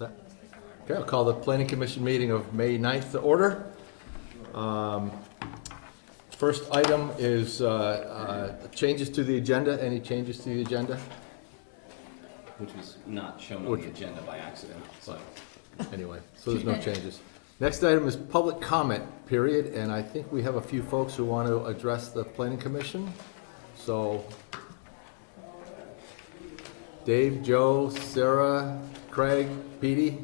set. Okay, I'll call the Planning Commission meeting of May 9th to order. First item is changes to the agenda. Any changes to the agenda? Which was not shown on the agenda by accident. So. Anyway, so there's no changes. Next item is public comment period, and I think we have a few folks who want to address the Planning Commission. So, Dave, Joe, Sarah, Craig, Petey.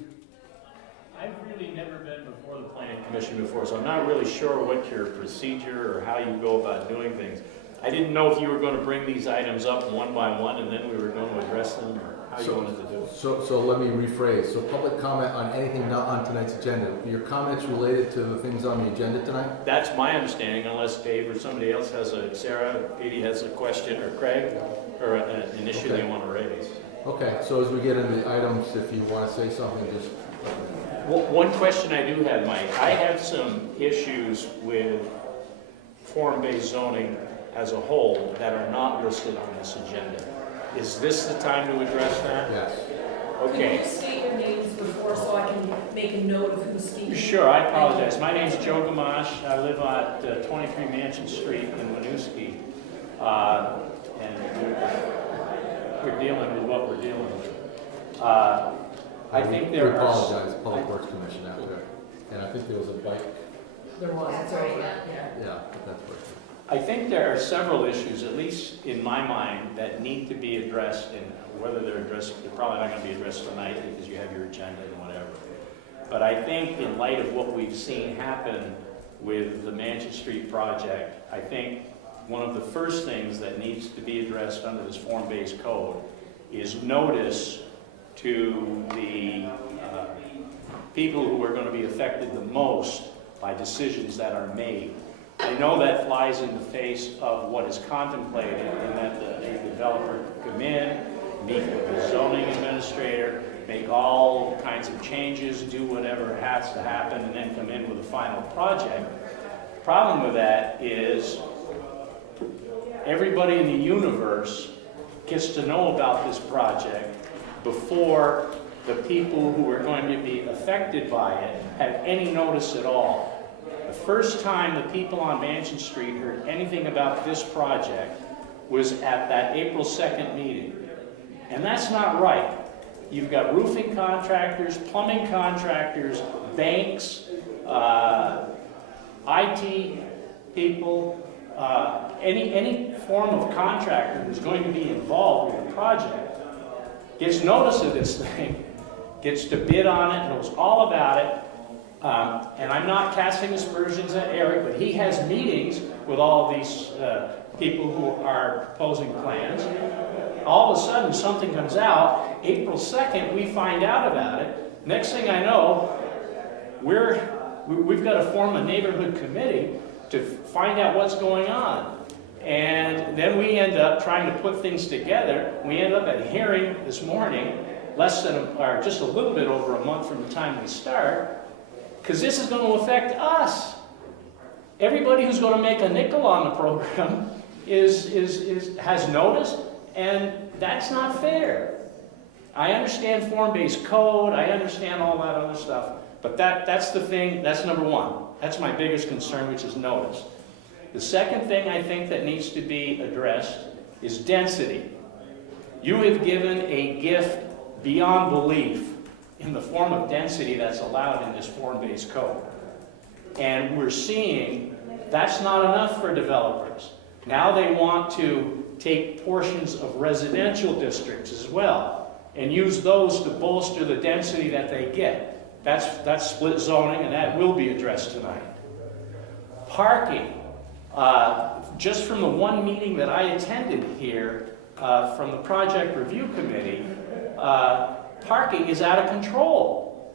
I've really never been before the Planning Commission before, so I'm not really sure what your procedure or how you go about doing things. I didn't know if you were going to bring these items up one by one and then we were going to address them, or how you wanted to do it. So let me rephrase. So public comment on anything not on tonight's agenda. Your comments related to the things on the agenda tonight? That's my understanding, unless Dave or somebody else has Sarah, Petey has a question, or Craig, or an issue they want to raise. Okay, so as we get into the items, if you want to say something, just... One question I do have, Mike, I have some issues with form-based zoning as a whole that are not listed on this agenda. Is this the time to address that? Yes. Okay. Can you state your names before so I can make a note of who's speaking? Sure, I apologize. My name's Joe Gamache. I live at 23 Mansion Street in Winooski. And we're dealing with what we're dealing with. I think there We are... apologize, Public Works Commission out there. And I think there was a bike. There was, it's right, yeah. Yeah, but that's right. I think there are several issues, at least in my mind, that need to be addressed, and whether they're addressed, they're probably not going to be addressed tonight because you have your agenda and whatever. But I think in light of what we've seen happen with the Mansion Street project, I think one of the first things that needs to be addressed under this form-based code is notice to the people who are going to be affected the most by decisions that are made. I know that flies in the face of what is contemplated in that the developer come in, meet with the zoning administrator, make all kinds of changes, do whatever has to happen, and then come in with a final project. The problem with that is everybody in the universe gets to know about this project before the people who are going to be affected by it have any notice at all. The first time the people on Mansion Street heard anything about this project was at that April 2nd meeting. And that's not right. You've got roofing contractors, plumbing contractors, banks, IT people, any form of contractor who's going to be involved with the project gets notice of this thing, gets to bid on it, knows all about it. And I'm not casting aspersions at Eric, but he has meetings with all of these people who are proposing plans. All of a sudden, something comes out. April 2nd, we find out about it. Next thing I know, we've got to form a neighborhood committee to find out what's going on. And then we end up trying to put things together. We end up at a hearing this morning, or just a little bit over a month from the time we start. Because this is going to affect us. Everybody who's going to make a nickel on the program has noticed, and that's not fair. I understand form-based code, I understand all that other stuff, but that's the thing, that's number one. That's my biggest concern, which is notice. The second thing I think that needs to be addressed is density. You have given a gift beyond belief in the form of density that's allowed in this form-based code. And we're seeing that's not enough for developers. Now they want to take portions of residential districts as well and use those to bolster the density that they get. That's split zoning, and that will be addressed tonight. Parking. Just from the one meeting that I attended here from the Project Review Committee, parking is out of control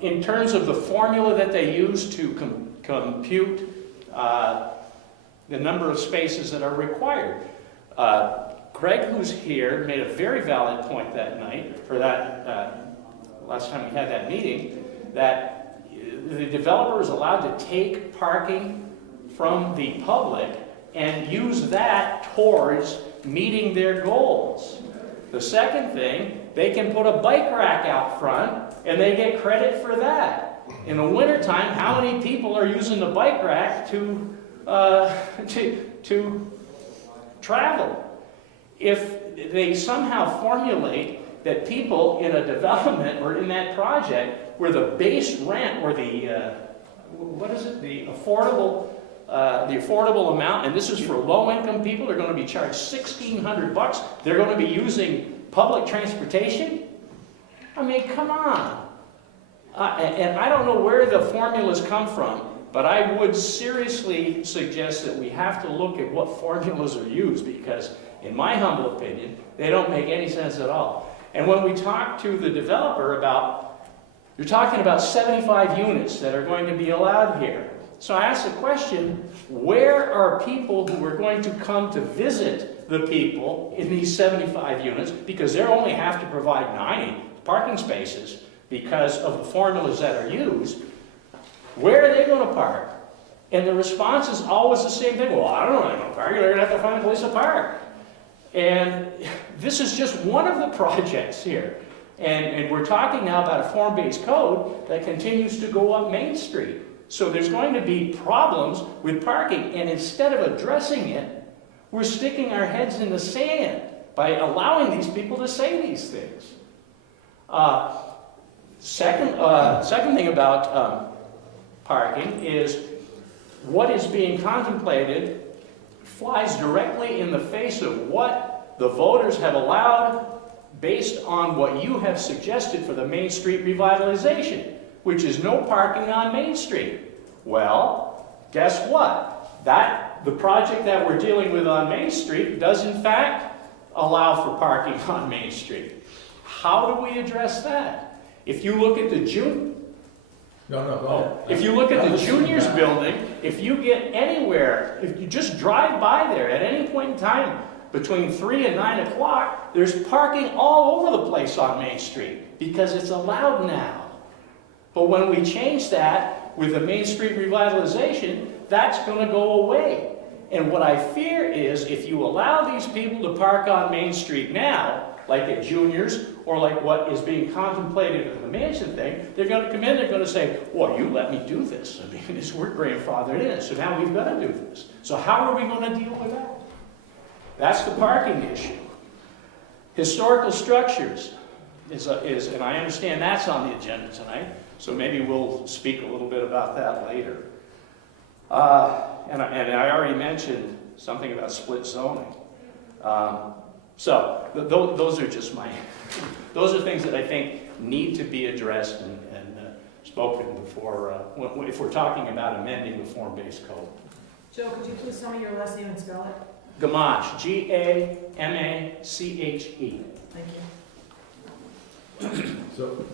in terms of the formula that they use to compute the number of spaces that are required. Greg, who's here, made a very valid point that night, or that last time we had that meeting, that the developer is allowed to take parking from the public and use that towards meeting their goals. The second thing they can put a bike rack out front and they get credit for that. In the wintertime, how many people are using the bike rack to travel? If they somehow formulate that people in a development or in that project where the base rent or the affordable amount, and this is for low-income people, they're going to be charged $1,600. They're going to be using public transportation. I mean, come on. And I don't know where the formulas come from, but I would seriously suggest that we have to look at what formulas are used, because in my humble opinion, they don't make any sense at all. And when we talk to the developer about, you're talking about 75 units that are going to be allowed here. So I asked the question, where are people who are going to come to visit the people in these 75 units? Because they only have to provide 90 parking spaces because of the formulas that are used. Where are they going to park? And the response is always the same thing. Well, I don't know where they're going to park. They're going to have to find a place to park. And this is just one of the projects here. And we're talking now about a form-based code that continues to go up Main Street. So there's going to be problems with parking. And instead of addressing it, we're sticking our heads in the sand by allowing these people to say these things. Second thing about parking is what is being contemplated flies directly in the face of what the voters have allowed based on what you have suggested for the Main Street revitalization, which is no parking on Main Street. Well, guess what? The project that we're dealing with on Main Street does in fact allow for parking on Main Street. How do we address that? If you look at the If you look at the juniors building, if you get anywhere, if you just drive by there at any point in time between 3 and 9 o'clock, there's parking all over the place on Main Street because it's allowed now. But when we change that with the Main Street revitalization, that's going to go away. And what I fear is if you allow these people to park on Main Street now, like at Juniors, or like what is being contemplated in the mansion thing, they're going to come in, they're going to say, well, you let me do this. I mean, we're grandfathered in, so now we've got to do this. So how are we going to deal with that? That's the parking issue. Historical structures is, and I understand that's on the agenda tonight, so maybe we'll speak a little bit about that later. And I already mentioned something about split zoning. So those are just those are things that I think need to be addressed and spoken before, if we're talking about amending the form-based code. Joe, could you please tell me your last name and spell it? Gamache, G-A-M-A-C-H-E. Thank you. So,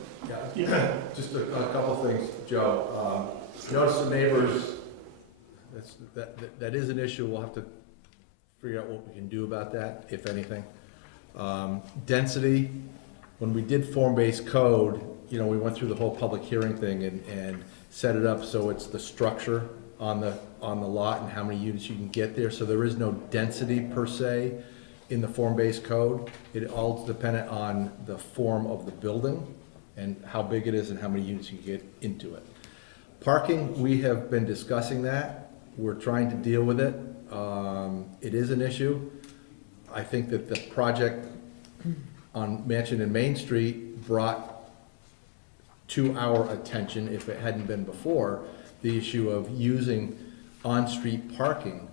yeah, just a couple things, Joe. Notice the neighbors, that is an issue. We'll have to figure out what we can do about that, if anything. Density, when we did form-based code, we went through the whole public hearing thing and set it up so it's the structure on the lot and how many units you can get there. So there is no density per se in the form-based code. It all is dependent on the form of the building and how big it is and how many units you can get into it. Parking, we have been discussing that. We're trying to deal with it. It is an issue. I think that the project on Mansion and Main Street brought to our attention, if it hadn't been before, the issue of using on-street parking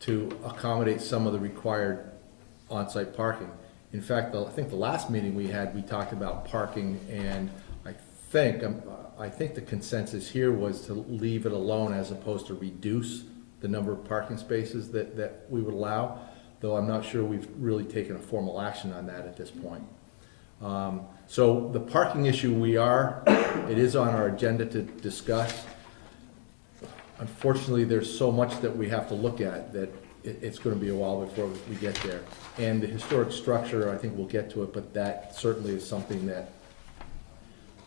to accommodate some of the required on-site parking. In fact, I think the last meeting we had, we talked about parking, and I think the consensus here was to leave it alone as opposed to reduce the number of parking spaces that we would allow, though I'm not sure we've really taken a formal action on that at this point. So the parking issue, it is on our agenda to discuss. Unfortunately, there's so much that we have to look at that it's going to be a while before we get there. And the historic structure, I think we'll get to it, but that certainly is something that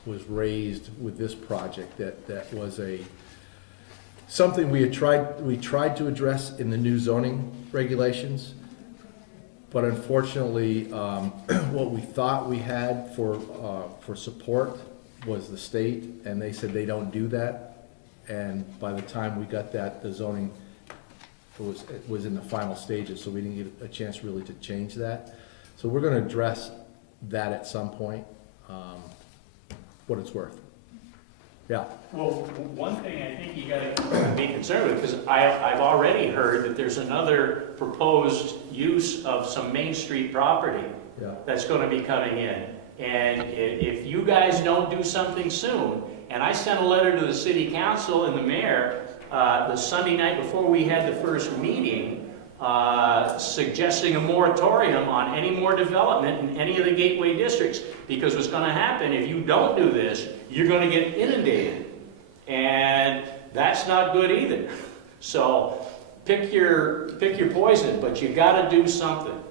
was raised with this project, that was something we tried to address in the new zoning regulations. But unfortunately, what we thought we had for support was the state, and they said they don't do that. And by the time we got that, the zoning was in the final stages, so we didn't get a chance really to change that. So we're gonna address that at some point, what it's worth. Yeah. Well, one thing I think you gotta be concerned with, because I've already heard that there's another proposed use of some Main Street property Yeah. that's gonna be coming in. And if you guys don't do something soon, and I sent a letter to the city council and the mayor, the Sunday night before we had the first meeting, suggesting a moratorium on any more development in any of the gateway districts. Because what's gonna happen, if you don't do this, you're gonna get inundated. And that's not good either. So pick your poison, but you gotta do something.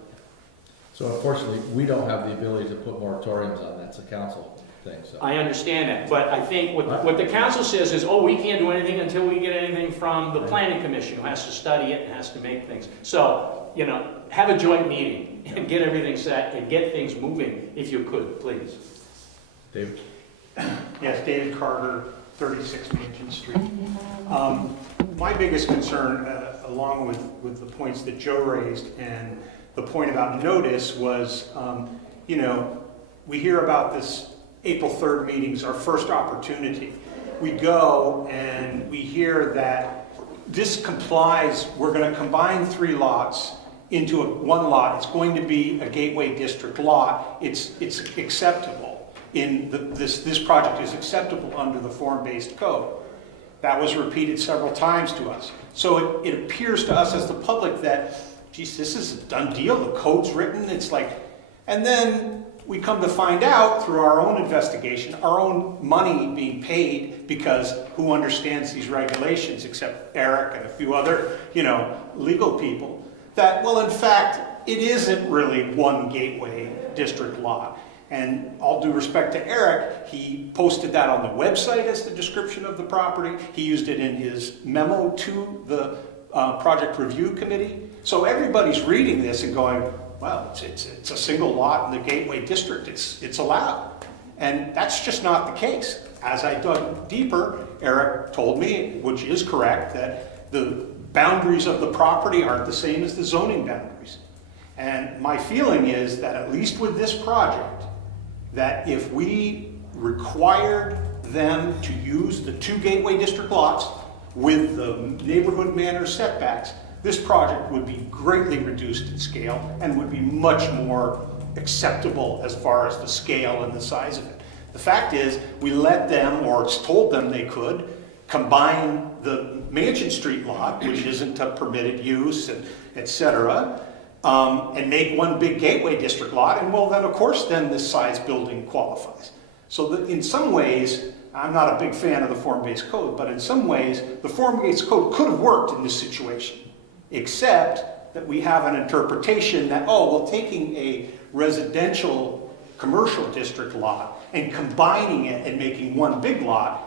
So unfortunately, we don't have the ability to put moratoriums on, that's a council thing, so. I understand that, but I think what the council says is, oh, we can't do anything until we get anything from the planning commission, who has to study it and has to make things. So, you know, have a joint meeting and get everything set and get things moving, if you could, please. David? Yes, David Carter, 36 Mansion Street. My biggest concern, along with the points that Joe raised and the point about notice was, you know, we hear about this April 3rd meetings, our first opportunity. We go and we hear that this complies, we're going to combine 3 lots into one lot. It's going to be a gateway district lot. It's acceptable. This project is acceptable under the form-based code. That was repeated several times to us. So it appears to us as the public that, geez, this is a done deal. The code's written. It's like, and then we come to find out through our own investigation, our own money being paid, because who understands these regulations except Eric and a few other, you know, legal people, that, well, in fact, it isn't really one gateway district lot. And all due respect to Eric, he posted that on the website as the description of the property. He used it in his memo to the project review committee. So everybody's reading this and going, well, it's a single lot in the gateway district. It's allowed. And that's just not the case. As I dug deeper, Eric told me, which is correct, that the boundaries of the property aren't the same as the zoning boundaries. And my feeling is that at least with this project, that if we required them to use the 2 gateway district lots with the neighborhood manor setbacks, this project would be greatly reduced in scale and would be much more acceptable as far as the scale and the size of it. The fact is, we let them, or it's told them they could, combine the Mansion Street lot, which isn't a permitted use, and et cetera, and make one big gateway district lot, and well, then of course, then this size building qualifies. So that in some ways, I'm not a big fan of the form-based code, but in some ways, the form-based code could have worked in this situation, except that we have an interpretation that, oh, well, taking a residential commercial district lot and combining it and making one big lot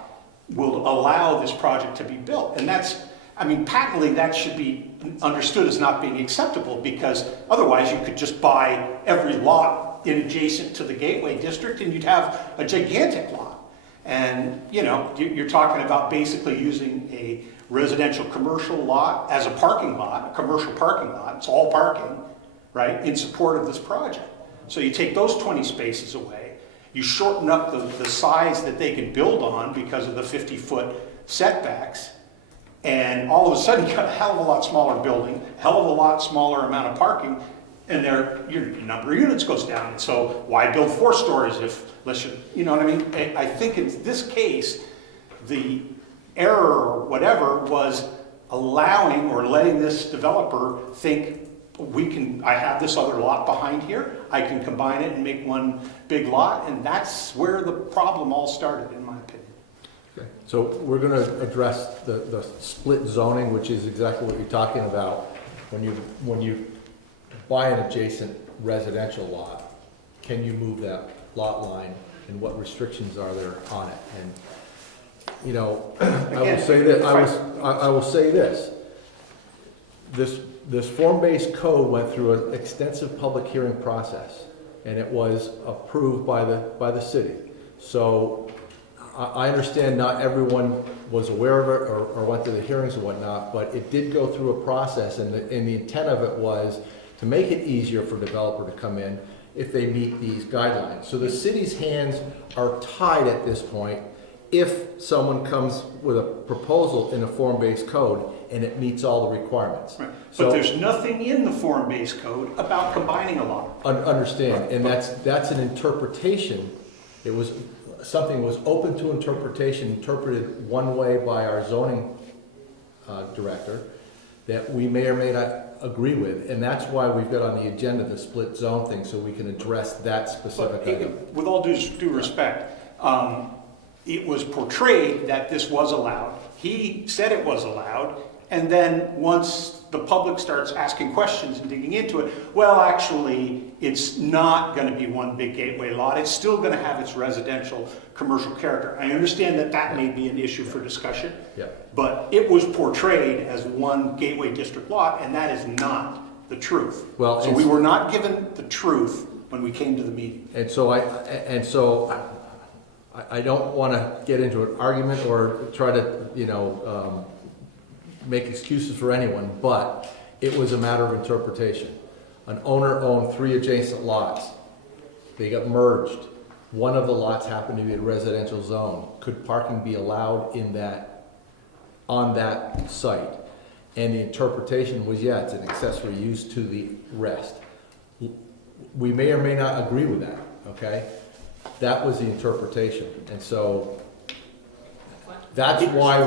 will allow this project to be built. And that's, I mean, patently that should be understood as not being acceptable, because otherwise you could just buy every lot in adjacent to the gateway district and you'd have a gigantic lot. And, you know, you're talking about basically using a residential commercial lot as a parking lot, a commercial parking lot. It's all parking, right, in support of this project. So you take those 20 spaces away, you shorten up the size that they can build on because of the 50-foot setbacks, and all of a sudden you got a hell of a lot smaller building, hell of a lot smaller amount of parking, and your number of units goes down. So why build 4 stories unless you know what I mean? I think in this case, the error or whatever was allowing or letting this developer think, I have this other lot behind here, I can combine it and make one big lot, and that's where the problem all started, in my opinion. Okay. So we're going to address the split zoning, which is exactly what you're talking about. When you buy an adjacent residential lot, can you move that lot line, and what restrictions are there on it? And you know, I will say that I will say this: this this form-based code went through an extensive public hearing process, and it was approved by the city. So I understand not everyone was aware of it or went to the hearings and whatnot, but it did go through a process, and the intent of it was to make it easier for a developer to come in if they meet these guidelines. So the city's hands are tied at this point if someone comes with a proposal in a form-based code and it meets all the requirements. Right. So, But there's nothing in the form-based code about combining a lot. understand, and that's an interpretation. It was, something was open to interpretation, interpreted one way by our zoning director that we may or may not agree with, and that's why we've got on the agenda the split zone thing, so we can address that specific But item. with all due respect, it was portrayed that this was allowed. He said it was allowed, and then once the public starts asking questions and digging into it, well, actually, it's not going to be one big gateway lot. It's still going to have its residential, commercial character. I understand that that may be an issue for discussion, Yeah. but it was portrayed as one gateway district lot, and that is not the truth. Well, So and we s- were not given the truth when we came to the meeting. And so I don't want to get into an argument or try to, make excuses for anyone, but it was a matter of interpretation. An owner owned 3 adjacent lots. They got merged. One of the lots happened to be a residential zone. Could parking be allowed on that site? And the interpretation was, yeah, it's an accessory use to the rest. We may or may not agree with that, okay? That was the interpretation, and so that's why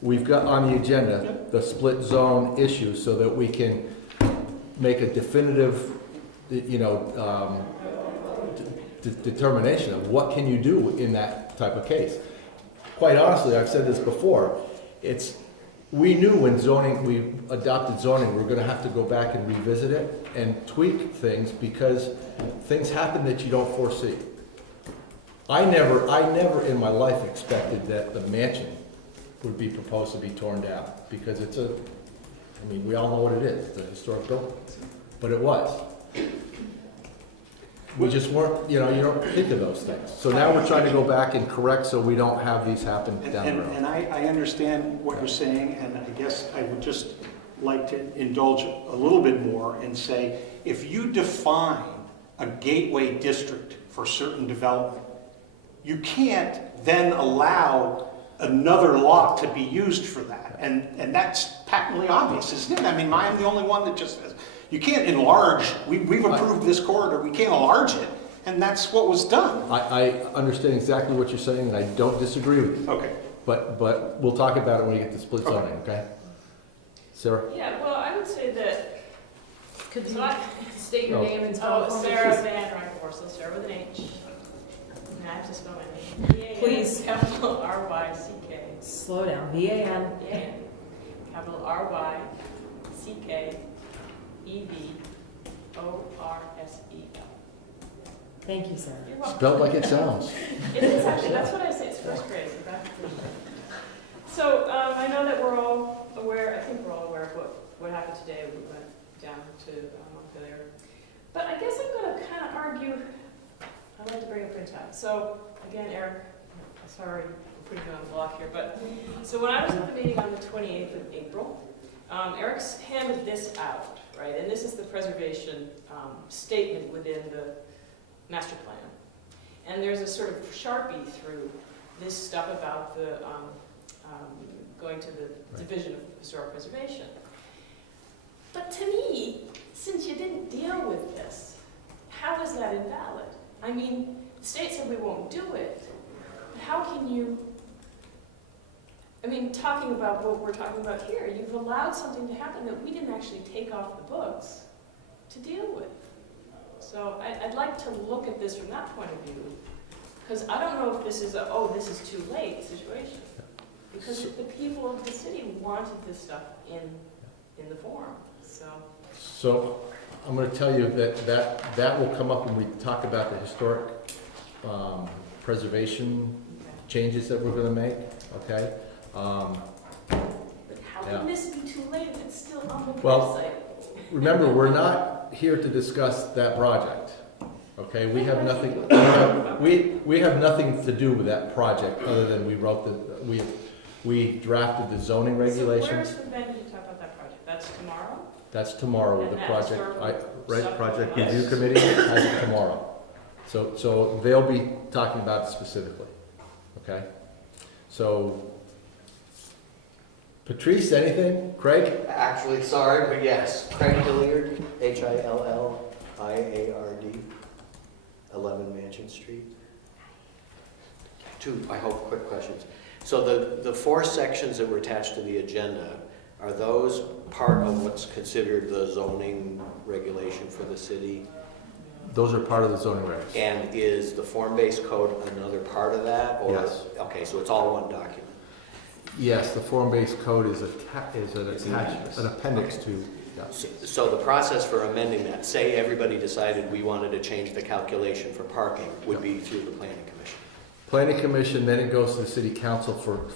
we've got on the agenda the split zone issue, so that we can make a definitive, determination of what can you do in that type of case. Quite honestly, I've said this before, we knew when we adopted zoning, we were gonna have to go back and revisit it and tweak things because things happen that you don't foresee. I never in my life expected that the mansion would be proposed to be torn down because we all know what it is, it's a historic building, but it was. We just weren't, you don't think of those things. So now we're trying to go back and correct so we don't have these happen down the road. And I understand what you're saying, and I guess I would just like to indulge a little bit more and say, if you define a gateway district for certain development, you can't then allow another lot to be used for that. And that's patently obvious, isn't it? I'm the only one that just says, you can't enlarge, we've approved this corridor, we can't enlarge it, and that's what was done. I understand exactly what you're saying, and I don't disagree with you. Okay. But we'll talk about it when we get to split Okay. zoning, okay? Sarah? Yeah, well, I would say that, Could so you I, state your Oh. name and spell it for me, Sarah please? Van Rynford, so Sarah with an H. And I have to spell my name. Please. Capital R-Y-C-K. Slow down. V-A-N. Van, capital R-Y-C-K. E-V-O-R-S-E-L. Thank you, sir. You're welcome. Spelled like it sounds. It is actually, that's what I say, it's first grade, so back to the- So, I know that we're all aware, I think we're all aware of what happened today. We went down to Montpelier. But I guess I'm gonna kind of argue, I'd like to bring up in time. So, again, Eric, sorry, I'm putting you on the block here, but, so when I was at the meeting on the 28th of April, Eric's handed this out, right? And this is the preservation statement within the master plan. And there's a sort of Sharpie through this stuff about the, going to the Division of Historic Preservation. But to me, since you didn't deal with this, how is that invalid? The state said we won't do it, but how can you, talking about what we're talking about here, you've allowed something to happen that we didn't actually take off the books to deal with. So I'd like to look at this from that point of view, because I don't know if this is a, oh, this is too late situation. Because the people of the city wanted this stuff in the form, so. So I'm going to tell you that will come up when we talk about the historic preservation changes that we're going to make, okay? But how Yeah. can this be too late if it's still Well, website. remember, we're not here to discuss that project, okay? We have nothing, we have nothing to do with that project, other than we drafted the zoning So regulations. where's the venue to talk about that project? That's tomorrow? That's tomorrow with the And that project, historical right, stuff project coming up? review committee has it tomorrow. So they'll be talking about it specifically, okay? So, Patrice, anything? Craig? Actually, sorry, but yes, Craig Hilliard, Hilliard, 11 Mansion Street. Two, I hope, quick questions. So the four sections that were attached to the agenda, are those part of what's considered the zoning regulation for the city? Those are part of the zoning regs. And is the form-based code another part of that? Or- Yes. Okay, so it's all one document. Yes, the form-based code is an It's an appendix. appendix to, yeah. So the process for amending that, say everybody decided we wanted to change the calculation for parking, would be through the planning commission. Planning commission, then it goes to the city council for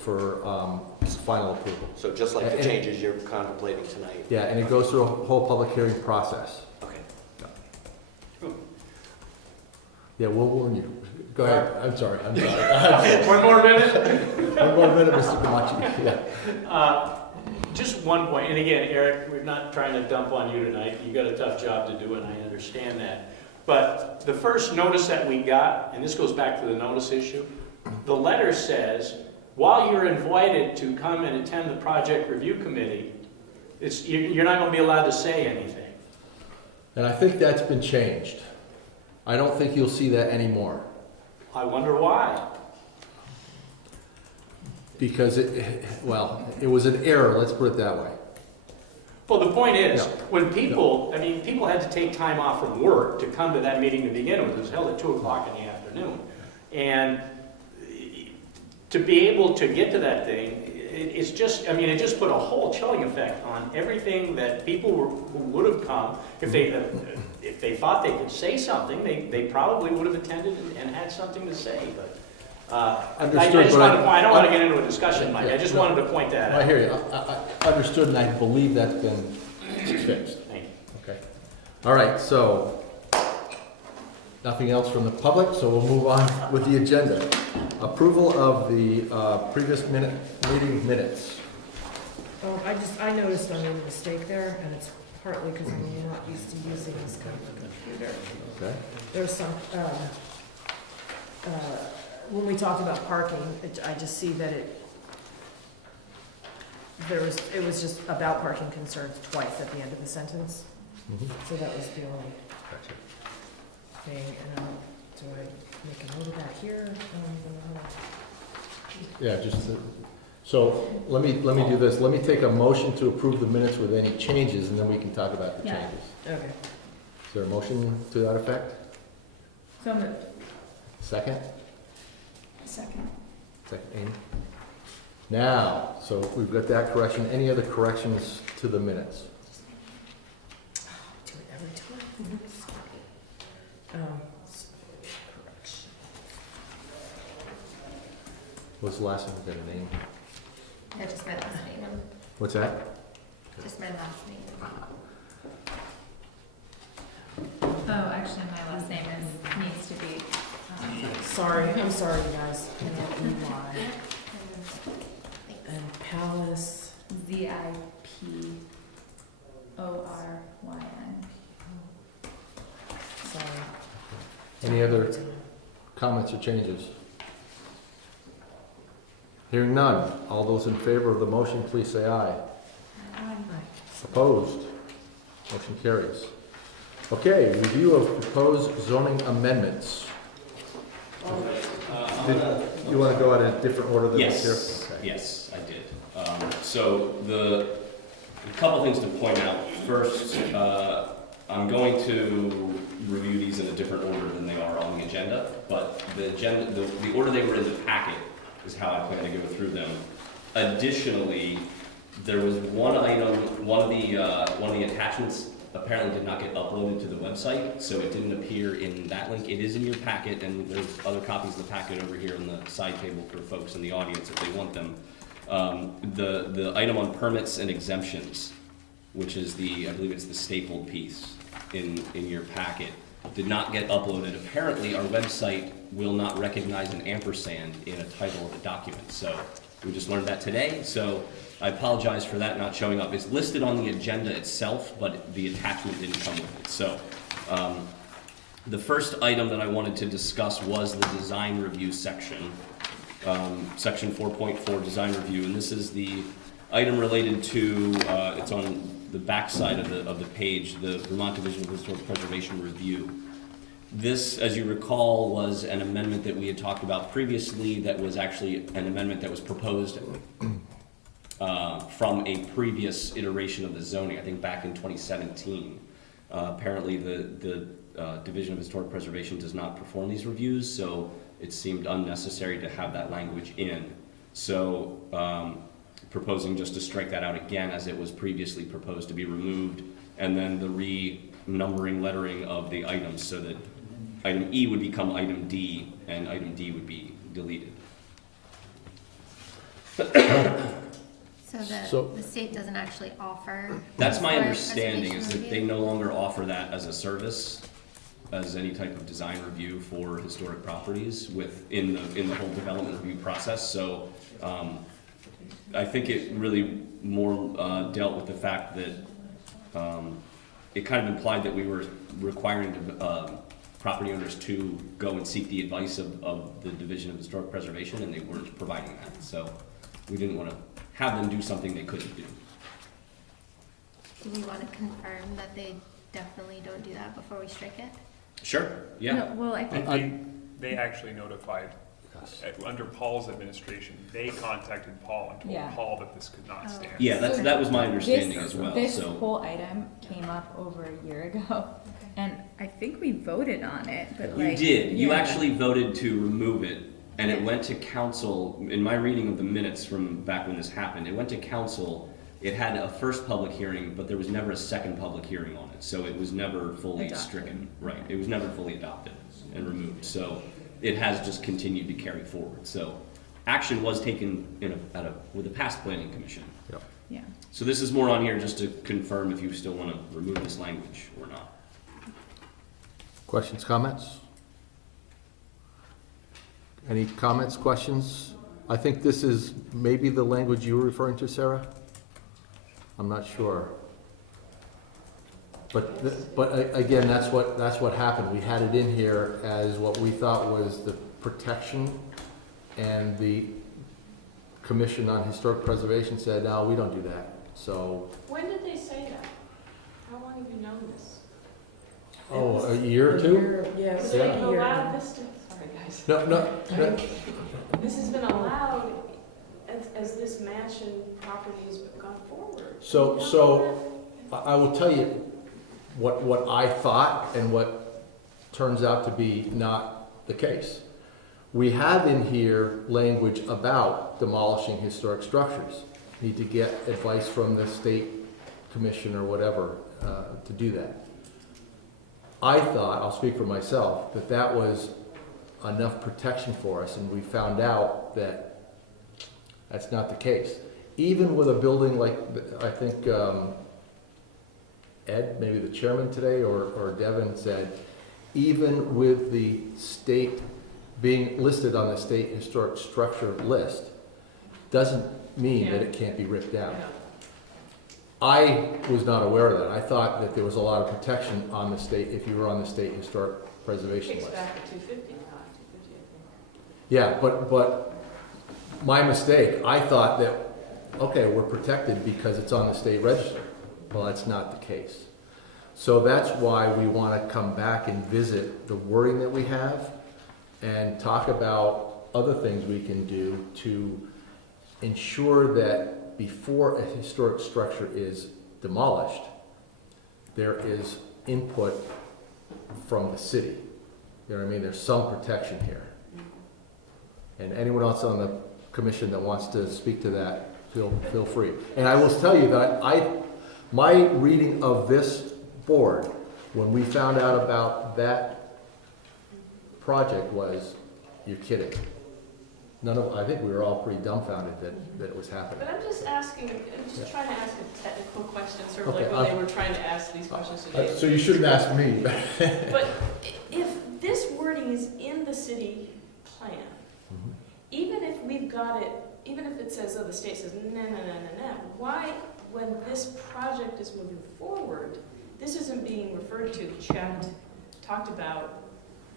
final approval. So just like the And- changes you're contemplating tonight? Yeah, and it goes through a whole public hearing process. Okay. Yeah, we'll warn you. Go ahead, I'm sorry. One more minute? One more minute, Mr. Camachi, yeah. Just one point, and again, Eric, we're not trying to dump on you tonight, you got a tough job to do, and I understand that. But the first notice that we got, and this goes back to the notice issue, the letter says, while you're invited to come and attend the project review committee, you're not gonna be allowed to say anything. And I think that's been changed. I don't think you'll see that anymore. I wonder why. Because it was an error, let's put it that way. Well, the point is, No. when people, I mean, people had to take time off from work to come to that meeting to begin with. It was held at 2 o'clock in the afternoon. And to be able to get to that thing, it's just, I mean, it just put a whole chilling effect on everything that people who would have come. If they thought they could say something, they probably would have attended and had something to say, but I don't want to get into a discussion, Mike. I just wanted to point that out. I hear you. I understood, and I believe that's been fixed. Thank you. Okay. All right, so nothing else from the public, so we'll move on with the agenda. Approval of the previous meeting minutes. I noticed I made a mistake there, and it's partly because I'm not used to using this kind of computer. Okay. There's some, when we talked about parking, I just see that it was just about parking concerns twice at the end of the sentence. Mhm. So that was the only Gotcha. thing, and do I make a note of that here? Yeah, so let me do this. Let me take a motion to approve the minutes with any changes, and then we can talk about the Yeah. changes. Okay. Is there a motion to that effect? So moved. Second? Second. Second, Amy? Now, so we've got that correction. Any other corrections to the minutes? Do it every time. Correction. What's the last one? We got a name? Yeah, just my last name. What's that? Just my last name. Oh, actually, my last name needs to be. Sorry, I'm sorry, you guys. P-L-E-Y. And Palace. Zipporyn. Sorry. Any other comments or changes? Hearing none. All those in favor of the motion, please say aye. Opposed? Motion carries. Okay, review of proposed zoning amendments. You want to go at a different order than this here? Yes, Okay. yes, I did. So a couple things to point out. First, I'm going to review these in a different order than they are on the agenda, but the order they were in the packet is how I plan to go through them. Additionally, there was one item, one of the attachments apparently did not get uploaded to the website, so it didn't appear in that link. It is in your packet, and there's other copies of the packet over here on the side table for folks in the audience if they want them. The item on permits and exemptions which is I believe it's the stapled piece in your packet, did not get uploaded. Apparently, our website will not recognize an ampersand in a title of a document. So we just learned that today. So I apologize for that not showing up. It's listed on the agenda itself, but the attachment didn't come with it. So the first item that I wanted to discuss was the design review section, section 4.4 design review, and this is the item related to, it's on the back side of the page, the Vermont Division of Historic Preservation review. This, as you recall, was an amendment that we had talked about previously that was actually an amendment that was proposed from a previous iteration of the zoning, I think back in 2017. Apparently the Division of Historic Preservation does not perform these reviews, so it seemed unnecessary to have that language in. So proposing just to strike that out again as it was previously proposed to be removed, and then the renumbering lettering of the items so that item E would become item D and item D would be deleted. So the state doesn't actually offer. That's my historic understanding, is preservation that they review? no longer offer that as a service, as any type of design review for historic properties in the whole development review process. So I think it really more dealt with the fact that it kind of implied that we were requiring property owners to go and seek the advice of the Division of Historic Preservation, and they weren't providing that. So we didn't want to have them do something they couldn't do. Do we want to confirm that they definitely don't do that before we strike it? Sure, yeah. No, well, I think, They actually notified, under Paul's administration, they contacted Paul and Yeah. told Paul that this could not stand. Yeah, that was my understanding as well, this so. whole item came up over a year ago, and I think we voted on it, but You like. did, you yeah. actually voted to remove it, and it Yeah. went to council, in my reading of the minutes from back when this happened, it went to council, it had a first public hearing, but there was never a second public hearing on it, so it was never fully Adopted. stricken. Right, it was never fully adopted and removed, so it has just continued to carry forward, so action was taken with a past planning commission. Yeah. So this is more on here just to confirm if you still want to remove this language or not. Questions, comments? Any comments, questions? I think this is maybe the language you were referring to, Sarah? I'm not sure. But again, that's what happened. We had it in here as what we thought was the protection, and the Commission on Historic Preservation said, no, we don't do that. So, When did they say that? How long have you known this? oh, a year or two? Yeah. Because it's they've a year. allowed this to, sorry guys, No, this has been allowed as this mansion property has gone forward. So I will tell you what I thought and what turns out to be not the case. We have in here language about demolishing historic structures. Need to get advice from the state commission or whatever to do that. I thought, I'll speak for myself, that was enough protection for us, and we found out that that's not the case. Even with a building like, I think Ed, maybe the chairman today, or Devin said, even with the state being listed on the state historic structure list, doesn't mean that it can't be ripped down. I was not aware of that. I thought that there was a lot of protection on the state, if you were on the state historic preservation Kicks list. back to 250 now, 250 I think. Yeah, but my mistake, I thought that, okay, we're protected because it's on the state register. Well, that's not the case. So that's why we want to come back and visit the wording that we have and talk about other things we can do to ensure that before a historic structure is demolished, there is input from the city. You know what I mean? There's some protection here. And anyone else on the commission that wants to speak to that, feel free. And I will tell you that my reading of this board, when we found out about that project, was, you're kidding. I think we were all pretty dumbfounded that it was happening. But I'm just asking, I'm just trying to ask a technical question, sort of Okay, like when they were trying to ask these questions today. So you shouldn't ask me. But if this wording is in the city plan, Mhm. even if we've got it, even if it says, oh, the state says, no, why, when this project is moving forward, this isn't being referred to, checked, talked about,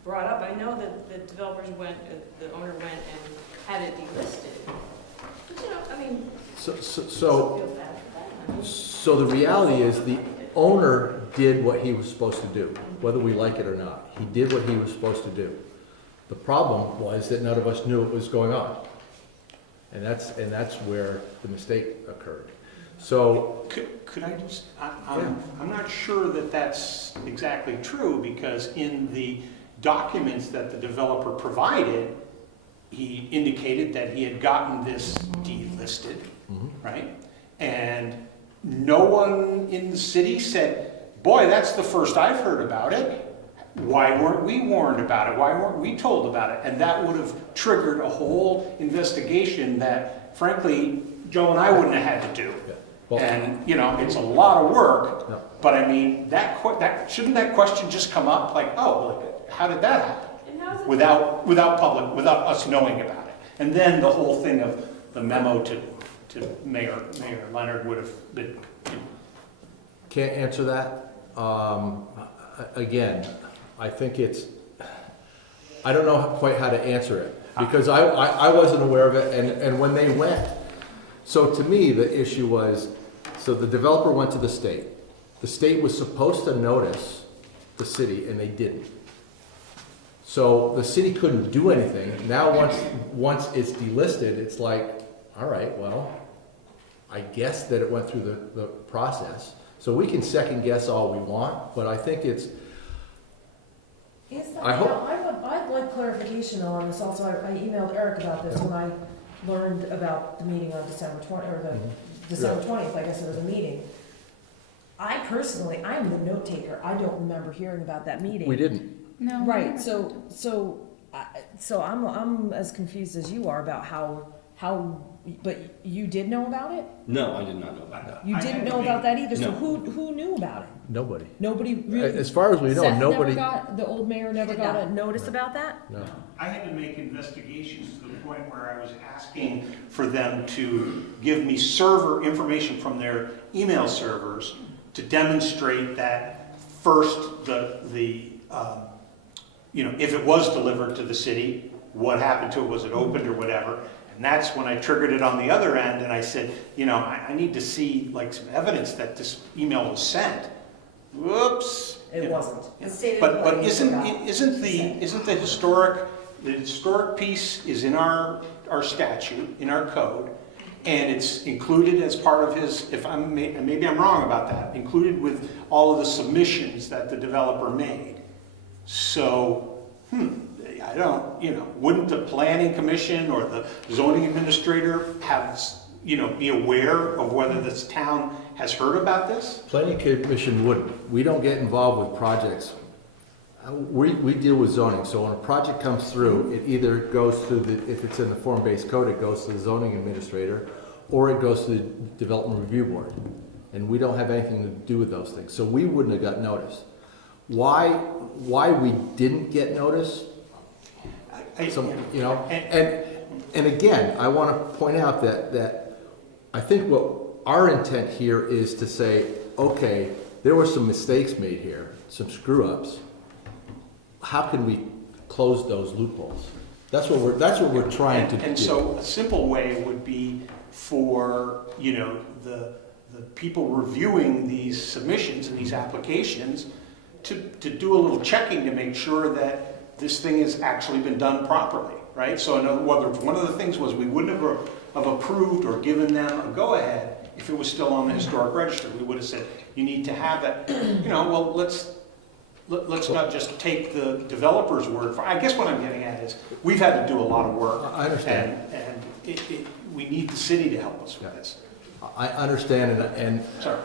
brought up? I know that the developers went, the owner went and had it delisted. But you know, I mean, So feel bad for that. I mean, So the reality is the owner did what he was supposed to do, whether we like it or not. He did what he was supposed to do. The problem was that none of us knew what was going on. And that's where the mistake occurred. So, Could I just, I'm not sure that that's exactly true, because in the documents that the developer provided, he indicated that he had gotten this delisted, mhm. right? And no one in the city said, boy, that's the first I've heard about it. Why weren't we warned about it? Why weren't we told about it? And that would have triggered a whole investigation that, frankly, Joe and I wouldn't have had to do. Yeah. Well, And, you know, it's a lot of work, No. but I mean, shouldn't that question just come up? Like, oh, like, how did that happen? And how's it? Without us knowing about it. And then the whole thing of the memo to Mayor Leonard would have been, Can't answer that. Again, I think I don't know quite how to answer it, because I wasn't aware of it, and when they went, so to me, the issue was, so the developer went to the state. The state was supposed to notice the city, and they didn't. So the city couldn't do anything. Now, once it's delisted, it's like, all right, well, I guess that it went through the process. So we can second guess all we want, but I think it's, Is that, I hope- I'd like clarification on this also. I emailed Eric about this when I learned about the meeting on December 20, or the December 20th, I guess it was a meeting. I personally, I'm the note taker. I don't remember hearing about that meeting. we didn't. No. we Right, never- so I'm as confused as you are about how, but you did know about it? No, I did not know about that. You I didn't had know to about that either, so No. who knew about it? Nobody. Nobody really? As far as we know, Seth nobody. never got, the old mayor never did got not. a notice about that? No. I had to make investigations to the point where I was asking for them to give me server information from their email servers to demonstrate that first, if it was delivered to the city, what happened to it, was it opened or whatever. And that's when I triggered it on the other end, and I said, I need to see like some evidence that this email was sent. Whoops. It wasn't. But isn't the historic piece is in our statute, in our code, and it's included as part of his, maybe I'm wrong about that, included with all of the submissions that the developer made. So, I don't, wouldn't the planning commission or the zoning administrator have, be aware of whether this town has heard about this? Planning commission wouldn't. We don't get involved with projects. We deal with zoning, so when a project comes through, it either goes to if it's in the form-based code, it goes to the zoning administrator, or it goes to the development review board. And we don't have anything to do with those things, so we wouldn't have got notice. Why we didn't get notice? And again, I want to point out that I think what our intent here is to say, okay, there were some mistakes made here, some screw-ups. How can we close those loopholes? That's what we're trying to do. And so a simple way would be for, the people reviewing these submissions and these applications to do a little checking to make sure that this thing has actually been done properly, right? So in other words, one of the things was we wouldn't have approved or given them a go-ahead if it was still on the historic register. We would have said, you need to have that, well, let's not just take the developer's word for it. I guess what I'm getting at is, we've had to do a lot of work. I understand. And we need the city to help us with this. I understand, and Sorry.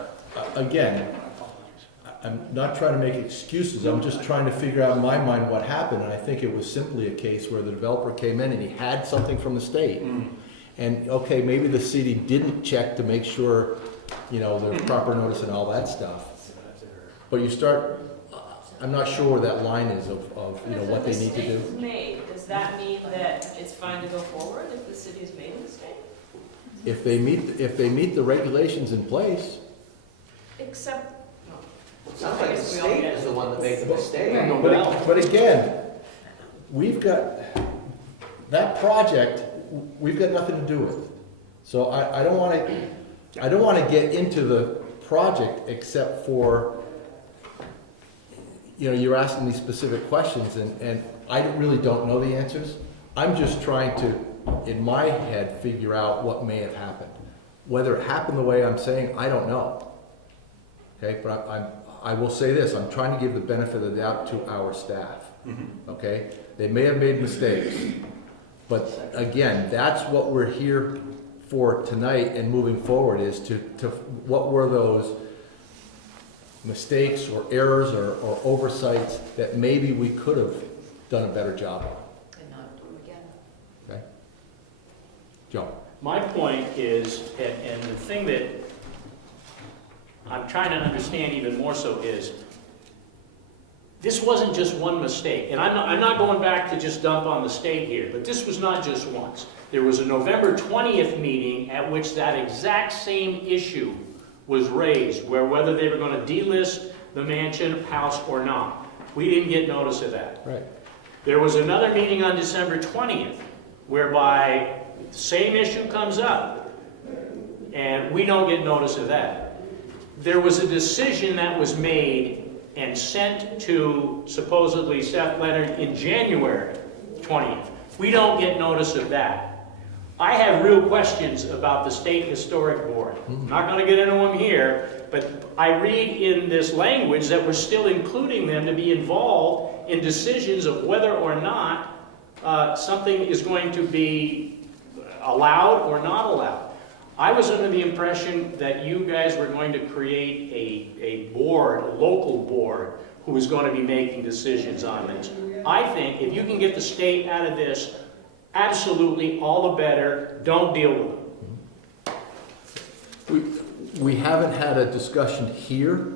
again, I apologize. I'm not trying to make excuses, I'm just trying to figure out in my mind what happened, and I think it was simply a case where the developer came in and he had something from the state. And, okay, maybe the city didn't check to make sure, you know, the proper notice and all that stuff. But you start, I'm not sure where that line is of you know, what they need to do. If a mistake is made, does that mean that it's fine to go forward if the city has made a mistake? If they meet the regulations in place, Except, It sounds like the state is the one that made the mistake. Right. but again, we've got, that project, we've got nothing to do with. So I don't wanna get into the project except for, you know, you're asking these specific questions and I really don't know the answers. I'm just trying to, in my head, figure out what may have happened. Whether it happened the way I'm saying, I don't know. Okay, but I will say this, I'm trying to give the benefit of the doubt to our staff. Okay, they may have made mistakes, but again, that's what we're here for tonight and moving forward is to what were those mistakes or errors or oversights that maybe we could have done a better job on. And not do it again. Okay? Joe? My point is, and the thing that I'm trying to understand even more so is, this wasn't just one mistake. And I'm not going back to just dump on the state here, but this was not just once. There was a November 20th meeting at which that exact same issue was raised, where whether they were going to delist the mansion house or not. We didn't get notice of that. Right. There was another meeting on December 20th, whereby the same issue comes up, and we don't get notice of that. There was a decision that was made and sent to supposedly Seth Leonard in January 20th. We don't get notice of that. I have real questions about the State Historic Board. I'm not going to get into them here, but I read in this language that we're still including them to be involved in decisions of whether or not something is going to be allowed or not allowed. I was under the impression that you guys were going to create a board, a local board, who is going to be making decisions on this. I think if you can get the state out of this, absolutely all the better. Don't deal with them. We haven't had a discussion here.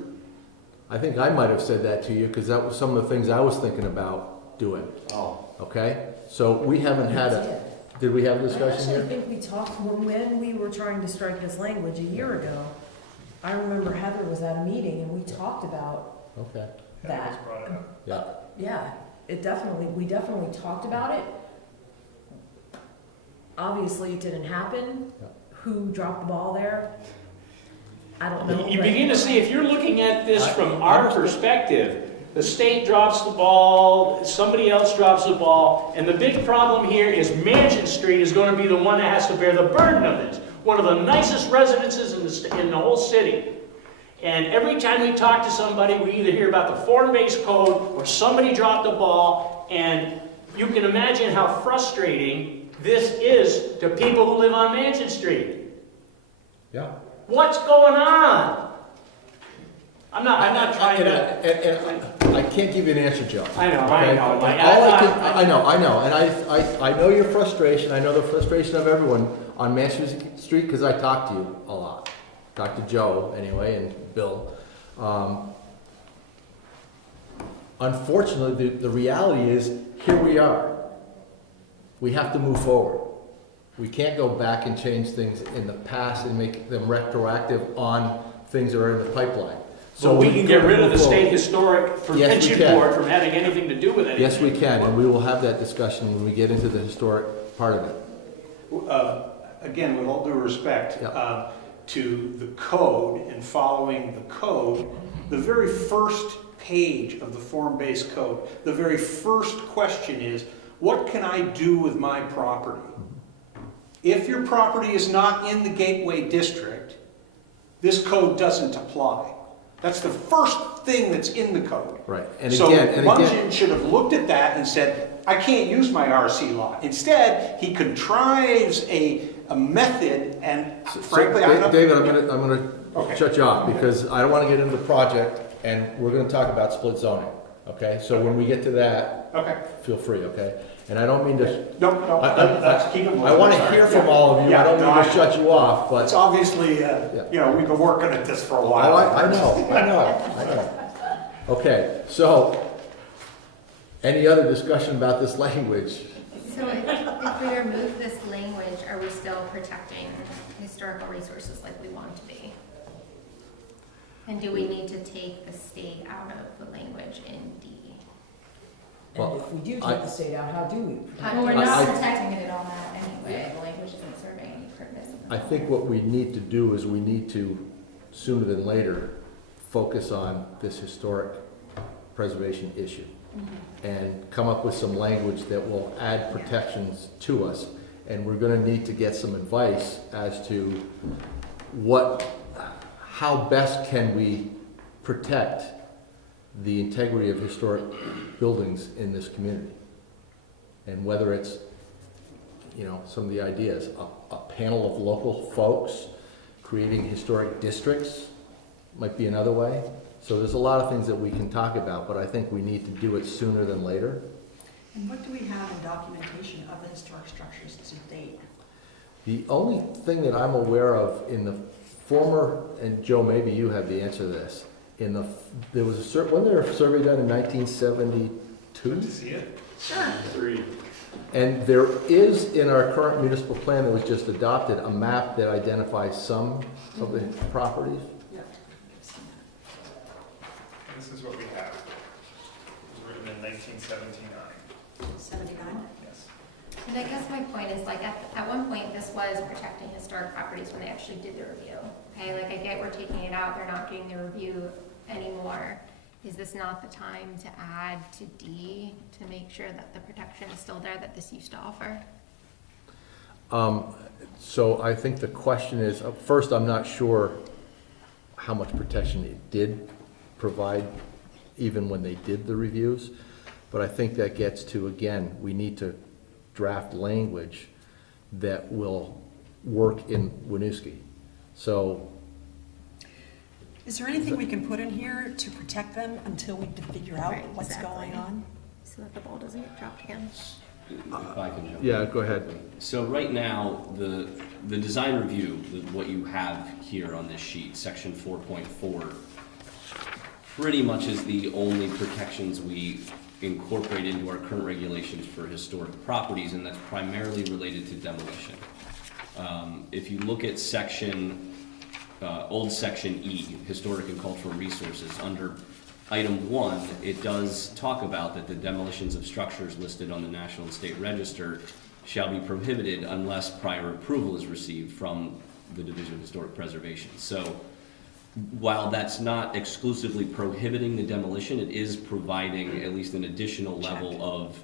I think I might have said that to you because that was some of the things I was thinking about doing. Oh. Okay? So we haven't had a, did we have a I discussion actually here? think we talked, when we were trying to strike this language a year ago, I remember Heather was at a meeting and we talked about Okay, That was that. brought up. yeah. Yeah, we definitely talked about it. Obviously, it didn't happen. Yeah. Who dropped the ball there? I don't know. You but- begin to see, if you're looking at this from I our understand. perspective, the state drops the ball, somebody else drops the ball, and the big problem here is Mansion Street is going to be the one that has to bear the burden of this. One of the nicest residences in the whole city. And every time we talk to somebody, we either hear about the form-based code or somebody dropped the ball, and you can imagine how frustrating this is to people who live on Mansion Street. Yeah. What's going on? I'm not trying to. And I can't give you an answer, Joe. I know, Okay? I know. Like, I know, and I know your frustration, I know the frustration of everyone on Manchester Street, because I talk to you a lot. Talk to Joe, anyway, and Bill. Unfortunately, the reality is, here we are. We have to move forward. We can't go back and change things in the past and make them retroactive on things that are in the pipeline. So we can get rid of the move State forward. Historic Prevention can. Board from having anything to do with anything. Yes, we can, and we will have that discussion when we get into the historic part of it. Again, with all due respect, Yeah. to the code and following the code, the very first page of the form-based code, the very first question is, what can I do with my property? If your property is not in the Gateway District, this code doesn't apply. That's the first thing that's in the code. Right, and So again, Mungian should have looked at that and said, I can't use my RC lot. Instead, he contrives a method, and frankly, I'm not... David, I'm gonna Okay. shut you off, because I don't wanna get into the project, and we're gonna talk about split zoning, okay? So when we get to that, Okay. feel free, okay? And I don't mean to, No, let's keep it moving. I wanna Sorry. hear from all of you, I Yeah, don't no, mean to shut you off, It's but, obviously, we've been working at this for a oh, while. I know. Okay, so, any other discussion about this language? So if we remove this language, are we still protecting historical resources like we want to be? And do we need to take the state out of the language in D? Well, And if we do I- take the state out, how do we? Well, we're I- not protecting it at all now anyway, the language isn't serving any purpose. I think what we need to do is we need to, sooner than later, focus on this historic preservation issue and come up with some language that will add protections to us. And we're gonna need to get some advice as to how best can we protect the integrity of historic buildings in this community? And whether it's, some of the ideas, a panel of local folks creating historic districts might be another way. So there's a lot of things that we can talk about, but I think we need to do it sooner than later. And what do we have in documentation of the historic structures to date? The only thing that I'm aware of in the former, and Joe, maybe you have the answer to this, there was wasn't there a survey done in 1972? Good to see it. Sure. Agreed. And there is in our current municipal plan that was just adopted, a map that identifies some of the properties. This is what we have. It was written in 1979. 79? Yes. And I guess my point is, like, at one point, this was protecting historic properties when they actually did the review. Okay, like, I get we're taking it out, they're not doing the review anymore. Is this not the time to add to D to make sure that the protection is still there that this used to offer? So I think the question is, first, I'm not sure how much protection it did provide, even when they did the reviews. But I think that gets to, again, we need to draft language that will work in Winooski. So, Is there anything we can put in here to protect them until we figure out Right, what's exactly. going on? So that the ball doesn't get dropped again. If I can jump in. yeah, go ahead. So right now, the design review, what you have here on this sheet, section 4.4, pretty much is the only protections we incorporate into our current regulations for historic properties, and that's primarily related to demolition. If you look at old section E, historic and cultural resources, under item 1, it does talk about that the demolitions of structures listed on the National and State Register shall be prohibited unless prior approval is received from the Division of Historic Preservation. So while that's not exclusively prohibiting the demolition, it is providing at least an additional level of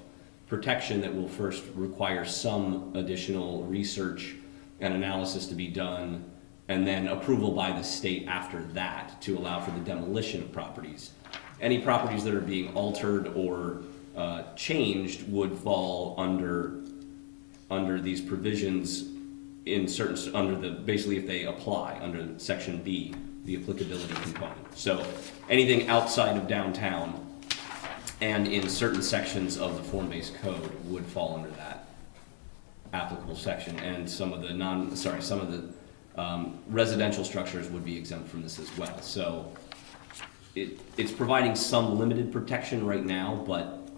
protection that will first require some additional research and analysis to be done, and then approval by the state after that to allow for the demolition of properties. Any properties that are being altered or changed would fall under these provisions basically if they apply under section B, the applicability component. So anything outside of downtown and in certain sections of the form-based code would fall under that applicable section, and some of the residential structures would be exempt from this as well. So it's providing some limited protection right now, but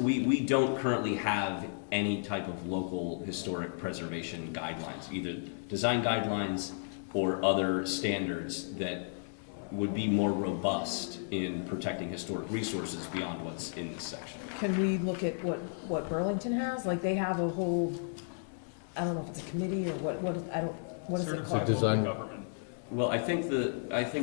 we don't currently have any type of local historic preservation guidelines, either design guidelines or other standards that would be more robust in protecting historic resources beyond what's in this section. Can we look at what Burlington has? Like, they have a whole, I don't know if it's a committee or what is it Certified called? local Design- government. Well, I think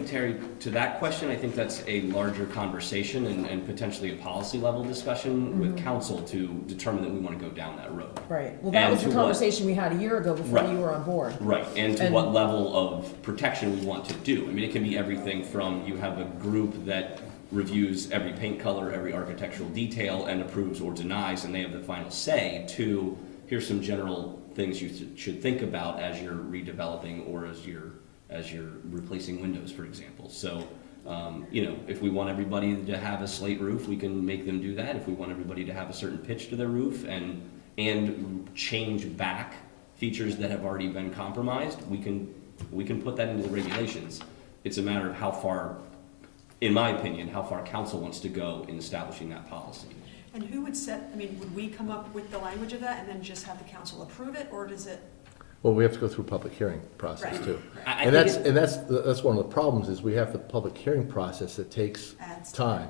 Terry, to that question, I think that's a larger conversation and potentially a policy level discussion with council to determine that we want to go down that road. Right, well, that And was the to what- conversation we had a year ago before Right. you were on board. Right, and to And- what level of protection we want to do. I mean, it can be everything from you have a group that reviews every paint color, every architectural detail, and approves or denies, and they have the final say, to here's some general things you should think about as you're redeveloping or as you're replacing windows, for example. So You know, if we want everybody to have a slate roof, we can make them do that. If we want everybody to have a certain pitch to their roof and change back features that have already been compromised, we can put that into the regulations. It's a matter of how far, in my opinion, how far council wants to go in establishing that policy. And who would set, I mean, would we come up with the language of that and then just have the council approve it, or does it? Well, we have to go through public hearing process Right. too. I And think that's one of the problems, is we have the public hearing process that takes Adds time.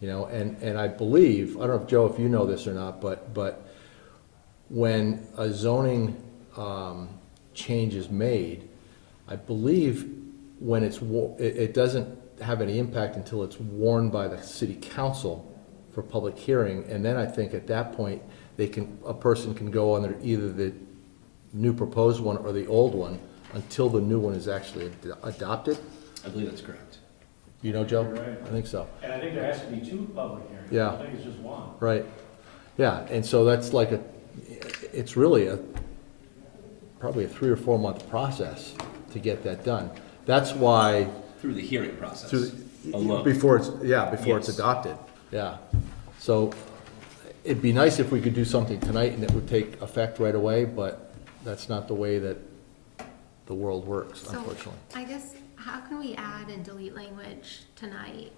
You know, and I believe, I don't know if Joe, if you know this or not, but when a zoning, change is made, I believe when it doesn't have any impact until it's warned by the city council for public hearing, and then I think at that point, a person can go under either the new proposed one or the old one until the new one is actually adopted. I believe that's correct. You know, Joe? You're right. I think so. And I think there has to be 2 public hearings. Yeah. I think it's just one. Right. Yeah, and so that's like it's really probably a 3 or 4 month process to get that done. That's why, Through the hearing process alone. before it's Yes. adopted, yeah. So it'd be nice if we could do something tonight and it would take effect right away, but that's not the way that the world works, So, unfortunately. I guess, how can we add and delete language tonight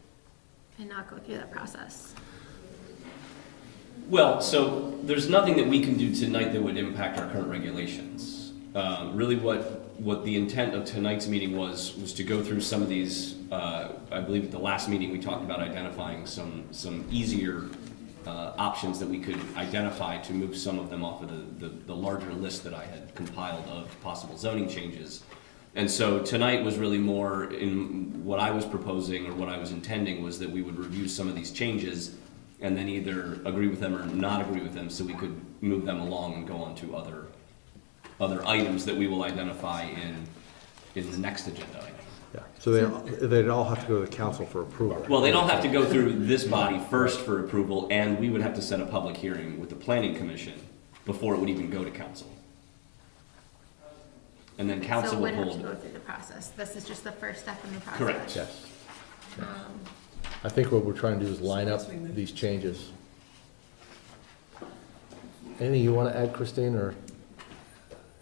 and not go through that process? Well, so there's nothing that we can do tonight that would impact our current regulations. Really what the intent of tonight's meeting was to go through some of these, I believe at the last meeting we talked about identifying some easier options that we could identify to move some of them off of the larger list that I had compiled of possible zoning changes. And so tonight was really more in what I was proposing, or what I was intending, was that we would review some of these changes and then either agree with them or not agree with them, so we could move them along and go on to other items that we will identify in the next agenda item. Yeah, so they'd all have to go to the council for approval. Well, they'd all have to go through this body first for approval, and we would have to set a public hearing with the planning commission before it would even go to council. And then council So it would would have to hold. go through the process. This is just the first step in the process. Correct. Yes. Um, I think what we're trying to do is line up these changes. Anything you want to add, Christine, or?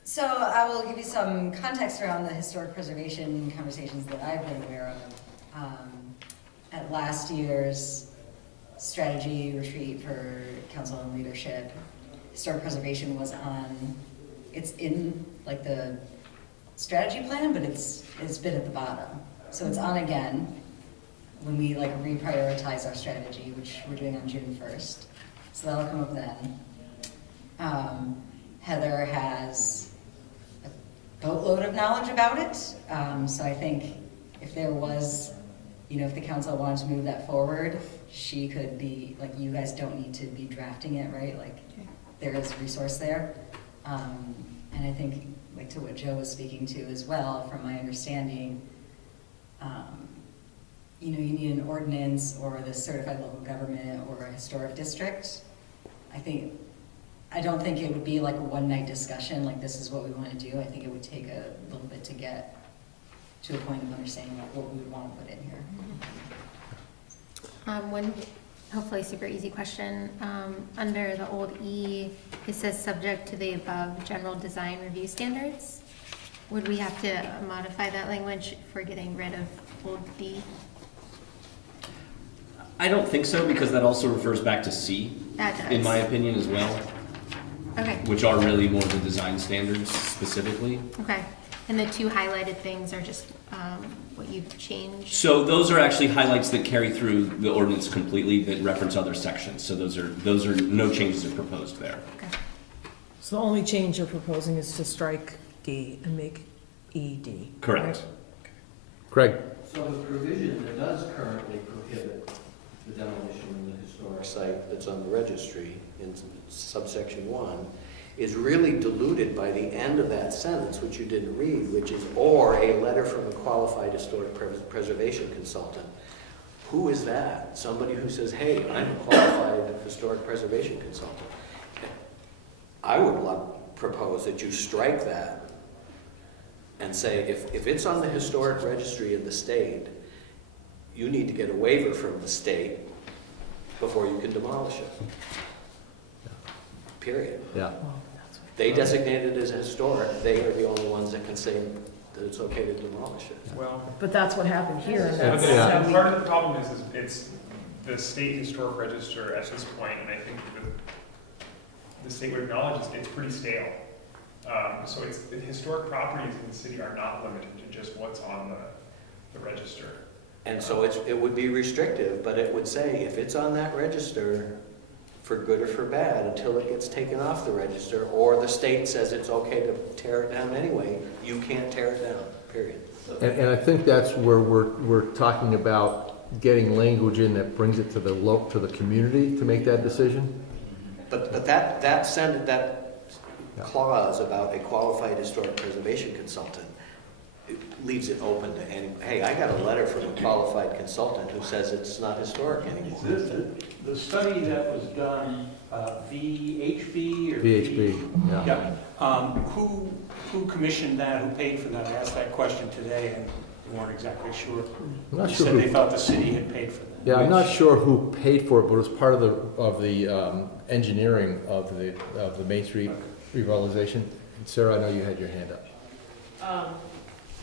So I will give you some context around the historic preservation conversations that I've been aware of. At last year's strategy retreat for council and leadership, historic preservation was on, it's in like the strategy plan, but it's been at the bottom. So it's on again when we like reprioritize our strategy, which we're doing on June 1st. So that'll come up then. Heather has a boatload of knowledge about it. So I think if there was, if the council wanted to move that forward, she could be, like, you guys don't need to be drafting it, right? Like, there is resource there. And I think, like, to what Joe was speaking to as well, from my understanding, you need an ordinance or the certified local government or a historic district. I don't think it would be like a one-night discussion, like this is what we want to do. I think it would take a little bit to get to a point of understanding what we would want to put in here. One hopefully super easy question. Under the old E, it says subject to the above general design review standards. Would we have to modify that language for getting rid of old D? I don't think so, because that also refers back to C, That does. in my opinion, as well, Okay, which are really more the design standards specifically. okay. And the two highlighted things are just what you've changed? So those are actually highlights that carry through the ordinance completely, that reference other sections. So those are no changes are proposed there. Okay. So the only change you're proposing is to strike D and make ED. Correct. Craig? So the provision that does currently prohibit the demolition of the historic site that's on the registry in subsection 1 is really diluted by the end of that sentence, which you didn't read, which is, or a letter from a qualified historic preservation consultant. Who is that? Somebody who says, hey, I'm a qualified historic preservation consultant. I would propose that you strike that and say, if it's on the historic registry of the state, you need to get a waiver from the state before you can demolish it. Period. Yeah. They designate it as historic, they are the only ones that can say that it's okay to demolish it. Well, But that's what happened here, and but that's Yeah. how we. part of the problem is it's the state historic register at this point, and I think the state would acknowledge it's pretty stale. So it's, the historic properties in the city are not limited to just what's on the register. And so it would be restrictive, but it would say, if it's on that register, for good or for bad, until it gets taken off the register, or the state says it's okay to tear it down anyway, you can't tear it down, period. And I think that's where we're talking about getting language in that brings it to the community to make that decision. But that clause about a qualified historic preservation consultant, it leaves it open to any, hey, I got a letter from a qualified consultant who says it's not historic anymore. The study that was done, VHB or? VHB, yeah. Yeah. Who commissioned that, who paid for that? I asked that question today and they weren't exactly sure. I'm not They sure said they who, thought the city had paid for that. yeah, I'm not sure who paid for it, but it was part of the engineering of the Main Street revitalization. And Sarah, I know you had your hand up.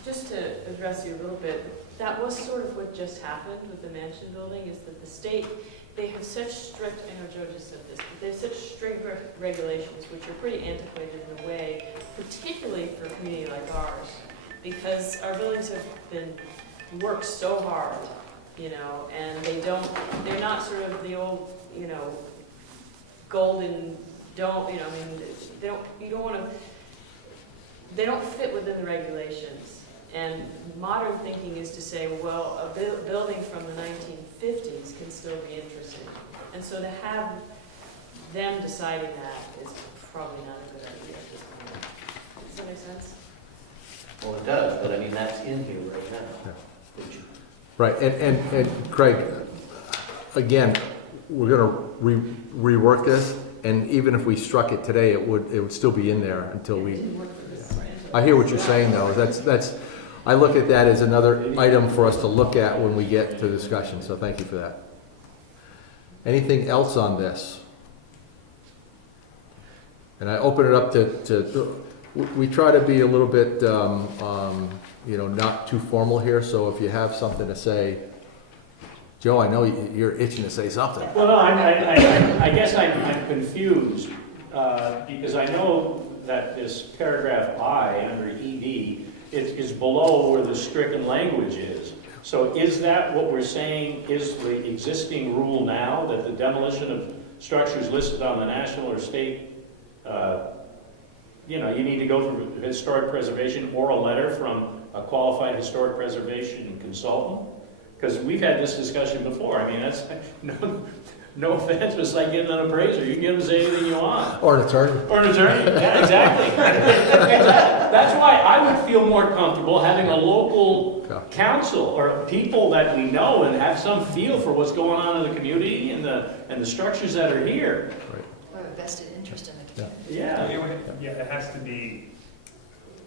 Just to address you a little bit, that was sort of what just happened with the mansion building, is that the state, they have such strict, I know Joe just said this, but they have such strict regulations, which are pretty antiquated in a way, particularly for a community like ours, because our buildings have been worked so hard, you know, and they're not sort of the old, you know, golden dome, you know, I mean, they don't fit within the regulations. And modern thinking is to say, well, a building from the 1950s can still be interesting. And so to have them deciding that is probably not a good idea at this point. Does that make sense? Well, it does, but I mean, that's in here right now. Which- Right, and Craig, again, we're gonna rework this, and even if we struck it today, it would still be in there until we. I hear what you're saying, though. That's. I look at that as another item for us to look at when we get to discussion. So thank you for that. Anything else on this? And I open it up to we try to be a little bit, you know, not too formal here. So if you have something to say, Joe, I know you're itching to say something. Well, no, I guess I'm confused, because I know that this paragraph I under ED is below where the stricken language is. So is that what we're saying is the existing rule now, that the demolition of structures listed on the national or state, you know, you need to go through historic preservation or a letter from a qualified historic preservation consultant? Because we've had this discussion before. I mean, that's, no offense, but it's like getting an appraiser. You can get them to say anything you want. Or an attorney. Or an attorney, yeah, exactly. That's why I would feel more comfortable having a local council or people that we know and have some feel for what's going on in the community and the structures that are here. Or a vested interest in the community. Yeah. It has to be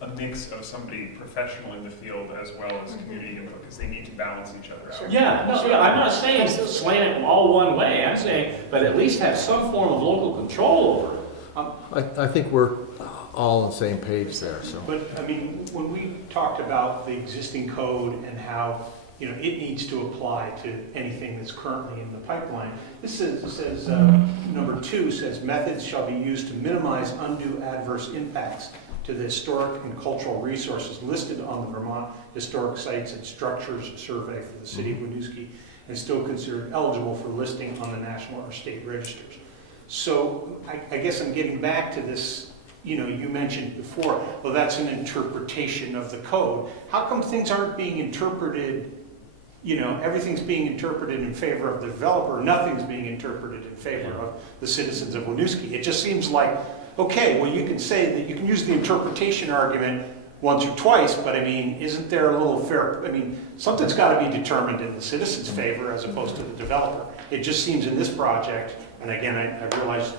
a mix of somebody professional in the field as well as community input, because they need to balance each other out. Yeah, no, yeah, I'm not saying slant it all one way. I'm saying, but at least have some form of local control over it. I think we're all on the same page there. So. But, I mean, when we talked about the existing code and how, you know, it needs to apply to anything that's currently in the pipeline, this says number 2 says methods shall be used to minimize undue adverse impacts to the historic and cultural resources listed on the Vermont Historic Sites and Structures Survey for the city of Winooski, and still considered eligible for listing on the national or state registers. So I guess I'm getting back to this, you know, you mentioned before, well, that's an interpretation of the code. How come things aren't being interpreted, you know, everything's being interpreted in favor of the developer, nothing's being interpreted in favor of the citizens of Winooski? It just seems like, okay, well, you can say that you can use the interpretation argument once or twice, but I mean, isn't there a little fair, I mean, something's got to be determined in the citizen's favor as opposed to the developer. It just seems in this project, and again, I realize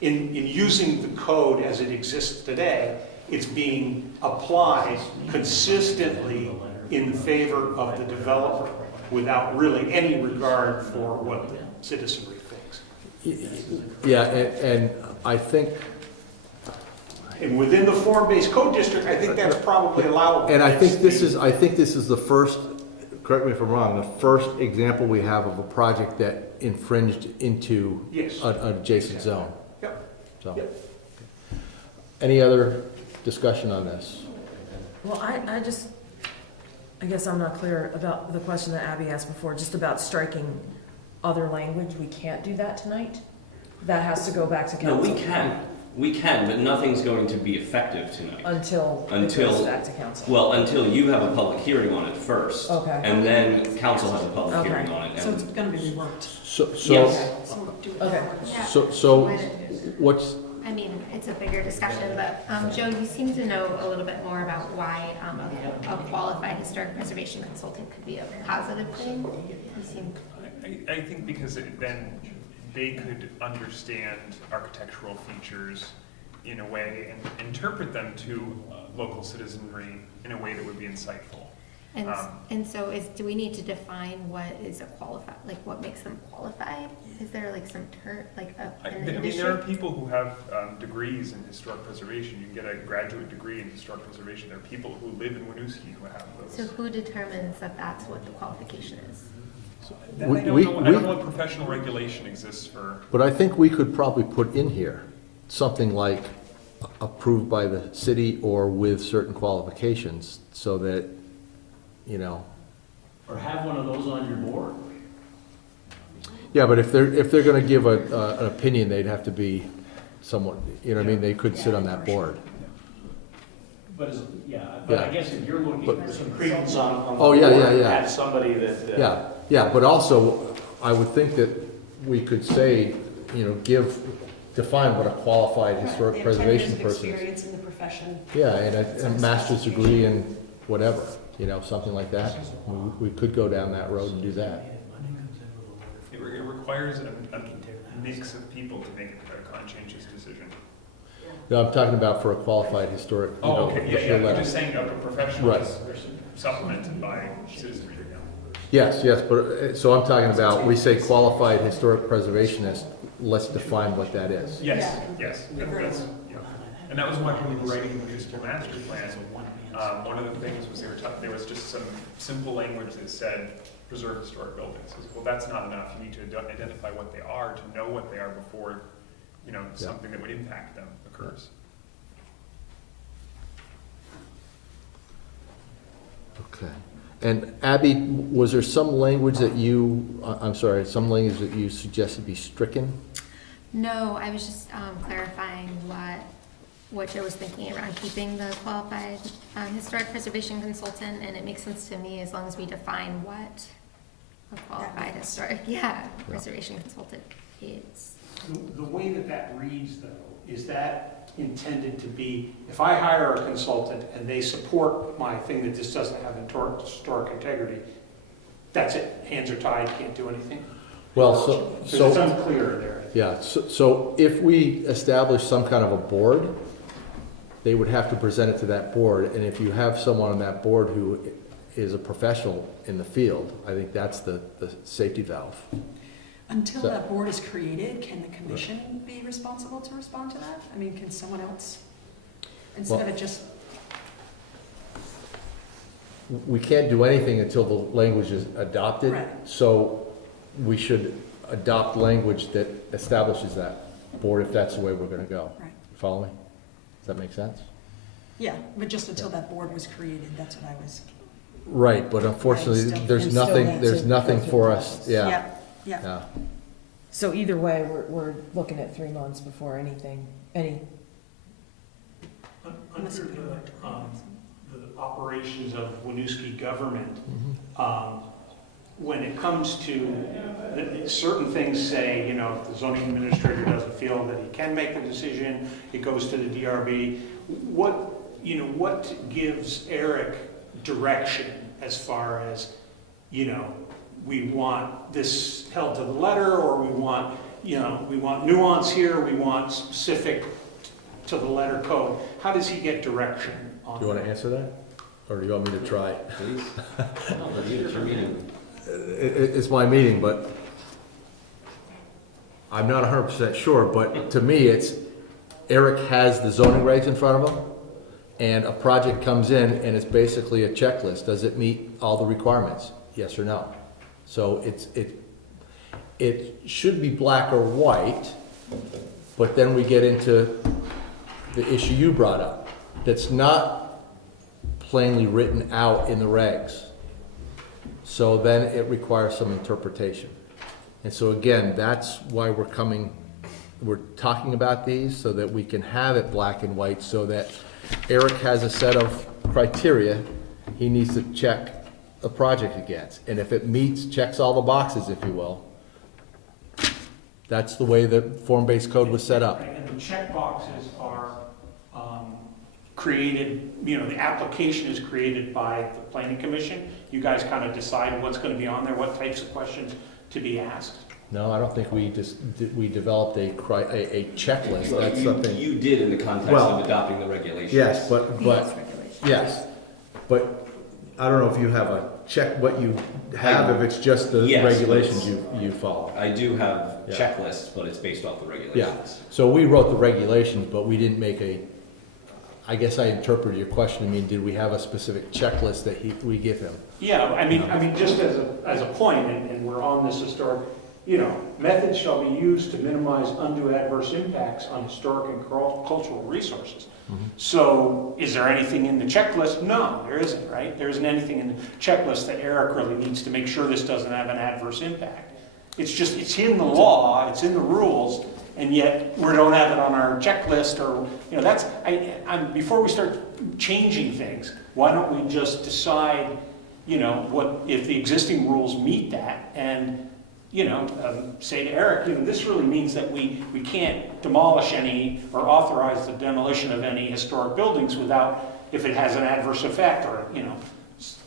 in using the code as it exists today, it's being applied consistently in favor of the developer. without really any regard for what the citizenry thinks. Yeah, and I think, And within the form-based code district, I think that's probably allowable. and I think this is the first, correct me if I'm wrong, the first example we have of a project that infringed into Yes. an adjacent zone. Yep. So, Yep. any other discussion on this? Well, I guess I'm not clear about the question that Abby asked before, just about striking other language. We can't do that tonight? That has to go back to No, council? we can, but nothing's going to be effective tonight. Until it Until- goes back to council? Well, until you have a public hearing on it first. Okay. And then council has a public Okay. hearing on it. So and- it's gonna be reworked. So, Yes. So we'll do it Okay. that way. Yeah. so what's, I mean, it's a bigger discussion, but Joe, you seem to know a little bit more about why a qualified historic preservation consultant could be a positive thing. You seem, I think because then they could understand architectural features in a way and interpret them to local citizenry in a way that would be insightful. and, and so do we need to define what is a qualified, like what makes them qualified? Is there like some in the I mean, industry? there are people who have degrees in historic preservation. You can get a graduate degree in historic preservation. There are people who live in Winooski who have So those. who determines that that's what the qualification is? I We- don't know what professional regulation exists for. but I think we could probably put in here something like approved by the city or with certain qualifications, so that, you know. Or have one of those on your board. Yeah, but if they're gonna give an opinion, they'd have to be somewhat, you know what I mean, they could sit on that board. But, Yeah. I guess if you're looking for some credence on the Oh, yeah, yeah, board, yeah. have somebody that. Yeah, but also, I would think that we could say, you know, define what a qualified historic preservation person is. Experience in the profession. Yeah, and a master's degree in whatever, you know, something like that. We could go down that road and do that. It requires a mix of people to make a conscientious decision. No, I'm talking about for a qualified historic, you know. Okay, your yeah, level. I'm just saying a professional Right. is supplemented by citizenry. Yes, but, so I'm talking about, we say qualified historic preservationist, let's define what that is. Yes, yes, that's, yeah. And that was why when we were writing the municipal master plan, one of the things was there was just some simple language that said, preserve historic buildings. I was, well, that's not enough. You need to identify what they are, to know what they are before, you know, something that would impact them occurs. Okay. And Abby, was there some language that some language that you suggested be stricken? No, I was just clarifying what Joe was thinking around keeping the qualified historic preservation consultant, and it makes sense to me as long as we define what a qualified historic, preservation consultant is. The way that reads, though, is that intended to be, if I hire a consultant and they support my thing that this doesn't have historic integrity, that's it, hands are tied, can't do anything? Well, Because it's unclear there. Yeah, so if we establish some kind of a board, they would have to present it to that board, and if you have someone on that board who is a professional in the field, I think that's the safety valve. Until So- that board is created, can the commission be responsible to respond to that? I mean, can someone else, instead of it just, We can't do anything until the language is adopted. Right. So we should adopt language that establishes that board if that's the way we're gonna go. Right. Follow me? Does that make sense? yeah, but just until that board was created, that's what I was, Right, but unfortunately, Right, still- there's And still nothing, have there's to nothing go through for the us, process. yeah, yeah. yeah. So either way, we're looking at 3 months before any Unless you put it in The operations of Winooski government, Mhm. when it comes to, certain things say, you know, if the zoning administrator doesn't feel that he can make the decision, it goes to the DRB. What gives Eric direction as far as, you know, we want this held to the letter, or we want nuance here, we want specific to the letter code? How does he get direction on Do you wanna answer that? Or do you want me to try? Please? No, it's your meeting. it's my meeting, but I'm not 100% sure, but to me, it's, Eric has the zoning regs in front of him, and a project comes in, and it's basically a checklist. Does it meet all the requirements? Yes or no? So it should be black or white, but then we get into the issue you brought up, that's not plainly written out in the regs. So then it requires some interpretation. And so again, that's why we're talking about these, so that we can have it black and white, so that Eric has a set of criteria he needs to check a project against. And if it checks all the boxes, if you will, that's the way the form-based code was set up. And the check boxes are created, the application is created by the planning commission. You guys kind of decide what's going to be on there, what types of questions to be asked. No, I don't think we developed a checklist. Well, That's something. you did in the context Well, of adopting the regulations. Yes, but, regulations. yes, but I don't know if you have a check, what you have, if it's just the Yes, regulations you follow. I do have Yeah. checklists, but it's based off the regulations. Yeah, so we wrote the regulations, but we didn't make I guess I interpreted your question, did we have a specific checklist that we give him? Yeah, I mean, just as a point, and we're on this historic, methods shall be used to minimize undue adverse impacts on historic and cultural resources. So is there anything in the checklist? No, there isn't, right? There isn't anything in the checklist that Eric really needs to make sure this doesn't have an adverse impact. It's in the law, it's in the rules, and yet we don't have it on our checklist, or, before we start changing things, why don't we just decide, if the existing rules meet that, and say to Eric, this really means that we can't demolish any or authorize the demolition of any historic buildings if it has an adverse effect, or,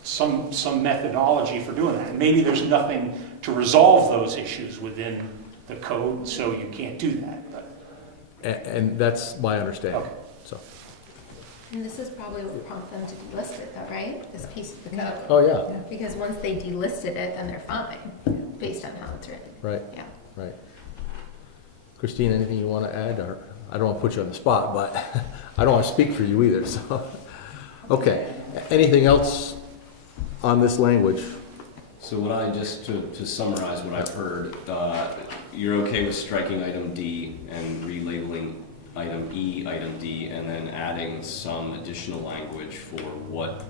some methodology for doing that. And maybe there's nothing to resolve those issues within the code, so you can't do that, but. And that's my understanding, Okay. so. And this is probably what prompted them to delist it though, right? This piece of the code. Oh, yeah, Because once they delisted it, then they're fine, based on how it's written. right, Yeah. right. Christine, anything you want to add, or, I don't want to put you on the spot, but I don't want to speak for you either, so. Okay, anything else on this language? So to summarize what I've heard, you're okay with striking item D and relabeling item E, item D, and then adding some additional language for what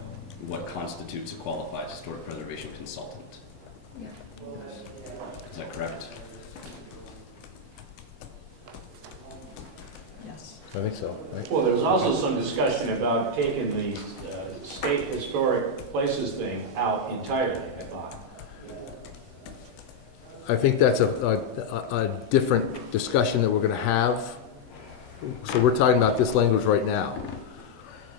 constitutes a qualified historic preservation consultant. Yeah. Is that correct? Yes. I think so, right? Well, there was also some discussion about taking the state historic places thing out entirely, I thought. I think that's a different discussion that we're gonna have. So we're talking about this language right now.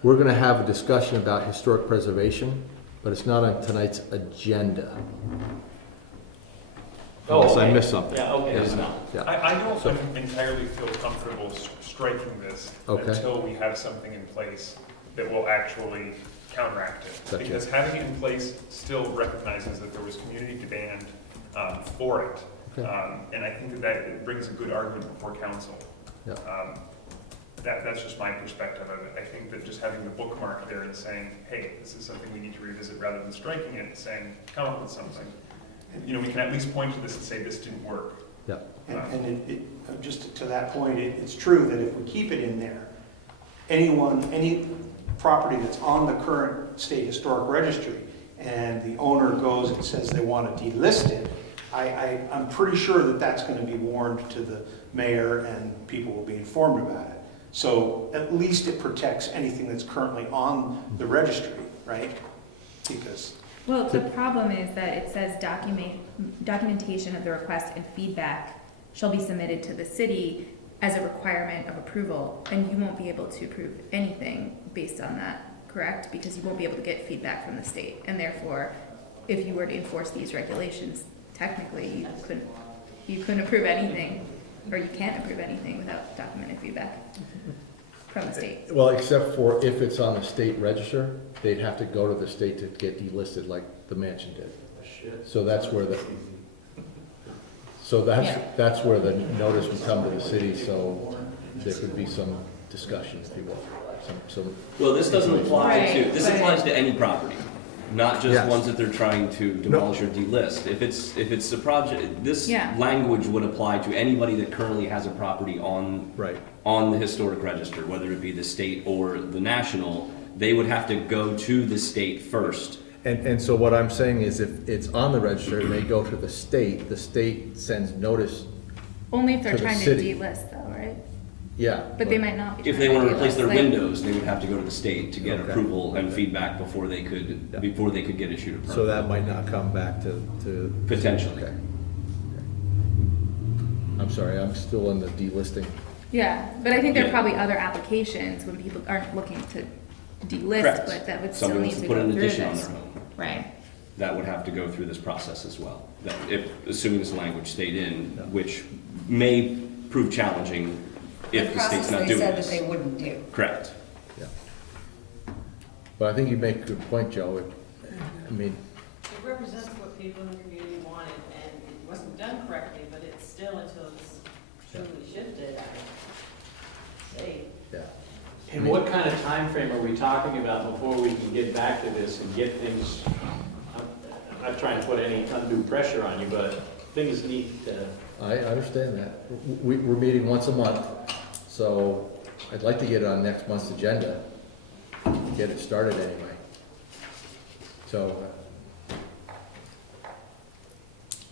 We're gonna have a discussion about historic preservation, but it's not on tonight's agenda. Unless I missed something. Yeah, okay. It is not. Yeah. I don't entirely feel comfortable striking this Okay. until we have something in place that will actually counteract it. Gotcha. Because having it in place still recognizes that there was community demand for it. Okay. And I think that it brings a good argument before council. Yeah. That's just my perspective of it. I think that just having the bookmark there and saying, hey, this is something we need to revisit, rather than striking it and saying, come up with something. We can at least point to this and say, this didn't work. Yeah. And just to that point, it's true that if we keep it in there, any property that's on the current state historic registry, and the owner goes and says they want to delist it, I'm pretty sure that that's going to be warned to the mayor, and people will be informed about it. So at least it protects anything that's currently on the registry, right? Because. Well, the problem is that it says documentation of the request and feedback shall be submitted to the city as a requirement of approval, and you won't be able to approve anything based on that, correct? Because you won't be able to get feedback from the state, and therefore, if you were to enforce these regulations, technically you couldn't approve anything, or you can't approve anything without documented feedback from the state. Well, except for if it's on the state register, they'd have to go to the state to get delisted like the mansion did. So that's where that's where the notice would come to the city, so there could be some discussion, if you will, some. Well, this doesn't apply to, Right, this but- applies to any property, not just Yes. ones that they're trying to demolish or delist. If it's a project, this Yeah. language would apply to anybody that currently has a property Right. on the historic register, whether it be the state or the national. They would have to go to the state first. And so what I'm saying is if it's on the register and they go to the state sends notice, Only if they're To the trying to city. delist though, right? yeah. But they might not be. If trying they want to delist, replace their like- windows, they would have to go to the state to get Okay. approval and feedback before they could get issued a permit. So that might not come back to. Potentially. Okay. I'm sorry, I'm still in the delisting. Yeah, but I think there are Yeah. probably other applications when people aren't looking to delist, Correct. but that would still Someone need wants to to put go an through addition on this. their home. Right. That would have to go through this process as well. That if, assuming this language stayed in, Yeah. which may prove challenging if the state's not doing process they said that this. they wouldn't do. Correct. Yeah. But I think you make a good point, Joe. I mean, It represents what people in the community wanted, and it wasn't done correctly, but it's still, until it's truly shifted, I say. yeah. And what kind of time frame are we talking about before we can get back to this and get things, I'm not trying to put any undue pressure on you, but things need to, I understand that. We're meeting once a month, so I'd like to get it on next month's agenda, get it started anyway. So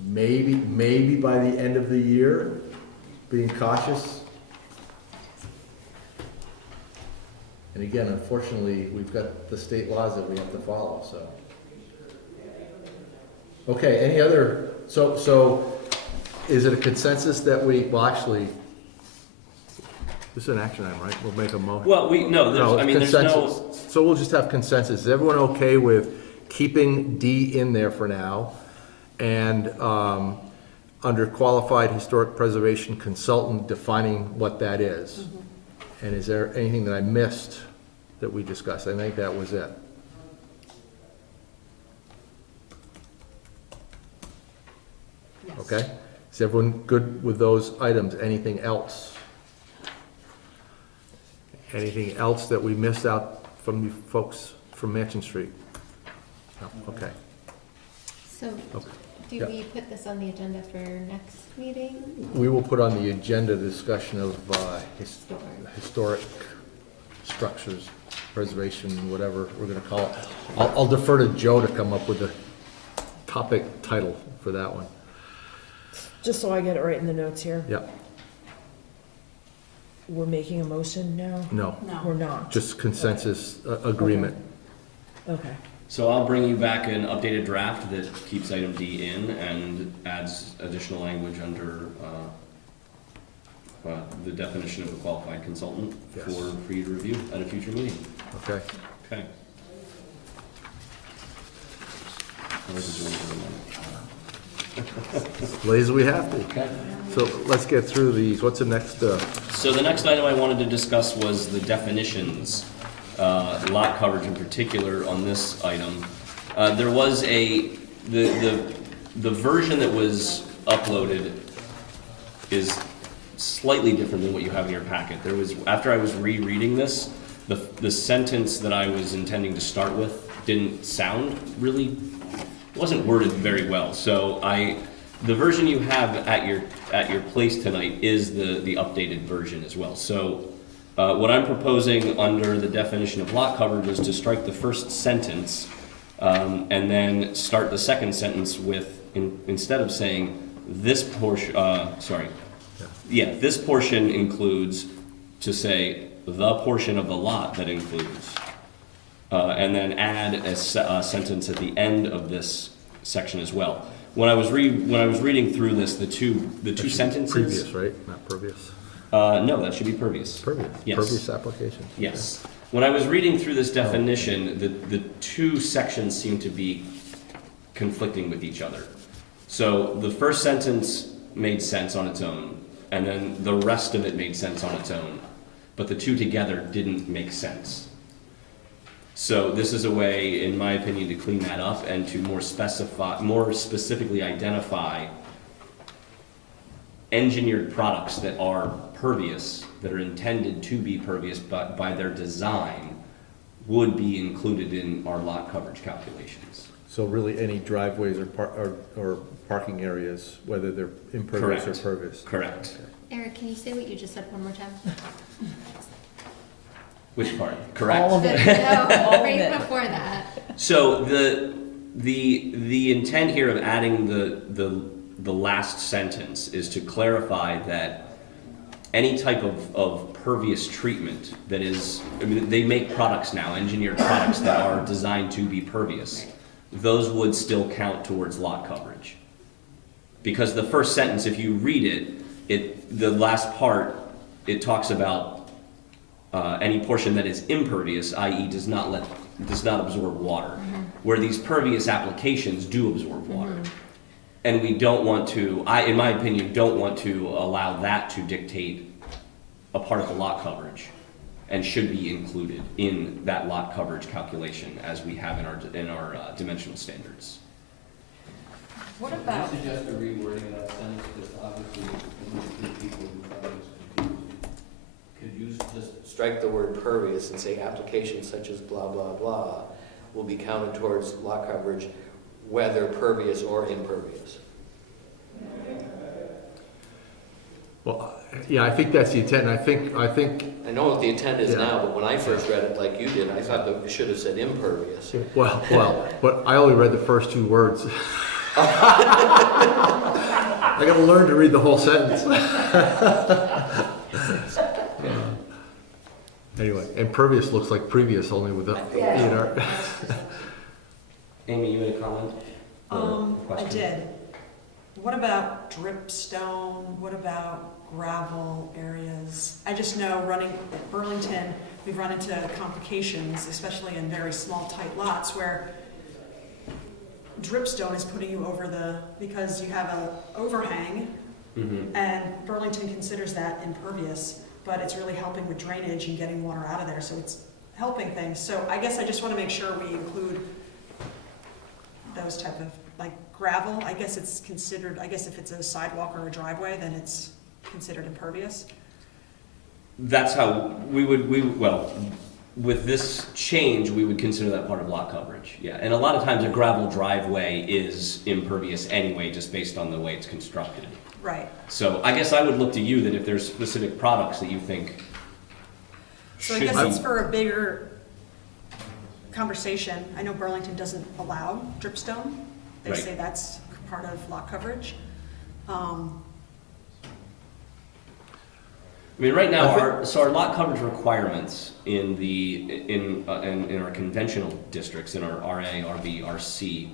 maybe by the end of the year, being cautious. And again, unfortunately, we've got the state laws that we have to follow, so. Okay, any other, so is it a consensus that well, actually, this is an action item, right? We'll make a motion. Well, there's no, Consensus. So we'll just have consensus. Is everyone okay with keeping D in there for now? And under qualified historic preservation consultant, defining what that is? And is there anything that I missed that we discussed? I think that was it. Yes. Okay? Is everyone good with those items? Anything else? Anything else that we missed out from you folks from Mansion Street? No, okay. So, Okay. do Yeah. we put this on the agenda for next meeting? We will put on the agenda discussion of historic structures, preservation, whatever we're gonna call it. I'll defer to Joe to come up with the topic title for that one. Just so I get it right in the notes here, Yeah, we're making a motion now? no, We're No. not? just consensus agreement. Okay. so I'll bring you back an updated draft that keeps item D in and adds additional language under the definition of a qualified consultant Yes. for you to review at a future meeting. Okay. Okay. I'd like to join you. Late as we have to. Okay. So let's get through these. What's the next, So the next item I wanted to discuss was the definitions, lot coverage in particular on this item. There was the version that was uploaded is slightly different than what you have in your packet. There was, after I was rereading this, the sentence that I was intending to start with didn't sound really, wasn't worded very well. So the version you have at your place tonight is the updated version as well. So what I'm proposing under the definition of lot coverage is to strike the first sentence and then start the second sentence with, instead of saying this portion, this portion includes, to say the portion of the lot that includes, and then add a sentence at the end of this section as well. When I was reading through this, the two sentences. previous, right? Not pervious. No, that should be pervious. Pervious. Yes. Pervious application. Yes. When I was reading through this definition, the two sections seem to be conflicting with each other. So the first sentence made sense on its own, and then the rest of it made sense on its own, but the two together didn't make sense. So this is a way, in my opinion, to clean that up and to more specifically identify engineered products that are pervious, that are intended to be pervious, but by their design would be included in our lot coverage calculations. So really any driveways or parking areas, whether they're impervious Correct. or pervious? Correct. Eric, can you say what you just said one more time? Which part? Correct. All of it. No, of right it. before that. So the intent here of adding the last sentence is to clarify that any type of pervious treatment that is, I mean, they make products now, engineered products that are designed to be pervious. Those would still count towards lot coverage. Because the first sentence, if you read the last part, it talks about any portion that is impervious, i.e. does not absorb water, where these pervious applications do absorb water. And we don't want to, in my opinion, don't want to allow that to dictate a part of the lot coverage, and should be included in that lot coverage calculation as we have in our dimensional standards. What Could about, you suggest a rewording of that sentence, because obviously there are people who probably is confused. Could you just strike the word pervious and say applications such as blah, blah, blah will be counted towards lot coverage, whether pervious or impervious? Well, yeah, I think that's the intent, and I think, I know what the intent is Yeah. now, but when I first read it like you did, I thought that it should have said impervious. well, but I only read the first two words. I gotta learn to read the whole sentence. Anyway, impervious looks like previous, only with the, Amy, you had a comment? Or a I question? did. What about dripstone? What about gravel areas? I just know running at Burlington, we've run into complications, especially in very small, tight lots where dripstone is putting you over because you have a overhang, and Burlington considers that impervious, but it's really helping with drainage and getting water out of there, so it's helping things. So I guess I just want to make sure we include those type of, like gravel, I guess it's considered, I guess if it's a sidewalk or a driveway, then it's considered impervious. That's how well, with this change, we would consider that part of lot coverage, yeah. And a lot of times a gravel driveway is impervious anyway, just based on the way it's constructed. Right. So I guess I would look to you that if there's specific products that you think So I should guess be. it's for a bigger conversation. I know Burlington doesn't allow dripstone. They Right. say that's part of lot coverage. I mean, right now, I think- our lot coverage requirements in our conventional districts, in our RA, RB, RC,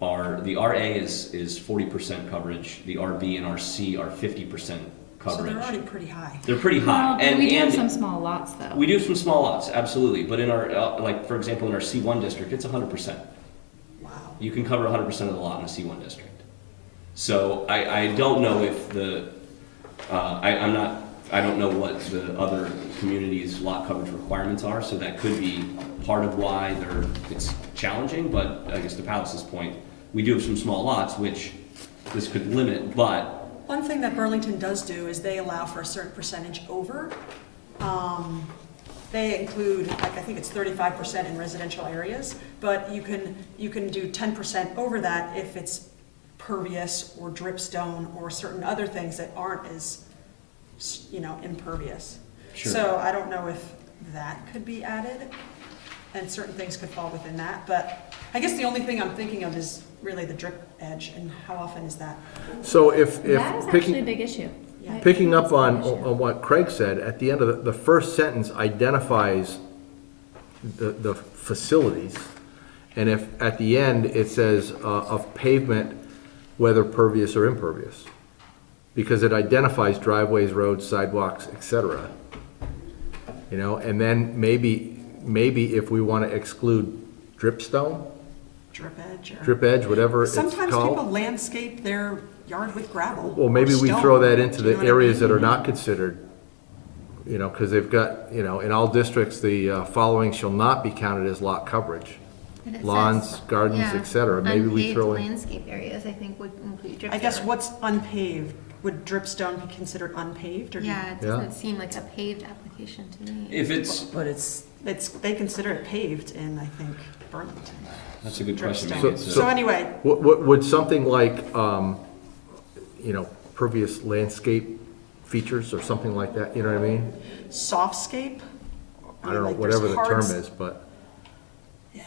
the RA is 40% coverage, the RB and RC are 50% So coverage. they're already pretty high. They're pretty high. Well, but we do have and some small lots, though. we do some small lots, absolutely, but in our, like, for example, in our C1 district, it's 100%. Wow. You can cover 100% of the lot in a C1 district. So I don't know if I don't know what the other communities' lot coverage requirements are, so that could be part of why it's challenging, but I guess to Palace's point, we do have some small lots, which this could limit, but One thing that Burlington does do is they allow for a certain percentage over. They include, like, I think it's 35% in residential areas, but you can do 10% over that if it's pervious or dripstone or certain other things that aren't as, impervious. Sure. So I don't know if that could be added, and certain things could fall within that, but I guess the only thing I'm thinking of is really the drip edge, and how often is that? So if That is actually a picking, big issue. Yeah. picking up on, That's an issue. on what Craig said, at the end of the first sentence identifies the facilities, and if at the end it says of pavement, whether pervious or impervious, because it identifies driveways, roads, sidewalks, etc. And then maybe if we want to exclude dripstone, Drip edge or? drip edge, whatever it's Sometimes people called. landscape their yard with gravel. Well, maybe or we stone. throw that into Do you the know what I areas mean? that are not considered you know, because they've got, you know, in all districts, the following shall not be counted as lot coverage. But it Lawns, says, gardens, yeah, et cetera. Maybe we unpaved throw in. landscape areas, I think, would include drip I guess stone. what's unpaved, would dripstone be considered unpaved, or? Yeah, it Yeah. doesn't seem like a paved application to me. If it's, But it's, They consider it paved in, I think, Burlington. that's a good question. Dripstone. maybe it's a- So anyway, Would something like, you know, pervious landscape features or something like that, you know what I mean? softscape? I don't know, like, there's whatever the hard term is, but, Yeah.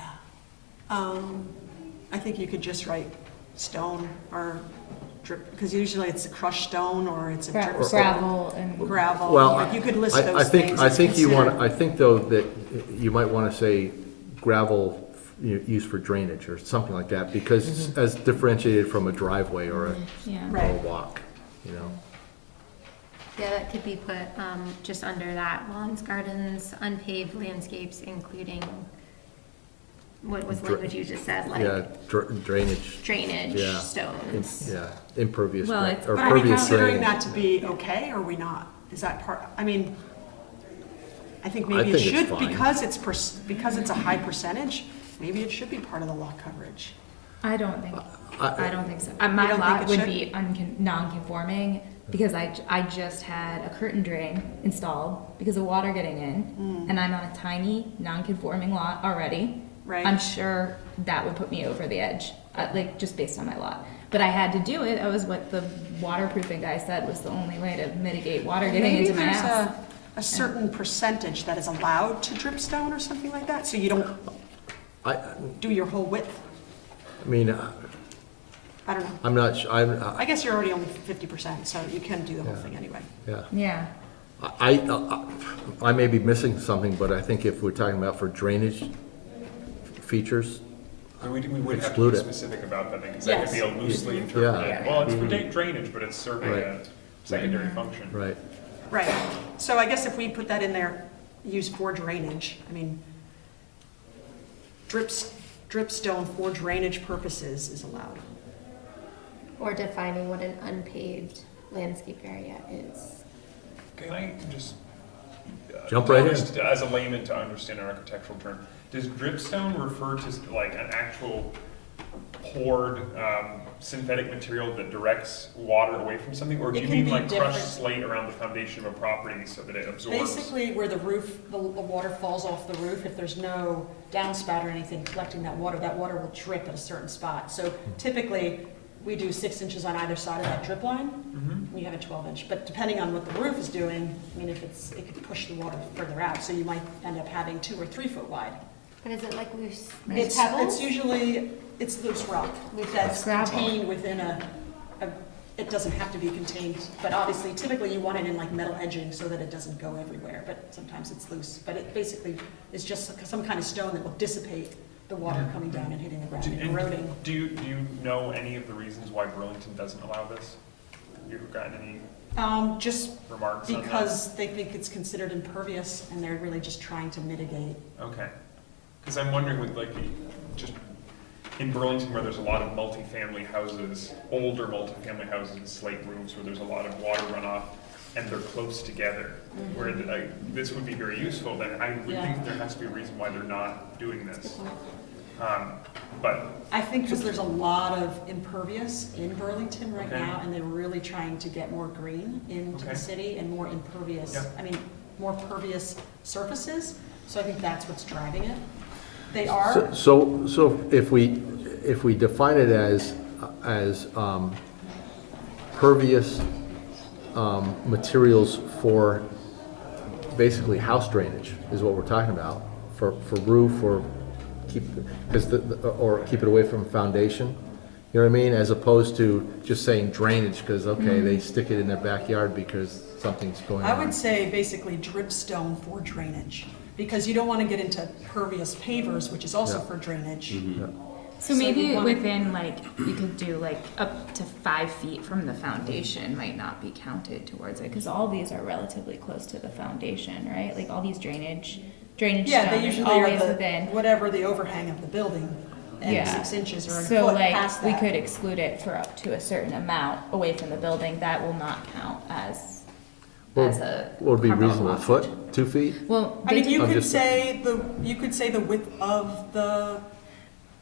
I think you could just write stone or drip, because usually it's a crushed stone or it's a drip stone. Gravel and. Gravel, well, like you could list I those think, things. I as think you want, considered. I think though that you might want to say gravel used for drainage or something like that, because as differentiated from a driveway or Yeah. a Right. walk, you know? Yeah, that could be put, just under that, lawns, gardens, unpaved landscapes, including, what was the Dra- language you just said, Yeah, like drainage, drainage, Yeah. stones. yeah, impervious, Well, dra- it's- or But are we pervious considering drainage. that to be okay, or are we not? Is that part, I mean, I think I maybe it think it's should, fine. because it's a high percentage, maybe it should be part of the lot coverage. I don't think, I- I don't think so. You My don't think lot it would should? be non-conforming because I just had a curtain drain installed because of water getting in. And I'm on a tiny, non-conforming lot already. Right. I'm sure that would put me over the edge, like just based on my lot. But I had to do it. That was what the waterproofing guy said was the only way to mitigate water getting into my house. Maybe there's a certain percentage that is allowed to dripstone or something like that, so you don't I do your whole width. mean, I don't know. I'm not, I guess you're already only 50%, so you can do the whole Yeah. thing anyway. yeah. Yeah. I may be missing something, but I think if we're talking about for drainage features, We would have to Exclude be it. specific about that, because that could be a loosely Yeah. interpreted, well, it's for drainage, but it's serving Right. a secondary function. right? Right, so I guess if we put that in there, use for drainage, I mean, dripstone for drainage purposes is allowed. Or defining what an unpaved landscape area is. Can I just? Jump right in. just As a layman to understand an architectural term, does dripstone refer to like an actual poured synthetic material that directs water away from something? Or do It you can mean be like different. crushed slate around the foundation of a property so that it absorbs? Basically, where the roof, the water falls off the roof, if there's no downspout or anything collecting that water will drip at a certain spot. So typically, we do 6 inches on either side of that drip line, Mhm. we have a 12-inch. But depending on what the roof is doing, I mean, if it could push the water further out, so you might end up having 2 or 3 foot wide. But is it like loose It's pebbles? usually, it's loose rock that's gravel. contained within it doesn't have to be contained, but obviously typically you want it in like metal edging so that it doesn't go everywhere, but sometimes it's loose. But it basically is just some kind of stone that will dissipate the water coming down and hitting the ground and eroding. Do you know any of the reasons why Burlington doesn't allow this? Have you gotten any Just remarks on that? because they think it's considered impervious and they're really just trying to mitigate. Okay. Because I'm wondering with like, just in Burlington where there's a lot of multifamily houses, older multifamily houses with slate roofs where there's a lot of water runoff and they're close together, where this would be very useful, then I would Yeah. think there has to be a reason why they're not doing this. But, I think because there's a lot of impervious in Burlington right Okay. now, and they're really trying to get more green into Okay. the city and more impervious, Yeah. more pervious surfaces. So I think that's what's driving it. They are, So if we define it as pervious materials for basically house drainage is what we're talking about, for roof or keep it away from foundation. You know what I mean? As opposed to just saying drainage, because, okay, they stick it in their backyard because something's going on. I would say basically dripstone for drainage, because you don't want to get into pervious pavers, which is also Yeah. for drainage. Yeah. So So maybe you want- within like, you could do like up to 5 feet from the foundation might not be counted towards it, because all these are relatively close to the foundation, right? Like all these drainage Yeah, stone they is usually are always the, within. whatever the overhang of the building, and Yeah. 6 inches or a So foot like, past we that. could exclude it for up to a certain amount away from the building, that will not count as, as a What would be carport reasonable, a lot. foot, 2 feet? Well, I mean, they, you I'm could just- say the width of the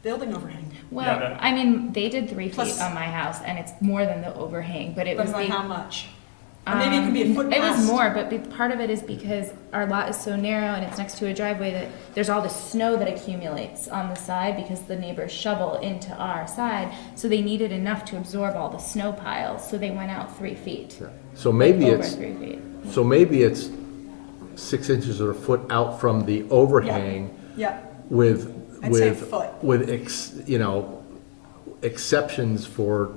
building overhang. well, Yeah, that- I mean, they did 3 feet Plus- on my house, and it's more than the overhang, but it But was by the. how much? Or maybe it can be a foot It was past. more, but part of it is because our lot is so narrow and it's next to a driveway that there's all this snow that accumulates on the side because the neighbors shovel into our side. So they needed enough to absorb all the snow piles, so they went out 3 feet. So maybe Over it's, 3 feet. so maybe it's 6 inches or a foot out from the overhang Yeah, with, I'd say a with, foot. with, exceptions for,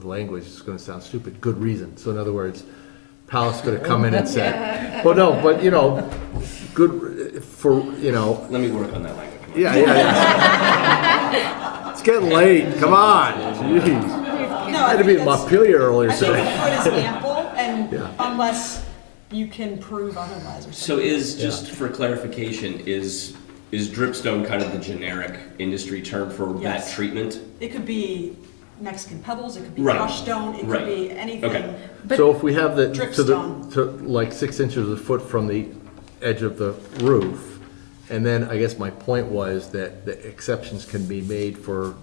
the language is gonna sound stupid, good reason. So in other words, Palace gonna come in and say, well, no, but, good, for, Let me work on that language. yeah. It's getting late, come on, jeez. No, I had to be at Montpelier earlier I think today. a foot is ample, and Yeah. unless you can prove otherwise or So something. just for clarification, is dripstone kind of the generic industry term for that Yes. treatment? It could be Mexican pebbles, it could be Right. crushed stone, it could Right. be anything. Okay. So if we have the, Dripstone. to like 6 inches a foot from the edge of the roof, and then I guess my point was that the exceptions can be made for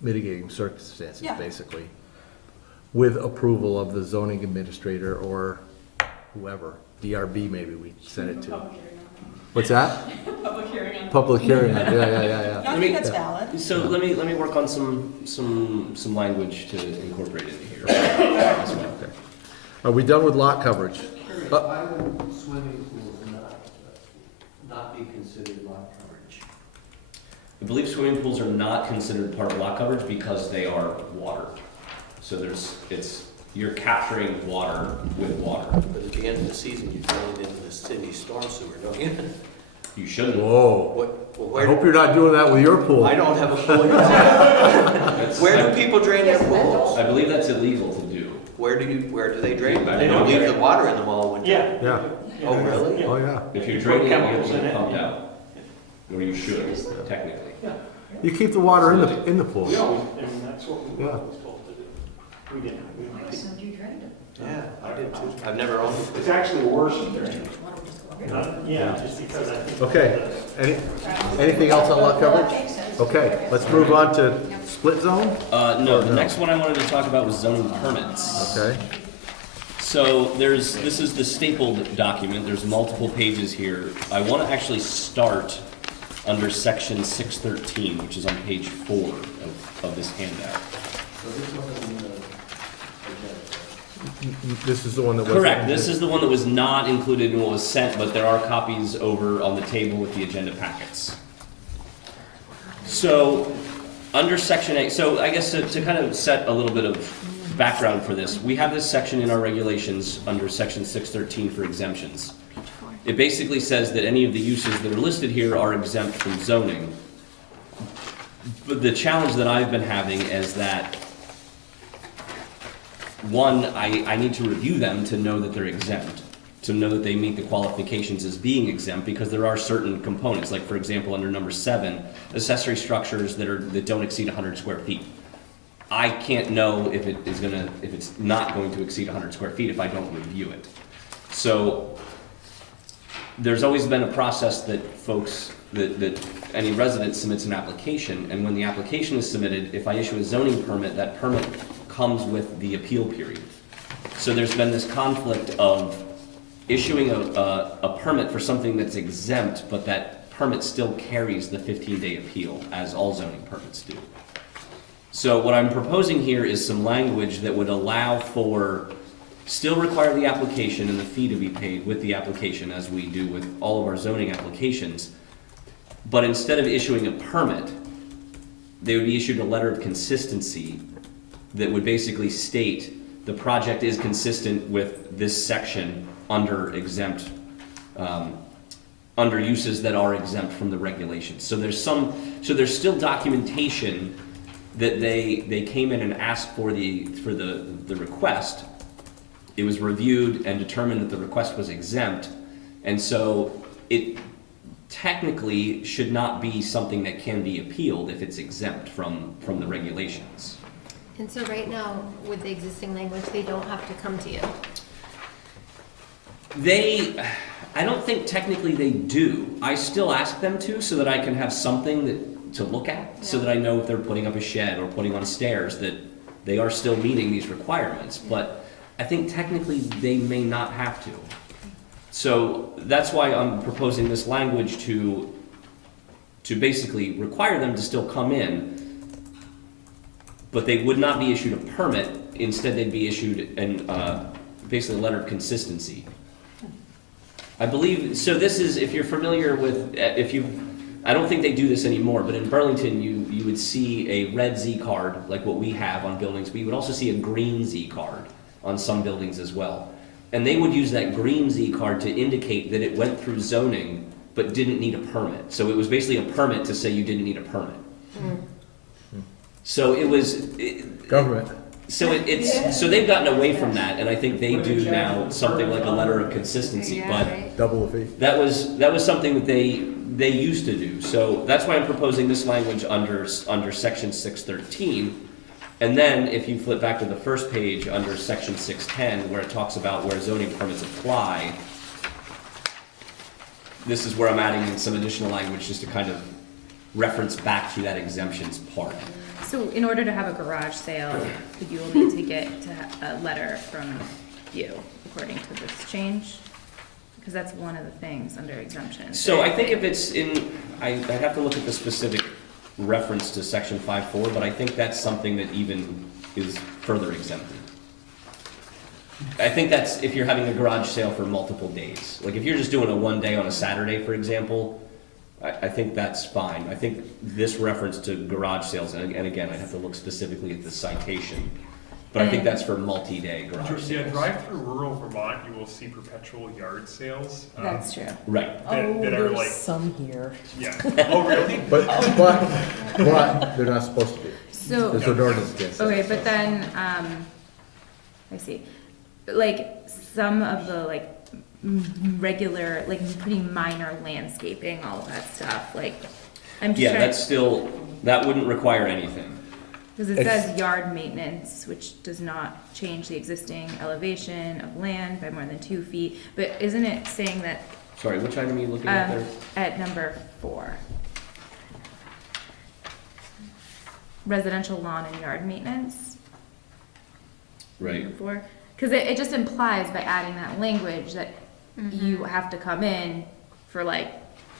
mitigating circumstances, Yeah. basically, with approval of the zoning administrator or whoever, DRB maybe we send it to. Public hearing What's that? on- Public hearing on. Public hearing, yeah. No, I Let me- think that's valid. So let me work on some language to incorporate into here. As well. Okay. Are we done with lot coverage? Why would swimming pools not be considered lot coverage? I believe swimming pools are not considered part of lot coverage because they are water. So you're capturing water with water. But at the end of the season, you drain it into the city storm sewer, don't you? You shouldn't. Whoa. Well, I where hope you're not doing that with your pool. I don't have a pool. That's- Where do people drain their pools? I believe that's illegal to do. Where do they drain? They They don't don't leave drain. the water in them all winter. Yeah. Yeah, Oh, really? oh, yeah. If you're Put draining it, you have chemicals to in get it. it pumped out. Or you should, technically. You keep the water in the pool. We always, and that's what we were Yeah. always told to do. We didn't. So you drained it. Yeah, I did too. I've never owned a It's pool. actually worse than there. Water would just go over. Yeah, just because I think. Okay, anything else on lot coverage? Okay, let's move on to split zone, No, the next one I wanted to talk about was zoning permits. okay? So this is the stapled document, there's multiple pages here. I want to actually start under section 613, which is on page 4 of this handout. So this wasn't in the agenda. This is the one that was. Correct, this is the one that was not included in what was sent, but there are copies over on the table with the agenda packets. So, under section 8, so I guess to kind of set a little bit of background for this, we have this section in our regulations under section 613 for exemptions. It basically says that any of the uses that are listed here are exempt from zoning. But the challenge that I've been having is that, one, I need to review them to know that they're exempt, to know that they meet the qualifications as being exempt, because there are certain components, like for example, under number 7, accessory structures that don't exceed 100 square feet. I can't know if it's not going to exceed 100 square feet if I don't review it. So there's always been a process that that any resident submits an application, and when the application is submitted, if I issue a zoning permit, that permit comes with the appeal period. So there's been this conflict of issuing a permit for something that's exempt, but that permit still carries the 15-day appeal, as all zoning permits do. So what I'm proposing here is some language that would allow for, still require the application and the fee to be paid with the application, as we do with all of our zoning applications, but instead of issuing a permit, they would be issued a letter of consistency that would basically state the project is consistent with this section under exempt, under uses that are exempt from the regulations. So there's still documentation that they came in and asked for the request. It was reviewed and determined that the request was exempt, and so it technically should not be something that can be appealed if it's exempt from the regulations. And so right now, with the existing language, they don't have to come to you. I don't think technically they do. I still ask them to so that I can have something to look at, so that I know if they're putting up a shed or putting on stairs that they are still meeting these requirements. But I think technically they may not have to. So that's why I'm proposing this language to basically require them to still come in, but they would not be issued a permit. Instead, they'd be issued basically a letter of consistency. I believe, so this is, if you're familiar with, I don't think they do this anymore, but in Burlington, you would see a red Z card, like what we have on buildings, but you would also see a green Z card on some buildings as well. And they would use that green Z card to indicate that it went through zoning, but didn't need a permit. So it was basically a permit to say you didn't need a permit. So it was... Government. So so they've gotten away from that, and I think they do now something like a letter of consistency, but Double the fee. that was something that they used to do. So that's why I'm proposing this language under section 613. And then if you flip back to the first page under section 610, where it talks about where zoning permits apply, this is where I'm adding in some additional language just to kind of reference back to that exemptions part. So in order to have a garage sale, you will need to get a letter from you, according to this change? Because that's one of the things under exemptions. So I think if it's in, I'd have to look at the specific reference to section 5.4, but I think that's something that even is further exempted. I think that's if you're having a garage sale for multiple days. Like if you're just doing a one day on a Saturday, for example, I think that's fine. I think this reference to garage sales, and again, I'd have to look specifically at the citation, but I think that's for multi-day garage sales. Yeah, drive through rural Vermont, you will see perpetual yard sales. That's true. Right. That are like, some here. yeah. Oh, really? But they're not supposed to be. So, There's an ordinance against that. okay, but then, I see. Like, some of the, like, regular, like, pretty minor landscaping, all of that stuff, like, I'm just Yeah, trying, that's still, that wouldn't require anything. because it It's- says yard maintenance, which does not change the existing elevation of land by more than 2 feet, but isn't it saying that, Sorry, which item are you looking at there? at number 4? Residential lawn and yard maintenance? Right. Because it just implies by adding that language that you have to come in for like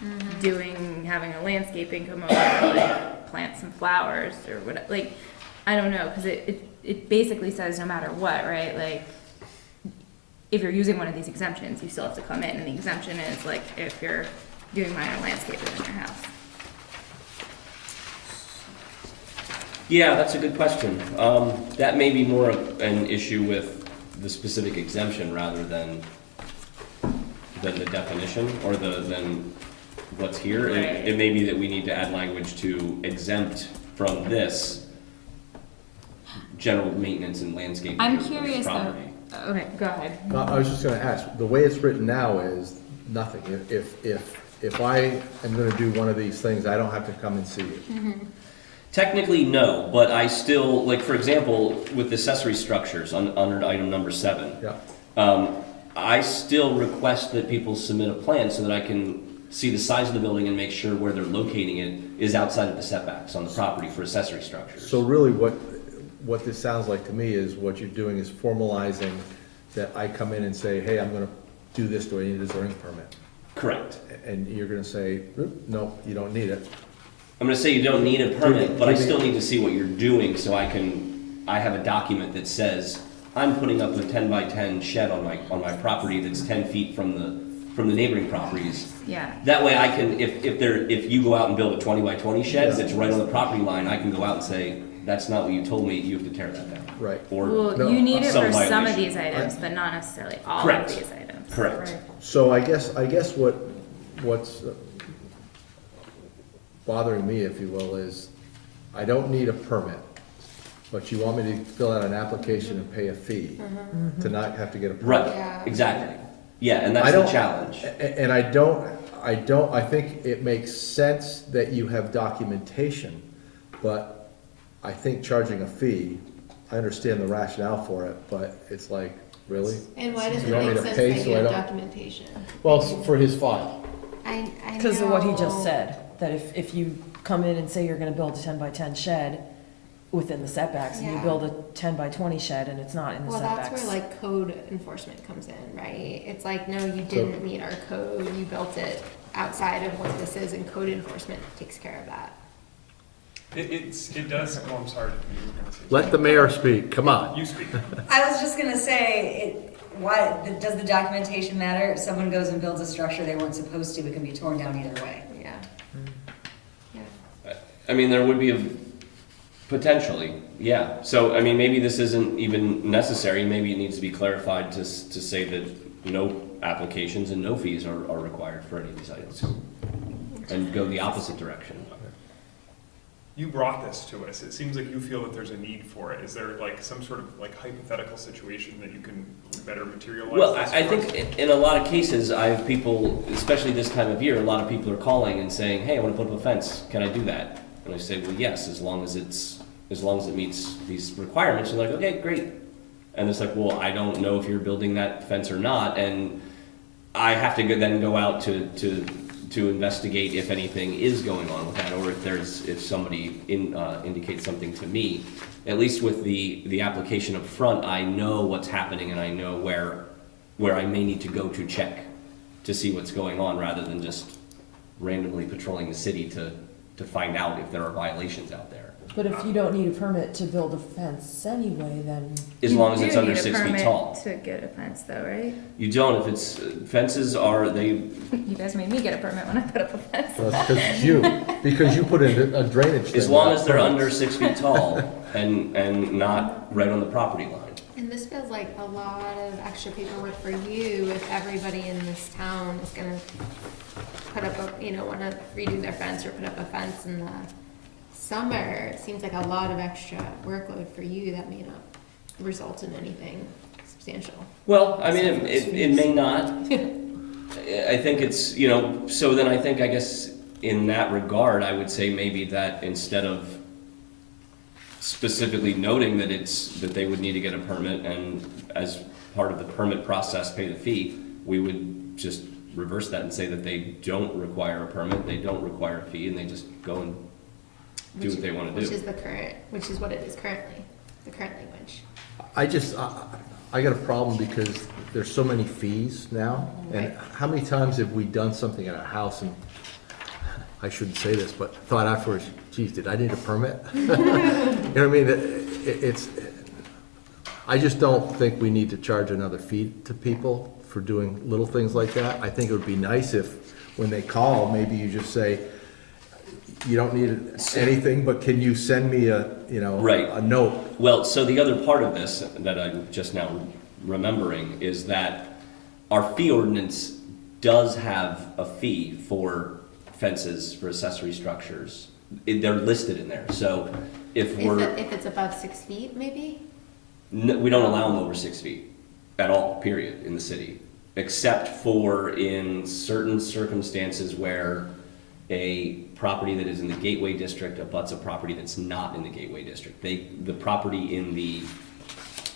having a landscaping come over, like plant some flowers or what, like, I don't know, because it basically says no matter what, right? Like, if you're using one of these exemptions, you still have to come in, and the exemption is like if you're doing minor landscaping in your house. Yeah, that's a good question. That may be more an issue with the specific exemption rather than the definition or than what's here. Right. It may be that we need to add language to exempt from this general maintenance and landscaping. I'm of the curious though. property. Okay, go ahead. I was just gonna ask, the way it's written now is nothing. If I am gonna do one of these things, I don't have to come and see you. Technically, no, but I still, like, for example, with accessory structures under item number 7, Yeah. I still request that people submit a plan so that I can see the size of the building and make sure where they're locating it is outside of the setbacks on the property for accessory structures. So really what this sounds like to me is what you're doing is formalizing that I come in and say, hey, I'm gonna do this, do I need a zoning permit? Correct. And you're gonna say, no, you don't need it. I'm gonna say you don't need a permit, but I Give me- still need to see what you're doing so I have a document that says, I'm putting up a 10 by 10 shed on my property that's 10 feet from the neighboring properties. Yeah. That way I can, if you go out and build a 20 by 20 shed that's right on the property line, I can go out and say, that's not what you told me, you have to tear that down. Right. Or Well, No, you need it some for some of violation. these items, but not necessarily all Correct. of these items. Correct. So I guess what's bothering me, if you will, is I don't need a permit, but you want me to fill out an application and pay a fee to not have to get a permit. Right, Yeah. exactly. Yeah, and I that's the don't- challenge. And I think it makes sense that you have documentation, but I think charging a fee I understand the rationale for it, but it's like, really? And why does You it want me make to sense pay that so you I have don't- documentation? Well, for his file. I Because of what he just know- said, that if you come in and say you're gonna build a 10 by 10 shed within the setbacks, and you Yeah. build a 10 by 20 shed and it's not in the Well, setbacks. that's where like code enforcement comes in, right? It's like, no, you didn't meet our code, you built it outside of what this is, and code enforcement takes care of that. It does, oh, I'm sorry, you were gonna say. Let the mayor speak, come on. You speak. I was just gonna say, why, does the documentation matter? If someone goes and builds a structure they weren't supposed to, it can be torn down either way. Yeah. Yeah. I mean, there would be potentially, yeah. So, I mean, maybe this isn't even necessary. Maybe it needs to be clarified to say that no applications and no fees are required for any of these items. And go the opposite direction. You brought this to us. It seems like you feel that there's a need for it. Is there like some sort of like hypothetical situation that you can better materialize? Well, this I for us? think in a lot of cases, I have people, especially this time of year, a lot of people are calling and saying, hey, I want to put up a fence. Can I do that? And I say, well, yes, as long as it meets these requirements. And they're like, okay, great. And it's like, well, I don't know if you're building that fence or not. And I have to then go out to investigate if anything is going on with that, or if somebody indicates something to me. At least with the application up front, I know what's happening and I know where I may need to go to check to see what's going on, rather than just randomly patrolling the city to find out if there are violations out there. But if you don't need a permit to build a fence anyway, then As You long as do it's under need a 6 feet permit tall. To get a fence though, right? You don't if it's fences are they. You guys made me get a permit when I put up a fence. Well, that's because you put in a drainage thing. As long as they're under 6 feet tall and not right on the property line. And this feels like a lot of extra paperwork for you if everybody in this town is gonna put up wanna redo their fence or put up a fence in the summer. It seems like a lot of extra workload for you that may not result in anything substantial. Well, I mean, it may not. I think it's, so then I guess in that regard, I would say maybe that instead of specifically noting that they would need to get a permit and as part of the permit process pay the fee, we would just reverse that and say that they don't require a permit, they don't require a fee, and they just go and do what they want to do. Which is what it is currently, the current language. I got a problem because there's so many fees now. And Right. how many times have we done something at a house and, I shouldn't say this, but thought afterwards, geez, did I need a permit? You know what I mean? I just don't think we need to charge another fee to people for doing little things like that. I think it would be nice if, when they call, maybe you just say, you don't need anything, but can you send me Right. a note? Well, so the other part of this that I'm just now remembering is that our fee ordinance does have a fee for fences, for accessory structures. They're listed in there. So if If it's above 6 feet, maybe? we don't allow them over 6 feet at all, period, in the city, except for in certain circumstances where a property that is in the gateway district abuts a property that's not in the gateway district. The property in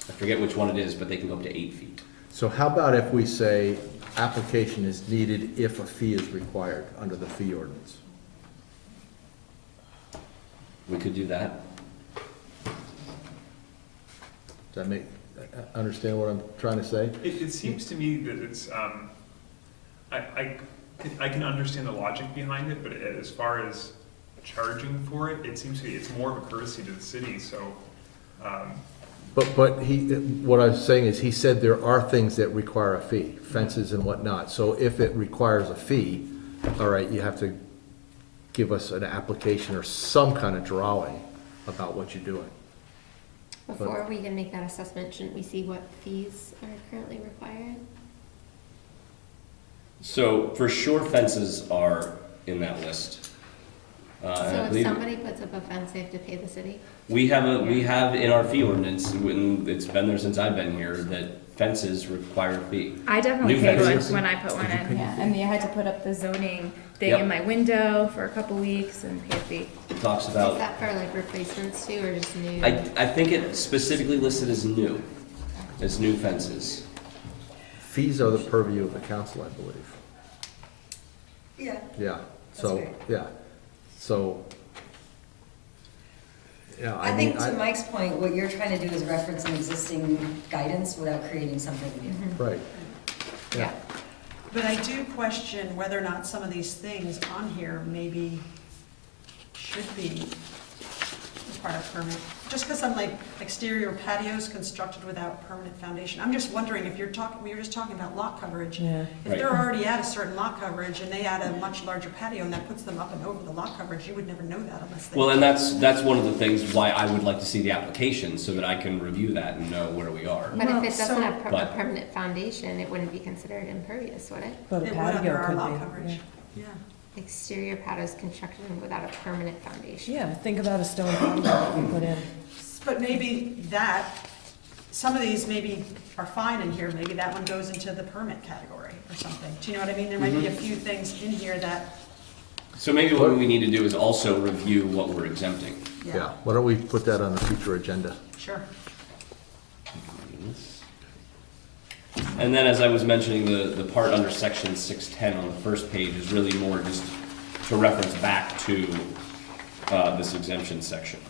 I forget which one it is, but they can go up to 8 feet. So how about if we say application is needed if a fee is required under the fee ordinance? We could do that. Does that understand what I'm trying to say? It seems to me that it's, I can understand the logic behind it, but as far as charging for it, it seems to me it's more of a courtesy to the city, so, But what I was saying is, he said there are things that require a fee, fences and whatnot. So if it requires a fee, all right, you have to give us an application or some kind of drawing about what you're doing. Before we can make that assessment, shouldn't we see what fees are currently required? So for sure fences are in that list. And I So if believe somebody puts up a fence, they have to pay the city? we have in our fee ordinance, and it's been there since I've been here, that fences require a fee. I definitely New paid one fences. when I put one in, yeah, and you had to put up the zoning thing Yep. in my window for a couple weeks and pay a fee. It talks Is about, that for like replacements too, or just new? I think it specifically listed as new fences. Fees are the purview of the council, I believe. Yeah. Yeah, That's so, fair. yeah, so, yeah, I I mean, think to Mike's point, what you're trying to do is reference an existing guidance without creating something new. right. Yeah. But I do question whether or not some of these things on here maybe should be part of permit. Just because I'm like, exterior patios constructed without permanent foundation. I'm just wondering if we were just talking about lot coverage. Yeah. If Right. they're already at a certain lot coverage and they add a much larger patio and that puts them up and over the lot coverage, you would never know that unless they. Well, and that's one of the things why I would like to see the application, so that I can review that and know where we are. But Well, if it doesn't so- have a But- permanent foundation, it wouldn't be considered impervious, would it? But a It would under patio our could lot be. coverage. Yeah. Exterior patios constructed without a permanent foundation. Yeah, think about a stone patio that we put in. But maybe some of these maybe are fine in here, maybe that one goes into the permit category or something. Do you know what I mean? There might be a few things in here that, So maybe what we need to do is also review what we're exempting. Yeah, yeah, why don't we put that on the future agenda? sure. And then, as I was mentioning, the part under section 610 on the first page is really more just to reference back to this exemption section.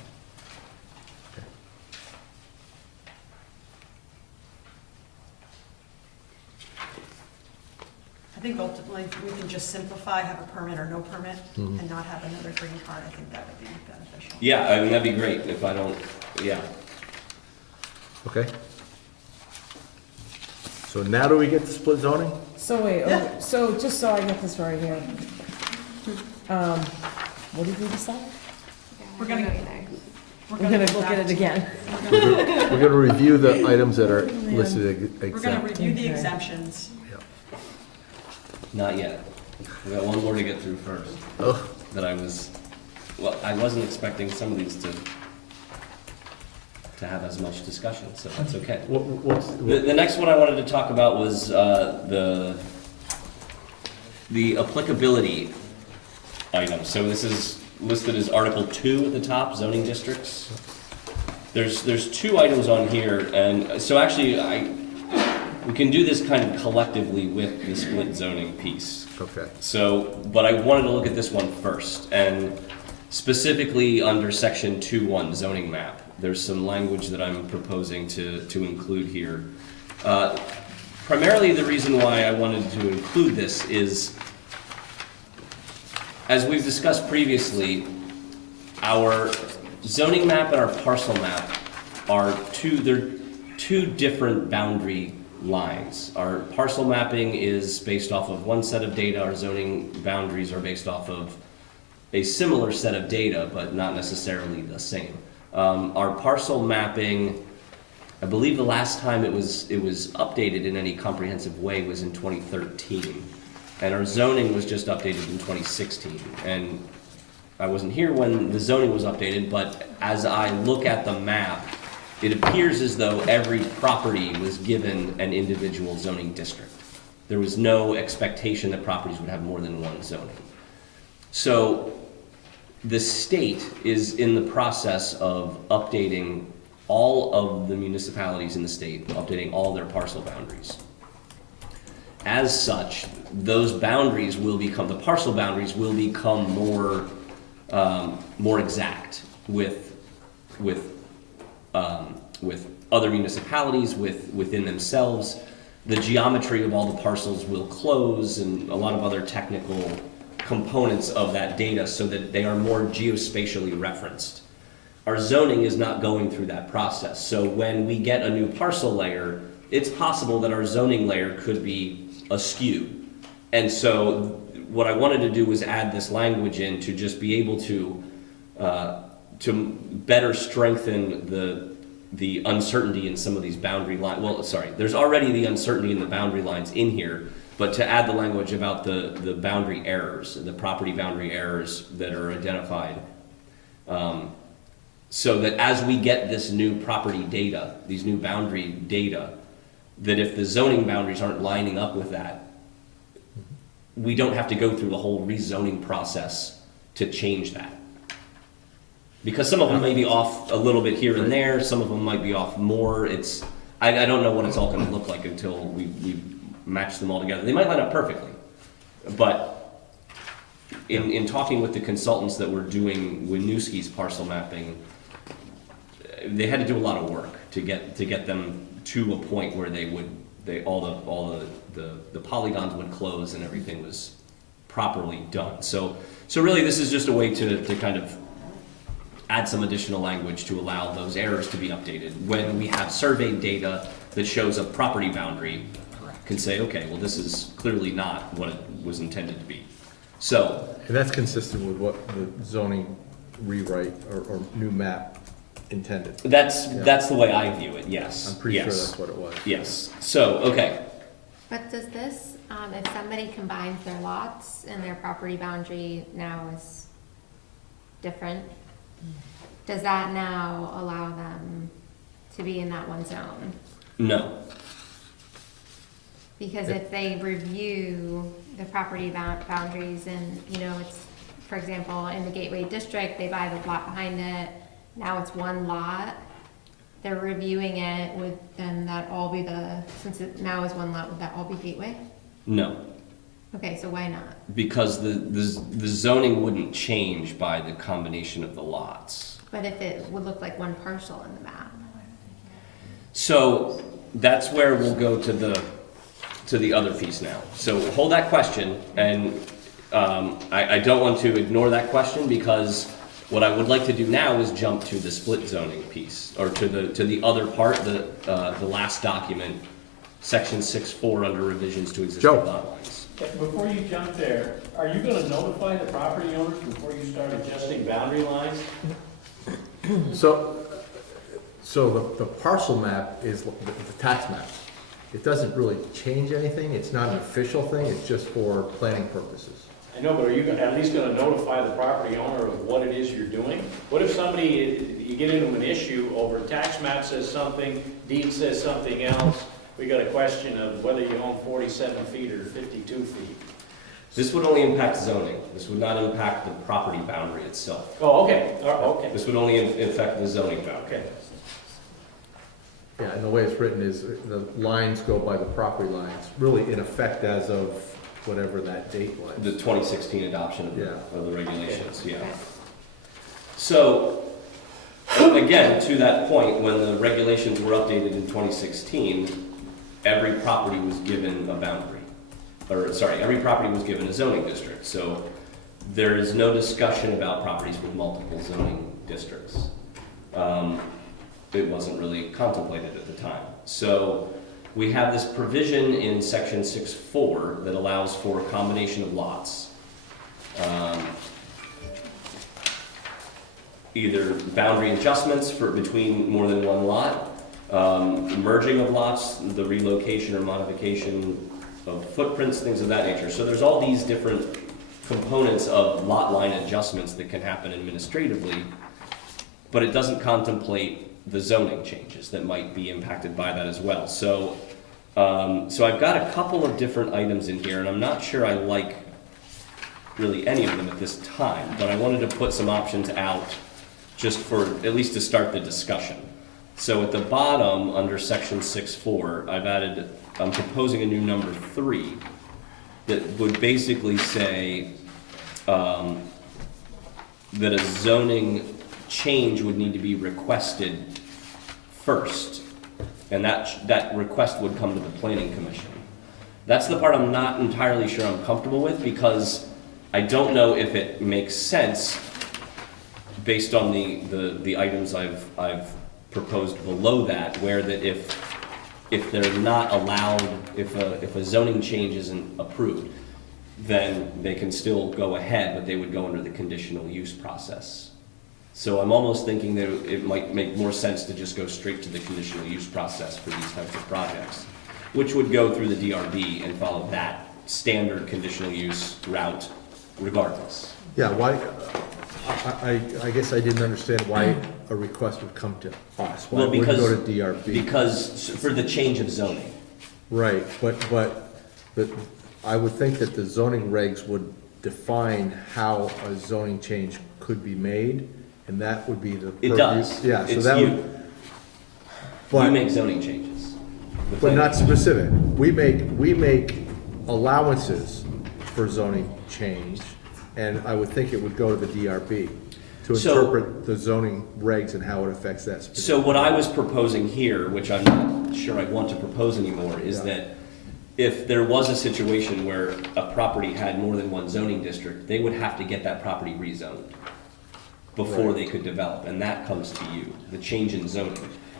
I think ultimately, if we can just simplify, have a permit or no permit, Mhm. and not have another green card, I think that would be beneficial. Yeah, I mean, that'd be great if I don't, yeah. Okay? So now do we get to split zoning? So wait, Yeah. so just so I get this right here. What did we decide? Yeah, We're I don't gonna- know either. We're gonna go look at back it to- again. We're gonna review the items that are Man. listed We're gonna exempt. review the Okay. exemptions. Not yet. We got one more to get through first. Oh, That I wasn't expecting some of these to have as much discussion, so that's okay. what's, The next one I wanted to talk about was the applicability item. So this is listed as Article 2 at the top, zoning districts. There's two items on here, and so actually we can do this kind of collectively with the split zoning piece. okay. So, but I wanted to look at this one first, and specifically under section 2.1 zoning map. There's some language that I'm proposing to include here. Primarily the reason why I wanted to include this is, as we've discussed previously, our zoning map and our parcel map are two different boundary lines. Our parcel mapping is based off of one set of data, our zoning boundaries are based off of a similar set of data, but not necessarily the same. Our parcel mapping, I believe the last time it was updated in any comprehensive way was in 2013. And our zoning was just updated in 2016. And I wasn't here when the zoning was updated, but as I look at the map, it appears as though every property was given an individual zoning district. There was no expectation that properties would have more than one zoning. So the state is in the process of updating all of the municipalities in the state, updating all their parcel boundaries. As such, those boundaries will become, the parcel boundaries will become more exact with other municipalities, within themselves. The geometry of all the parcels will close, and a lot of other technical components of that data, so that they are more geospatially referenced. Our zoning is not going through that process. So when we get a new parcel layer, it's possible that our zoning layer could be askew. And so what I wanted to do was add this language in to just be able to better strengthen the uncertainty in some of these boundary lines. Well, sorry, there's already the uncertainty in the boundary lines in here, but to add the language about the boundary errors, the property boundary errors that are identified, so that as we get this new property data, these new boundary data, that if the zoning boundaries aren't lining up with that, we don't have to go through the whole rezoning process to change that. Because some of them may be off a little bit here and there, some of them might be off more. I don't know what it's all gonna look like until we match them all together. They might line up perfectly, but in talking with the consultants that were doing Winooski's parcel mapping, they had to do a lot of work to get them to a point where all the polygons would close and everything was properly done. So really, this is just a way to kind of add some additional language to allow those errors to be updated. When we have surveyed data that shows a property boundary, can say, okay, well, this is clearly not what it was intended to be. So, And that's consistent with what the zoning rewrite or new map intended. that's Yeah. the way I view it, yes. I'm pretty sure Yes. that's what it was. Yes, so, okay. But does this, if somebody combines their lots and their property boundary now is different, does that now allow them to be in that one zone? No, Because if they review the property boundaries and, it's, for example, in the Gateway District, they buy the lot behind it, now it's one lot, they're reviewing it, would then that all be since it now is one lot, would that all be Gateway? no, Okay, so why not? because the zoning wouldn't change by the combination of the lots. But if it would look like one parcel in the map? So that's where we'll go to the other piece now. So hold that question, and I don't want to ignore that question, because what I would like to do now is jump to the split zoning piece, or to the other part, the last document, section 6.4 under revisions to existing Joe. lot lines. Before you jump there, are you gonna notify the property owners before you start adjusting boundary lines? So the parcel map is the tax map. It doesn't really change anything. It's not an official thing. It's just for planning purposes. I know, but are you at least gonna notify the property owner of what it is you're doing? What if you get into an issue over tax map says something, deed says something else? We got a question of whether you own 47 feet or 52 feet. This would only impact zoning. This would not impact the property boundary itself. Oh, okay, okay, This would only affect the zoning boundary. okay. Yeah, and the way it's written is the lines go by the property lines, really in effect as of whatever that date was. The 2016 adoption of Yeah. the regulations, yeah. Okay. So, again, to that point, when the regulations were updated in 2016, every property was given a boundary. Every property was given a zoning district. So there is no discussion about properties with multiple zoning districts. It wasn't really contemplated at the time. So we have this provision in section 6.4 that allows for a combination of lots. Either boundary adjustments between more than one lot, merging of lots, the relocation or modification of footprints, things of that nature. So there's all these different components of lot line adjustments that can happen administratively, but it doesn't contemplate the zoning changes that might be impacted by that as well. So I've got a couple of different items in here, and I'm not sure I like really any of them at this time, but I wanted to put some options out just for, at least to start the discussion. So at the bottom, under section 6.4, I'm proposing a new number 3 that would basically say that a zoning change would need to be requested first, and that request would come to the planning commission. That's the part I'm not entirely sure I'm comfortable with, because I don't know if it makes sense based on the items I've proposed below that, where that if they're not allowed, if a zoning change isn't approved, then they can still go ahead, but they would go under the conditional use process. So I'm almost thinking that it might make more sense to just go straight to the conditional use process for these types of projects, which would go through the DRB and follow that standard conditional use route regardless. Yeah, why, I guess I didn't understand why a request would come to us. Why Well, wouldn't it because- go to DRB? Because for the change of zoning. Right, but I would think that the zoning regs would define how a zoning change could be made, and that would be the purview. It does. Yeah, so It's that you. would. You But, make zoning changes. The but planning not commission. specific. We make allowances for zoning change, and I would think it would go to the DRB to So- interpret the zoning regs and how it affects that specific. So what I was proposing here, which I'm not sure I want to propose anymore, is Yeah. that if there was a situation where a property had more than one zoning district, they would have to get that property rezoned before Right. they could develop, and that comes to you, the change in zoning.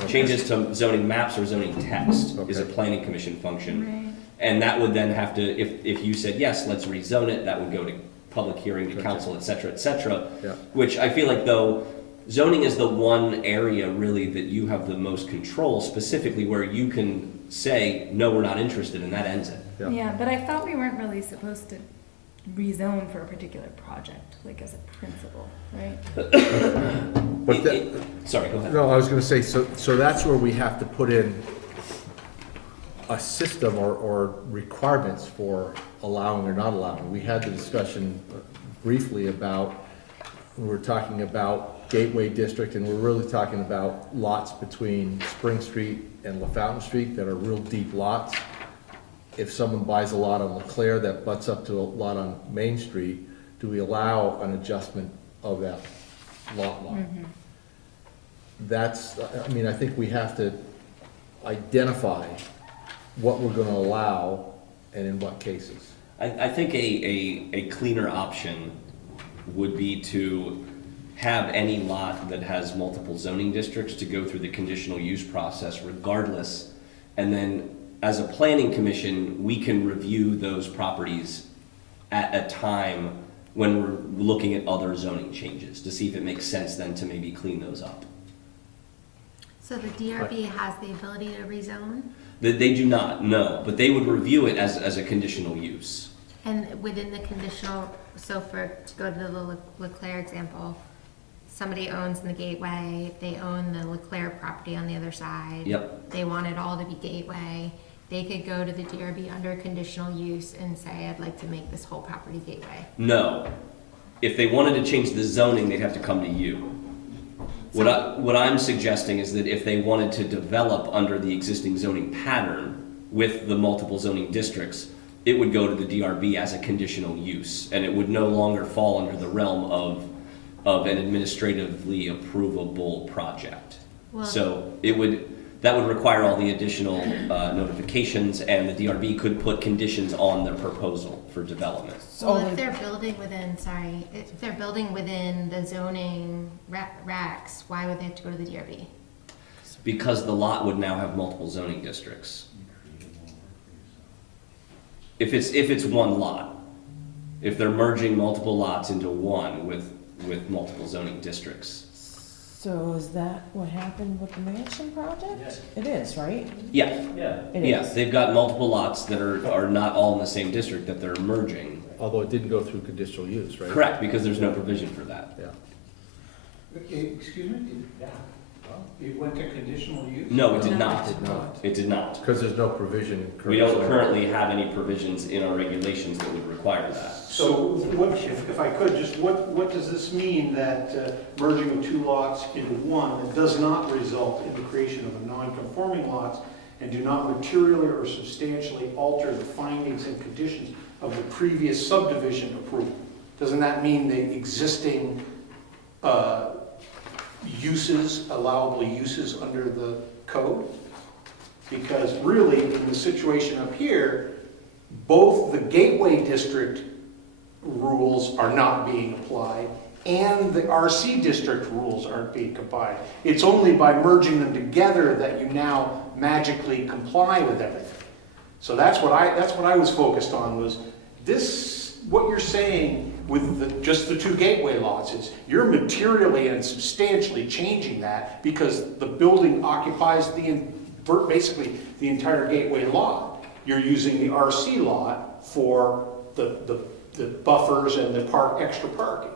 Changes to zoning maps or zoning text is a Okay. planning commission function. Right. And that would then have to, if you said, yes, let's rezone it, that would go to public hearing, to Gotcha. council, et cetera, Yeah. which I feel like though, zoning is the one area really that you have the most control, specifically where you can say, no, we're not interested, and that ends it. Yeah. Yeah, but I thought we weren't really supposed to rezone for a particular project, like as a principle, right? But that, Sorry, go ahead. no, I was gonna say, so that's where we have to put in a system or requirements for allowing or not allowing. We had the discussion briefly about, we were talking about Gateway District, and we're really talking about lots between Spring Street and LaFountain Street that are real deep lots. If someone buys a lot on LeClaire that butts up to a lot on Main Street, do we allow an adjustment of that lot line? Mm-hmm. That's, I mean, I think we have to identify what we're gonna allow and in what cases. I think a cleaner option would be to have any lot that has multiple zoning districts to go through the conditional use process regardless. And then as a planning commission, we can review those properties at a time when we're looking at other zoning changes to see if it makes sense then to maybe clean those up. So the DRB has the ability to rezone, They do not, no, but they would review it as a conditional use. and within the conditional, so to go to the Leclerc example, somebody owns in the Gateway, they own the Leclerc property on the other side. Yep. They want it all to be Gateway. They could go to the DRB under conditional use and say, I'd like to make this whole property Gateway. No. If they wanted to change the zoning, they'd have to come to you. What I'm suggesting is that if they wanted to develop under the existing zoning pattern with the multiple zoning districts, it would go to the DRB as a conditional use, and it would no longer fall under the realm of an administratively approvable project. Well- So that would require all the additional notifications, and the DRB could put conditions on their proposal for development. Well, if they're building within the zoning racks, why would they have to go to the DRB? Because the lot would now have multiple zoning districts. If it's one lot, if they're merging multiple lots into one with multiple zoning districts. So is that what happened with the mansion project? It is, right? Yeah, It yeah, is. they've got multiple lots that are not all in the same district that they're merging. Although it didn't go through conditional use, right? Correct, because there's no provision for that. Yeah. Excuse me? It went to conditional use? No, it did No, not. It did not. It did not. Because there's no provision. We don't currently have any provisions in our regulations that would require that. So what, if I could, just what does this mean that merging of two lots into one that does not result in the creation of a non-conforming lots and do not materially or substantially alter the findings and conditions of the previous subdivision approval? Doesn't that mean the existing uses, allowable uses under the code? Because really, in the situation up here, both the Gateway District rules are not being applied and the RC District rules aren't being applied. It's only by merging them together that you now magically comply with everything. So that's what I was focused on, was this, what you're saying with just the two gateway lots is you're materially and substantially changing that because the building occupies basically the entire gateway lot. You're using the RC lot for the buffers and the extra parking.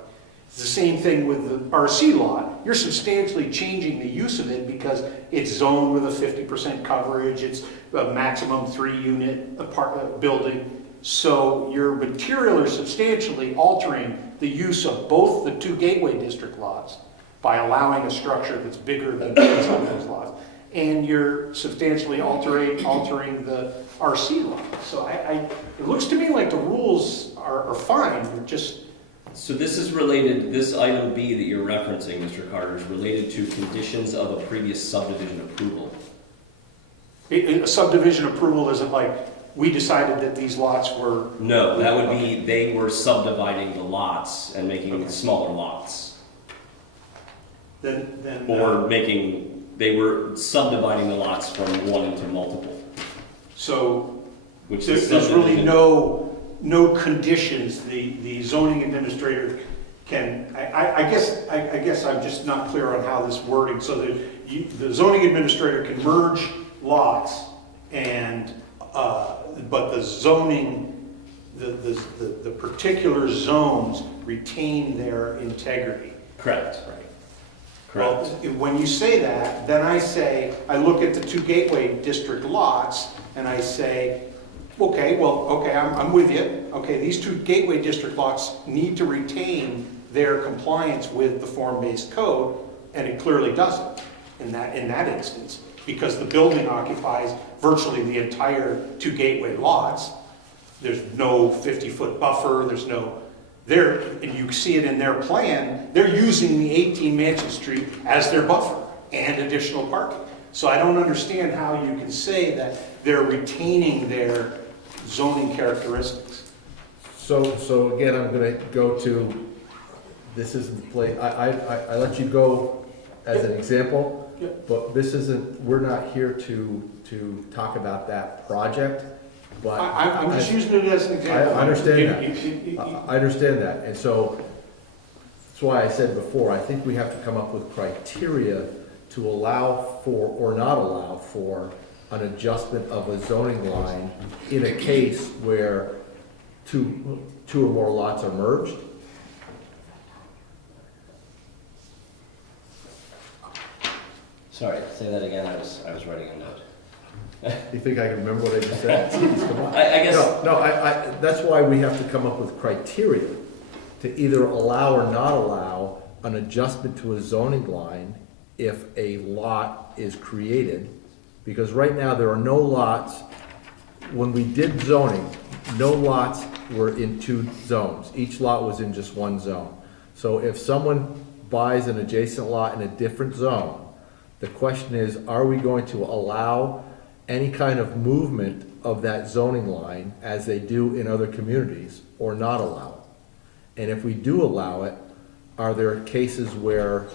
It's the same thing with the RC lot. You're substantially changing the use of it because it's zoned with a 50% coverage, it's a maximum 3-unit apartment building. So your material is substantially altering the use of both the two gateway district lots by allowing a structure that's bigger than some of those lots. And you're substantially altering the RC lot. So it looks to me like the rules are fine, they're just. So this is related, this item B that you're referencing, Mr. Carter, is related to conditions of a previous subdivision approval. A subdivision approval isn't like, we decided that these lots were. No, that would be, they were subdividing the lots and making smaller lots. Then. Or they were subdividing the lots from one into multiple. So Which there's is really subdivision. no conditions the zoning administrator can, I guess I'm just not clear on how this wording, so that the zoning administrator can merge lots and, but the zoning, the particular zones retain their integrity. Correct. Right. Correct. Well, when you say that, then I look at the two gateway district lots and I say, okay, I'm with you. Okay, these two gateway district lots need to retain their compliance with the form-based code, and it clearly doesn't in that instance, because the building occupies virtually the entire two gateway lots. There's no 50-foot buffer, and you see it in their plan, they're using the 18 Mansion Street as their buffer and additional parking. So I don't understand how you can say that they're retaining their zoning characteristics. So again, I'm gonna go to, this isn't the place, I let you go as an example, Yep. but this isn't, we're not here to talk about that project, but. I'm just using it as an example. I understand that. You- I understand that, and so, that's why I said before, I think we have to come up with criteria to allow for, or not allow for, an adjustment of a zoning line in a case where two or more lots are merged. Sorry, say that again. I was writing a note. You think I can remember what I just said? Jeez, come on. I guess. No, that's why we have to come up with criteria to either allow or not allow an adjustment to a zoning line if a lot is created. Because right now, there are no lots, when we did zoning, no lots were in two zones. Each lot was in just one zone. So if someone buys an adjacent lot in a different zone, the question is, are we going to allow any kind of movement of that zoning line as they do in other communities, or not allow it? And if we do allow it, are there cases where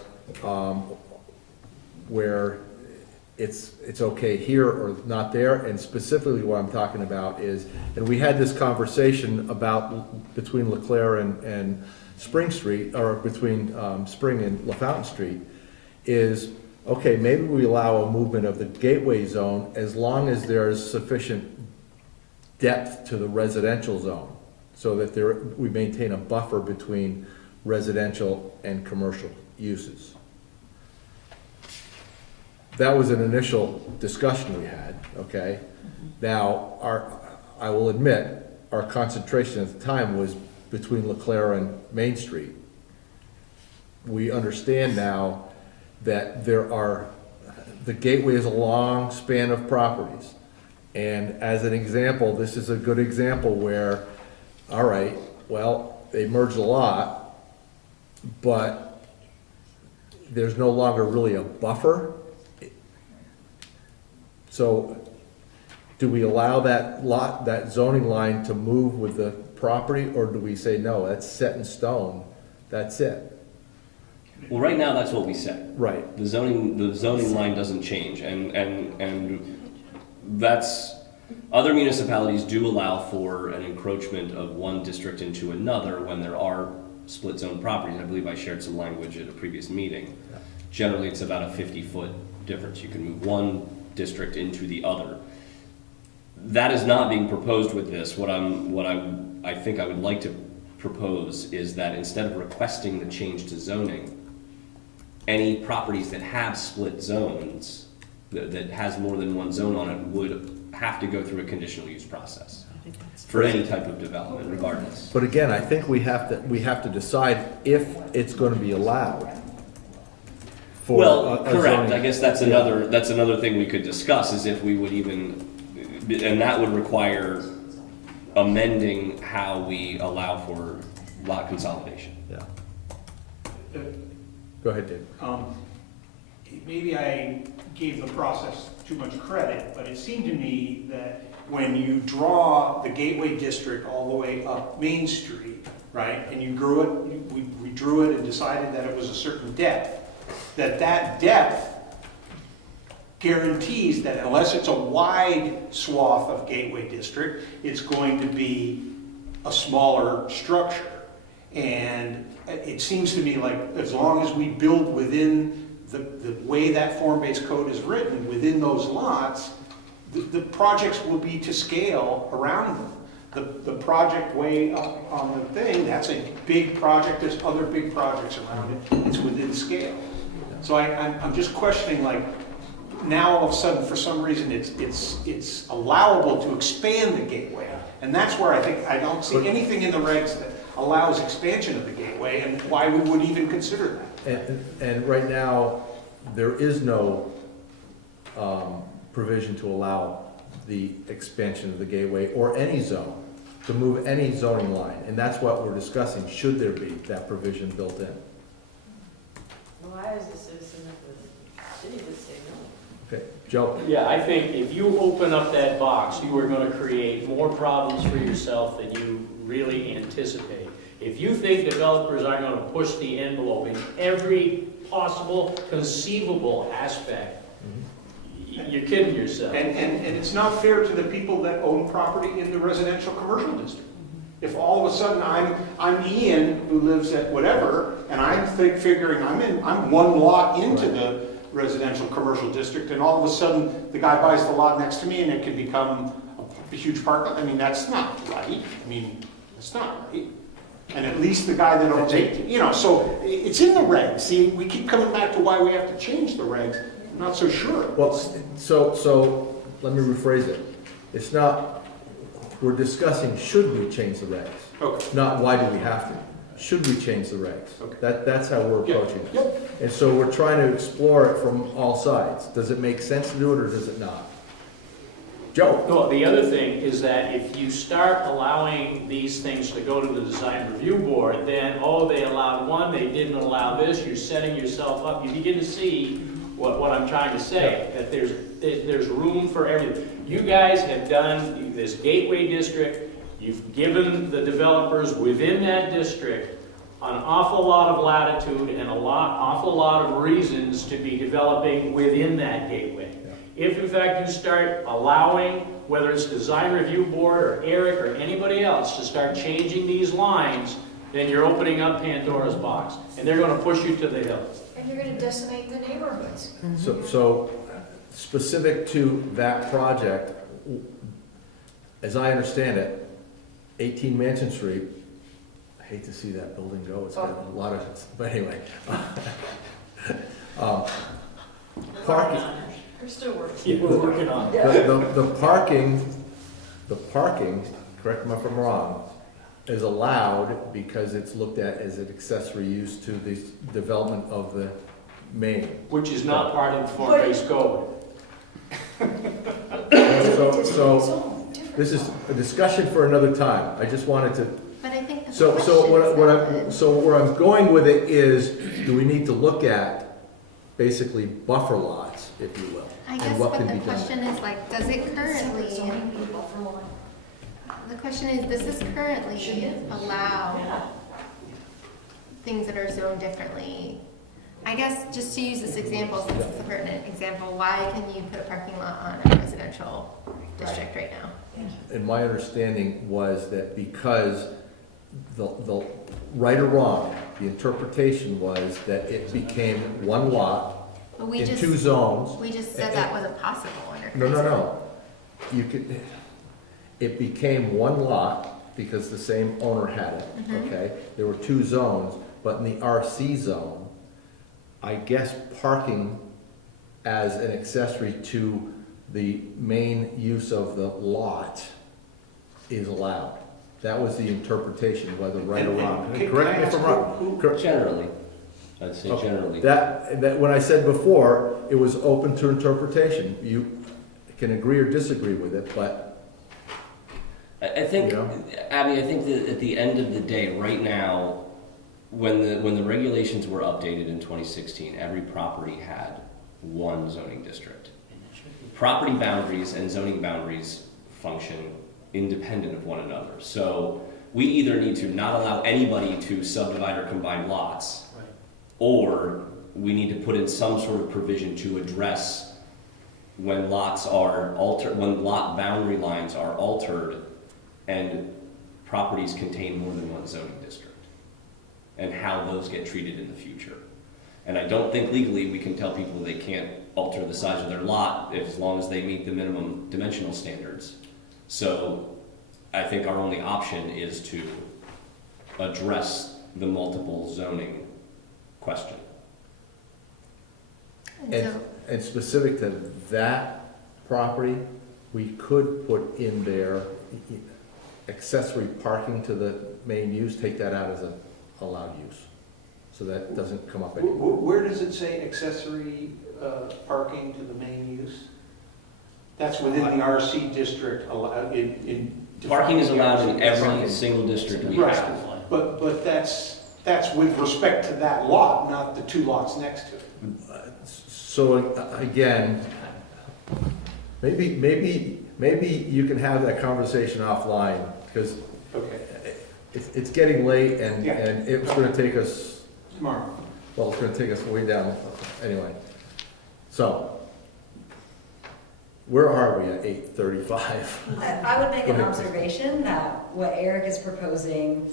it's okay here or not there? And specifically what I'm talking about is, and we had this conversation about between LeClaire and Spring Street, or between Spring and LaFountain Street, is, okay, maybe we allow a movement of the gateway zone as long as there's sufficient depth to the residential zone, so that we maintain a buffer between residential and commercial uses. That was an initial discussion we had, okay? Now, I will admit, our concentration at the time was between LeClaire and Main Street. We understand now that the gateway is a long span of properties. And as an example, this is a good example where, all right, well, they merged a lot, but there's no longer really a buffer. So do we allow that zoning line to move with the property, or do we say, no, that's set in stone, that's it? Well, right now, that's what we said. Right. The zoning line doesn't change, and that's, other municipalities do allow for an encroachment of one district into another when there are split zone properties. I believe I shared some language at a previous meeting. Yeah. Generally, it's about a 50-foot difference. You can move one district into the other. That is not being proposed with this. What I think I would like to propose is that instead of requesting the change to zoning, any properties that have split zones, that has more than one zone on it, would have to go through a conditional use process. for any type of development regardless. But again, I think we have to decide if it's gonna be allowed. For Well, a correct, zoning- I guess that's another thing we could discuss, is if we would even, and that would require amending how we allow for lot consolidation. Yeah. Go ahead, Dave. Maybe I gave the process too much credit, but it seemed to me that when you draw the Gateway District all the way up Main Street, right, and you drew it, we drew it and decided that it was a certain depth, that depth guarantees that unless it's a wide swath of Gateway District, it's going to be a smaller structure. And it seems to me like as long as we build within the way that form-based code is written, within those lots, the projects will be to scale around them. The project way up on the thing, that's a big project, there's other big projects around it, it's within scale. So I'm just questioning, like, now all of a sudden, for some reason, it's allowable to expand the gateway. And that's where I don't see anything in the regs that allows expansion of the gateway and why we would even consider that. And right now, there is no provision to allow the expansion of the gateway or any zone, to move any zoning line. And that's what we're discussing, should there be that provision built in? Why is the citizen of the city would say no? Okay, Joe? Yeah, I think if you open up that box, you are gonna create more problems for yourself than you really anticipate. If you think developers are gonna push the envelope in every possible conceivable aspect, you're kidding yourself. And it's not fair to the people that own property in the residential commercial district. If all of a sudden I'm Ian who lives at whatever, and I'm figuring I'm one lot into the residential commercial district, and all of a sudden the guy buys the lot next to me and it can become a huge park. I mean, that's not right. I mean, that's not right. And at least the guy that owns it, so it's in the regs. See, we keep coming back to why we have to change the regs. I'm not so sure. Well, so let me rephrase it. It's not, we're discussing, should we change the regs? Okay. Not why do we have to? Should we change the regs? Okay. That's how we're approaching it. Yep. And so we're trying to explore it from all sides. Does it make sense to do it or does it not? Joe? No, the other thing is that if you start allowing these things to go to the design review board, then, they allowed one, they didn't allow this, you're setting yourself up. You begin to see what I'm trying to say, that there's room for everything. You guys have done this gateway district, you've given the developers within that district an awful lot of latitude and awful lot of reasons to be developing within that gateway. If in fact you start allowing, whether it's design review board or Eric or anybody else, to start changing these lines, then you're opening up Pandora's box, and they're gonna push you to the hill. And you're gonna decimate the neighborhoods. So specific to that project, as I understand it, 18 Mansion Street, I hate to see that building go, it's got a lot of, but anyway. Parking, We're still working. We're working on it. the parking, correct me if I'm wrong, is allowed because it's looked at as an accessory use to the development of the main. Which is not part of the form-based code. So this is a discussion for another time. I just wanted to, But I think the so question where I'm going with it is, do we need to look at basically buffer lots, if you will? I and guess, what but can the be done? question is like, does it currently, the question is, does this currently allow things that are zoned differently? I guess, just to use this example, since it's a pertinent example, why can you put a parking lot on a residential district right now? And my understanding was that because the right or wrong, the interpretation was that it became one lot But we in just, two zones. we just said that wasn't possible under. No. You could, it became one lot because the same owner had it, okay? There were two zones, but in the RC zone, I guess parking as an accessory to the main use of the lot is allowed. That was the interpretation, whether right or wrong. Can I Correct me if ask I'm wrong. Generally, I'd say Okay. generally. That, when I said before, it was open to interpretation. You can agree or disagree with it, but, I think, You know? Abby, I think that at the end of the day, right now, when the regulations were updated in 2016, every property had one zoning district. Property boundaries and zoning boundaries function independent of one another. So we either need to not allow anybody to subdivide or combine lots, or we need to put in some sort of provision to address when lots are altered, when lot boundary lines are altered and properties contain more than one zoning district, and how those get treated in the future. And I don't think legally we can tell people they can't alter the size of their lot as long as they meet the minimum dimensional standards. So I think our only option is to address the multiple zoning question. and specific to that property, we could put in there accessory parking to the main use, take that out as a allowed use. So that doesn't come up anymore. Where does it say accessory parking to the main use? That's within the RC district, in. Parking is allowed in every Parking. single district we Right. have. But that's with respect to that lot, not the two lots next to it. So again, maybe you can have that conversation offline, because Okay, it's getting late and, Yeah. and it's gonna take us, tomorrow. well, it's gonna take us way down, anyway. So, where are we at 8:35? I would make Go an ahead. observation that what Eric is proposing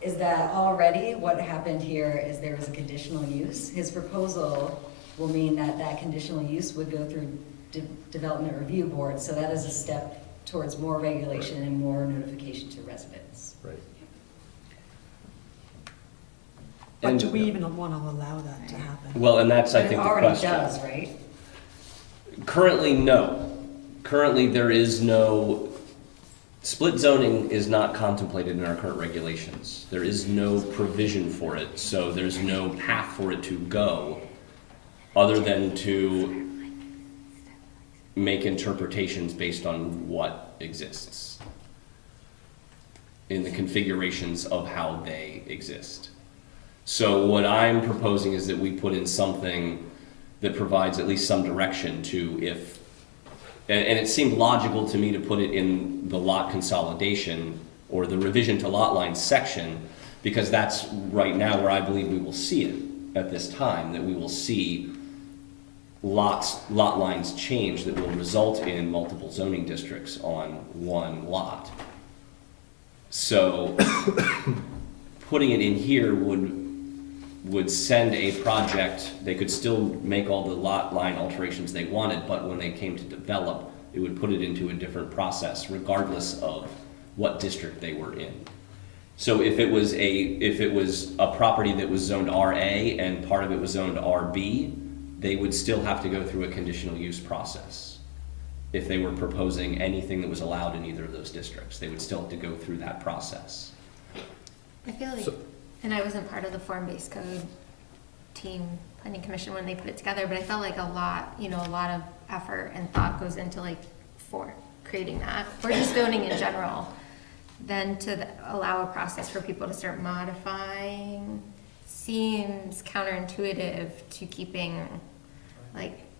is that already what happened here is there was a conditional use. His proposal will mean that that conditional use would go through development review board, so that is a step towards more regulation and more notification to residents. Right. But And- do we even want to allow that to happen? Well, and that's, I But think, it the already question. does, right? Currently, no. Currently, there is no, split zoning is not contemplated in our current regulations. There is no provision for it, so there's no path for it to go other than to make interpretations based on what exists in the configurations of how they exist. So what I'm proposing is that we put in something that provides at least some direction to if, and it seemed logical to me to put it in the lot consolidation or the revision to lot line section, because that's right now where I believe we will see it at this time, that we will see lot lines change that will result in multiple zoning districts on one lot. So putting it in here would send a project, they could still make all the lot line alterations they wanted, but when they came to develop, it would put it into a different process regardless of what district they were in. So if it was a property that was zoned RA and part of it was zoned RB, they would still have to go through a conditional use process. If they were proposing anything that was allowed in either of those districts, they would still have to go through that process. I feel like, So- and I wasn't part of the form-based code team, planning commission when they put it together, but I felt like a lot of effort and thought goes into for creating that, or just zoning in general, then to allow a process for people to start modifying seems counterintuitive to keeping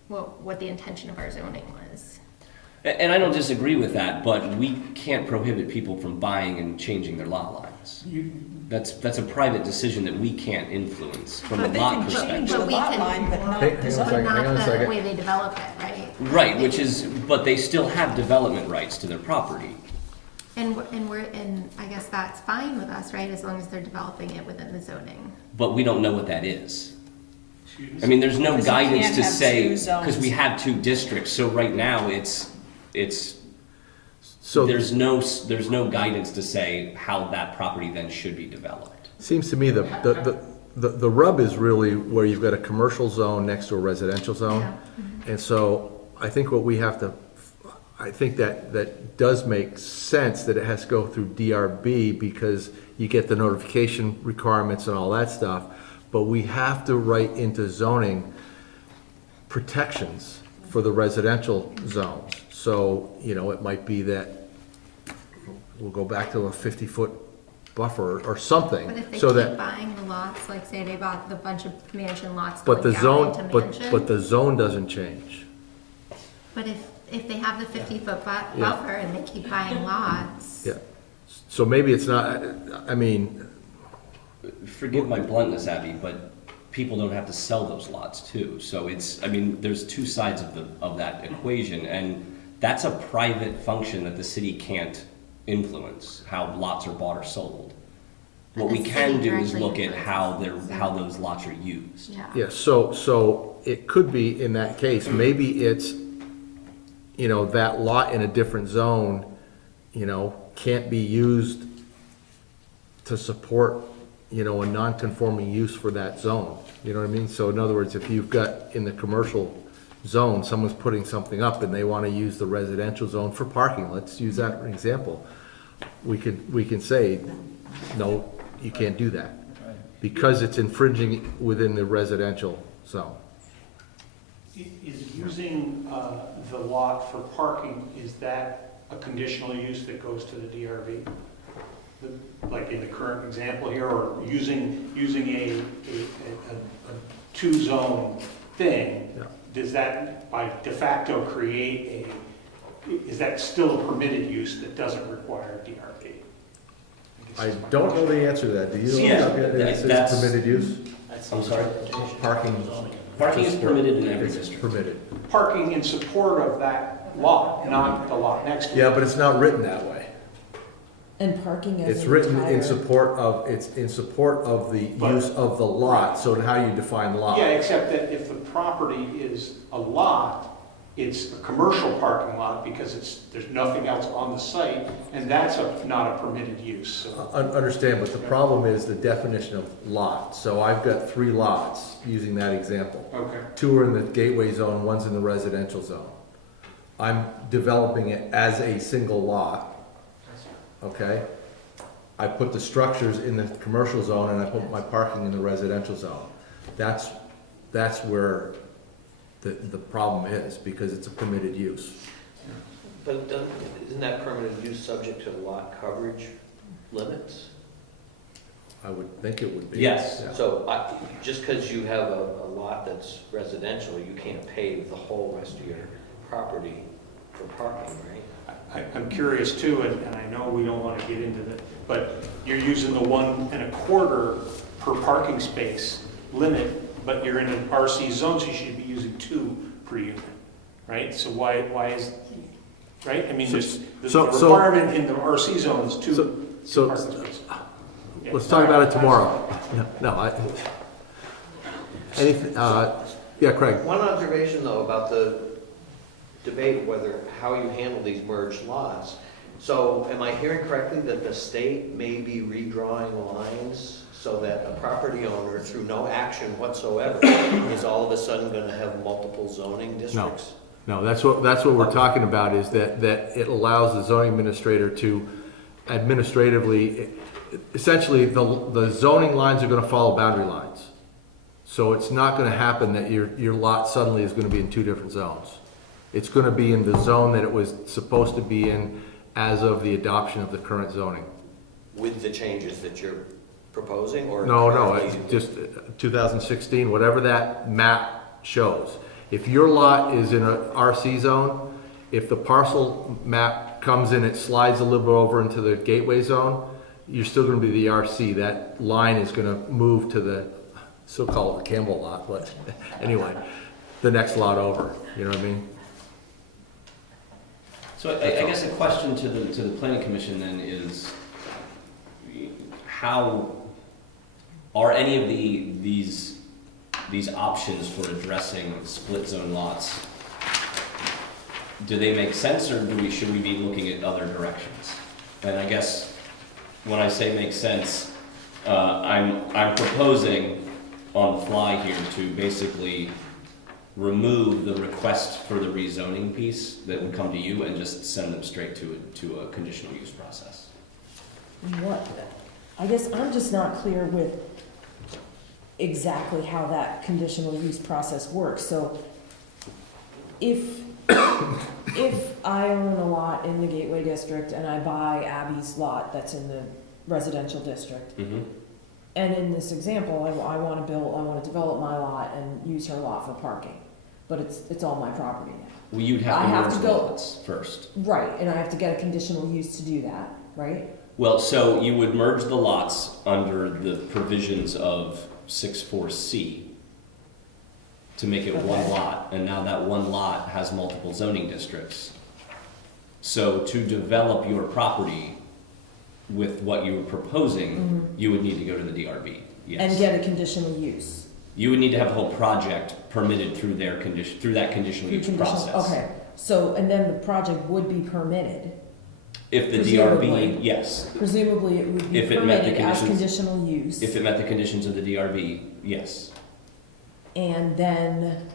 what the intention of our zoning was. And I don't disagree with that, but we can't prohibit people from buying and changing their lot lines. That's a private decision that we can't influence from a But they lot can perspective. change the But we lot can- line, but not Hang the on a zoning. second, hang on a Not the second. way they develop it, right? Right, but they still have development rights to their property. And I guess that's fine with us, right, as long as they're developing it within the zoning. But we don't know what that is. I mean, there's no Because you guidance can't to have say, two zones. because we have two districts, so right now it's, So, there's no guidance to say how that property then should be developed. seems to me the rub is really where you've got a commercial zone next to a residential zone. Yeah. And so I think what we have to, I think that does make sense that it has to go through DRB because you get the notification requirements and all that stuff. But we have to write into zoning protections for the residential zones. So, you know, it might be that we'll go back to a 50-foot buffer or something. But if they so keep that, buying the lots, like say they bought the bunch of mansion lots but going the down zone, into but mansion. the zone doesn't change. But if they have the 50-foot Yeah. buffer and they keep buying lots. Yeah. So maybe it's not, I mean, Forgive my bluntness, Abby, but people don't have to sell those lots too. So it's, I mean, there's two sides of that equation, and that's a private function that the city can't influence, how lots are bought or sold. But What the we can city do is directly look at influences how those lots are used. Yeah. yeah, so it could be in that case, maybe it's, you know, that lot in a different zone, you know, can't be used to support, you know, a non-conforming use for that zone. You know what I mean? So in other words, if you've got in the commercial zone, someone's putting something up and they want to use the residential zone for parking, let's use that for an example. We can say, no, you can't do that because it's infringing within the residential zone. Is using the lot for parking, is that a conditional use that goes to the DRB? Like in the current example here, or using a two-zone thing, Yeah. does that by de facto create is that still a permitted use that doesn't require DRB? I don't know the answer to that. Do you? Yeah, It's that's- permitted use? I'm sorry? Parking. Parking is permitted in every It's district. permitted. Parking in support of that lot, not the lot next to it. Yeah, but it's not written that way. And parking as It's an written in entire- support of, it's in support of the But- use of the lot, so how you define lot. Yeah, except that if the property is a lot, it's a commercial parking lot because there's nothing else on the site, and that's not a permitted use, so. Understand, but the problem is the definition of lot. So I've got 3 lots, using that example. Okay. 2 are in the gateway zone, 1's in the residential zone. I'm developing it as a single lot, okay? I put the structures in the commercial zone and I put my parking in the residential zone. That's where the problem is, because it's a permitted use. But isn't that permitted use subject to lot coverage limits? I would think it would be. Yes. Yeah. So just because you have a lot that's residential, you can't pave the whole rest of your property for parking, right? I'm curious too, and I know we don't want to get into that, but you're using the 1 1/4 per parking space limit, but you're in an RC zone, so you should be using 2 per unit, right? So why is, right? I mean, the So- requirement in the RC zone is 2 So, parking spaces. Yeah. let's talk about it tomorrow. Anything, yeah, Craig? One observation though about the debate how you handle these merged lots. So am I hearing correctly that the state may be redrawing lines so that a property owner, through no action whatsoever, is all of a sudden going to have multiple zoning districts? No, that's what we're talking about, is that it allows the zoning administrator to administratively, essentially, the zoning lines are gonna follow boundary lines. So it's not gonna happen that your lot suddenly is gonna be in 2 different zones. It's gonna be in the zone that it was supposed to be in as of the adoption of the current zoning. With the changes that you're proposing, or? No, it's just 2016, whatever that map shows. If your lot is in a RC zone, if the parcel map comes in, it slides a little bit over into the gateway zone, you're still gonna be the RC. That line is gonna move to the, so-called the Campbell lot, but anyway, the next lot over, you know what I mean? So I guess a question to the planning commission then is, how are any of these options for addressing split zone lots, do they make sense, or should we be looking at other directions? And I guess when I say make sense, I'm proposing on the fly here to basically remove the request for the rezoning piece that would come to you and just send them straight to a conditional use process. What, I guess I'm just not clear with exactly how that conditional use process works. So if I own a lot in the Gateway District and I buy Abby's lot that's in the residential district, Mm-hmm. and in this example, I want to develop my lot and use her lot for parking, but it's all my property now. Well, you'd have to I have merge to the go- lots first. Right, and I have to get a conditional use to do that, right? Well, so you would merge the lots under the provisions of 6.4C to make it one Okay. lot, and now that one lot has multiple zoning districts. So to develop your property with what you were proposing, you would need to go to the DRB, yes. And get a conditional use. You would need to have the whole project permitted through their through that conditional use process. Okay, so, and then the project would be permitted. If the Presumably. DRB, yes. Presumably, it would be If it met the permitted as conditions- conditional use. If it met the conditions of the DRB, yes. And then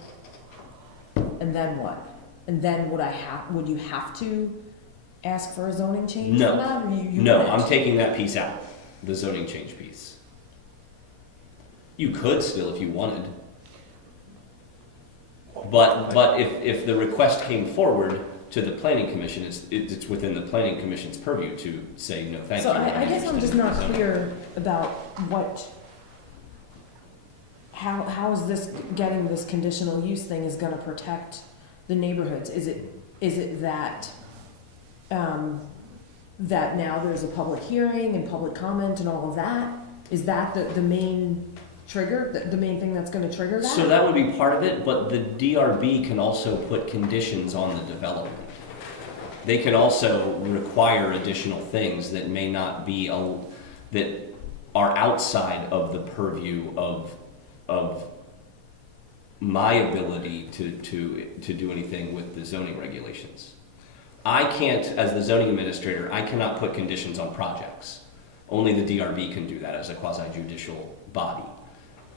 what? And then would you have to ask for a zoning change No. for that, or you No, wouldn't? I'm taking that piece out, the zoning change piece. You could still if you wanted. But if the request came forward to the planning commission, it's within the planning commission's purview to say, no, thank you. So I guess I'm just not So- clear about how is this, getting this conditional use thing is gonna protect the neighborhoods? Is it that, that now there's a public hearing and public comment and all of that? Is that the main trigger, the main thing that's gonna trigger that? So that would be part of it, but the DRB can also put conditions on the development. They can also require additional things that may not be, that are outside of the purview of my ability to do anything with the zoning regulations. I can't, as the zoning administrator, I cannot put conditions on projects. Only the DRB can do that as a quasi-judicial body.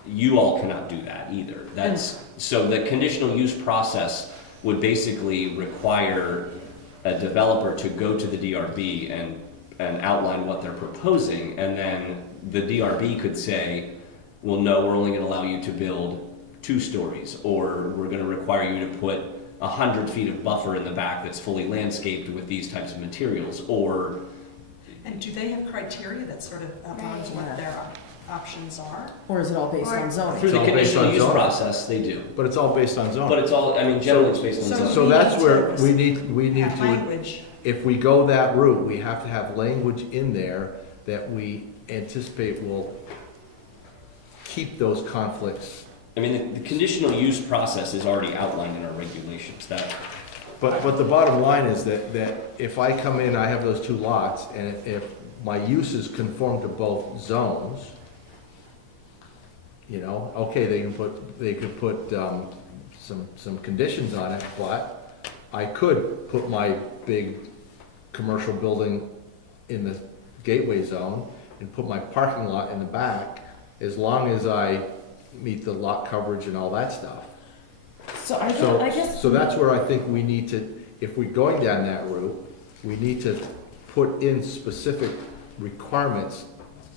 You all cannot do that either. So the conditional use process would basically require a developer to go to the DRB and outline what they're proposing, and then the DRB could say, well, no, we're only gonna allow you to build 2 stories, or we're gonna require you to put 100 feet of buffer in the back that's fully landscaped with these types of materials, or... And do they have criteria that sort of outlines what their options are? Or is it all based on zoning? Through the all based conditional on use zoning. process, they do. But it's all based on zoning. But it's all, I mean, generally it's based on So- zoning. So that's where we need Have to, language. if we go that route, we have to have language in there that we anticipate will keep those conflicts. I mean, the conditional use process is already outlined in our regulations. But the bottom line is that if I come in, I have those 2 lots, and if my uses conform to both zones, you know, okay, they could put some conditions on it, but I could put my big commercial building in the gateway zone and put my parking lot in the back, as long as I meet the lot coverage and all that stuff. So I guess. So that's where I think we need to, if we're going down that route, we need to put in specific requirements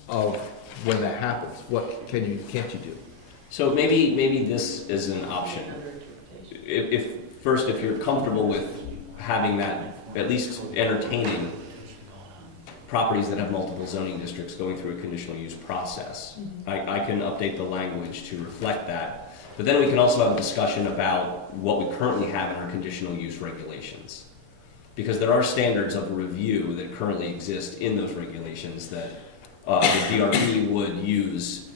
of when that happens. What can't you do? So maybe this is an option. If you're comfortable with having that, at least entertaining properties that have multiple zoning districts going through a conditional use process, I can update the language to reflect that. But then we can also have a discussion about what we currently have in our conditional use regulations. Because there are standards of review that currently exist in those regulations that the DRB would use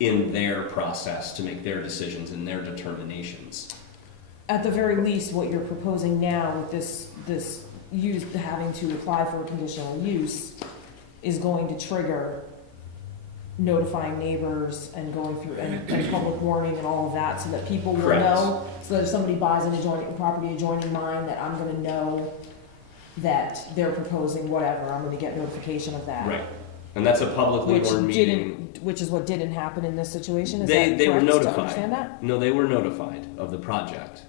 in their process to make their decisions and their determinations. At the very least, what you're proposing now with this use, having to apply for a conditional use, is going to trigger notifying neighbors and going through, and public warning and all of that, so that people will Correct. know, so that if somebody buys an adjoining, property adjoining mine, that I'm gonna know that they're proposing whatever, I'm gonna get notification of that. Right. And that's a publicly which warned meeting. which is what didn't happen in this situation, is They that were correct to notified. understand that? No, they were notified of the project.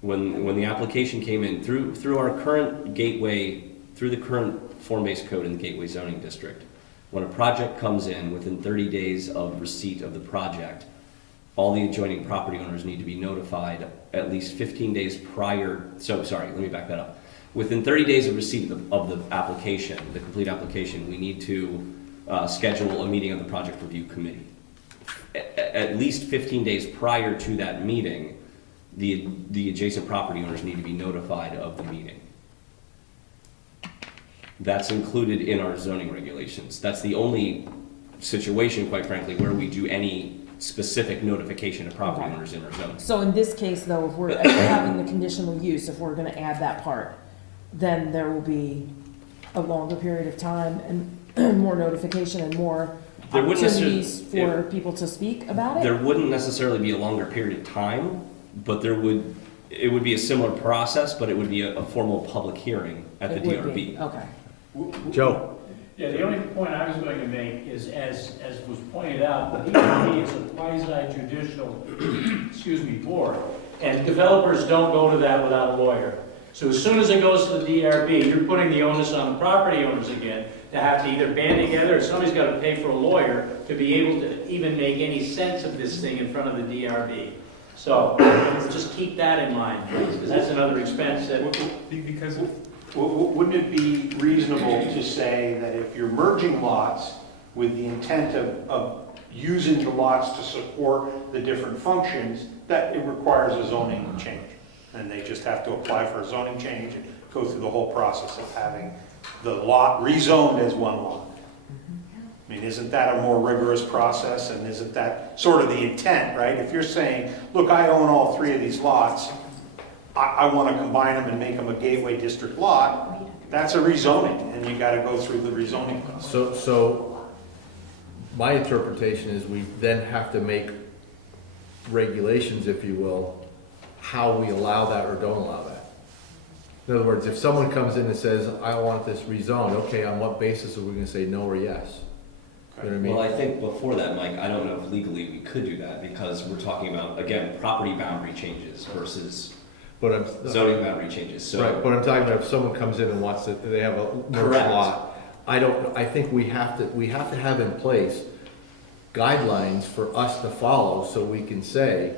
When the application came in, through our current gateway, through the current form-based code in the Gateway Zoning District, when a project comes in, within 30 days of receipt of the project, all the adjoining property owners need to be notified at least 15 days prior, let me back that up. Within 30 days of receipt of the application, the complete application, we need to schedule a meeting of the project review committee. At least 15 days prior to that meeting, the adjacent property owners need to be notified of the meeting. That's included in our zoning regulations. That's the only situation, quite frankly, where we do any specific notification of property Okay. owners in our zones. So in this case, though, if we're having the conditional use, if we're gonna add that part, then there will be a longer period of time and more notification and more There wouldn't opportunities necessarily- for people to speak about it? There wouldn't necessarily be a longer period of time, but it would be a similar process, but it would be a formal public hearing at the It would be, DRB. okay. Joe? Yeah, the only point I was going to make is, as was pointed out, the DRB is a quasi-judicial, board, and developers don't go to that without a lawyer. So as soon as it goes to the DRB, you're putting the onus on the property owners again to have to either band together, or somebody's got to pay for a lawyer to be able to even make any sense of this thing in front of the DRB. So just keep that in mind, please, because that's another expense that. Because Wouldn't it be reasonable to say that if you're merging lots with the intent of using the lots to support the different functions, that it requires a zoning change? And they just have to apply for a zoning change and go through the whole process of having the lot rezoned as one lot. I mean, isn't that a more rigorous process, and isn't that sort of the intent, right? If you're saying, look, I own all three of these lots, I want to combine them and make them a gateway district lot, that's a rezoning, and you got to go through the rezoning process. So my interpretation is we then have to make regulations, if you will, how we allow that or don't allow that. In other words, if someone comes in and says, I want this rezoned, okay, on what basis are we gonna say no or yes? You know what I mean? Well, I think before that, Mike, I don't know if legally we could do that, because we're talking about, again, property boundary changes versus But I'm, zoning boundary changes, so. right, but I'm talking about if someone comes in and wants to, they have a merged Correct. lot. I think we have to have in place guidelines for us to follow, so we can say,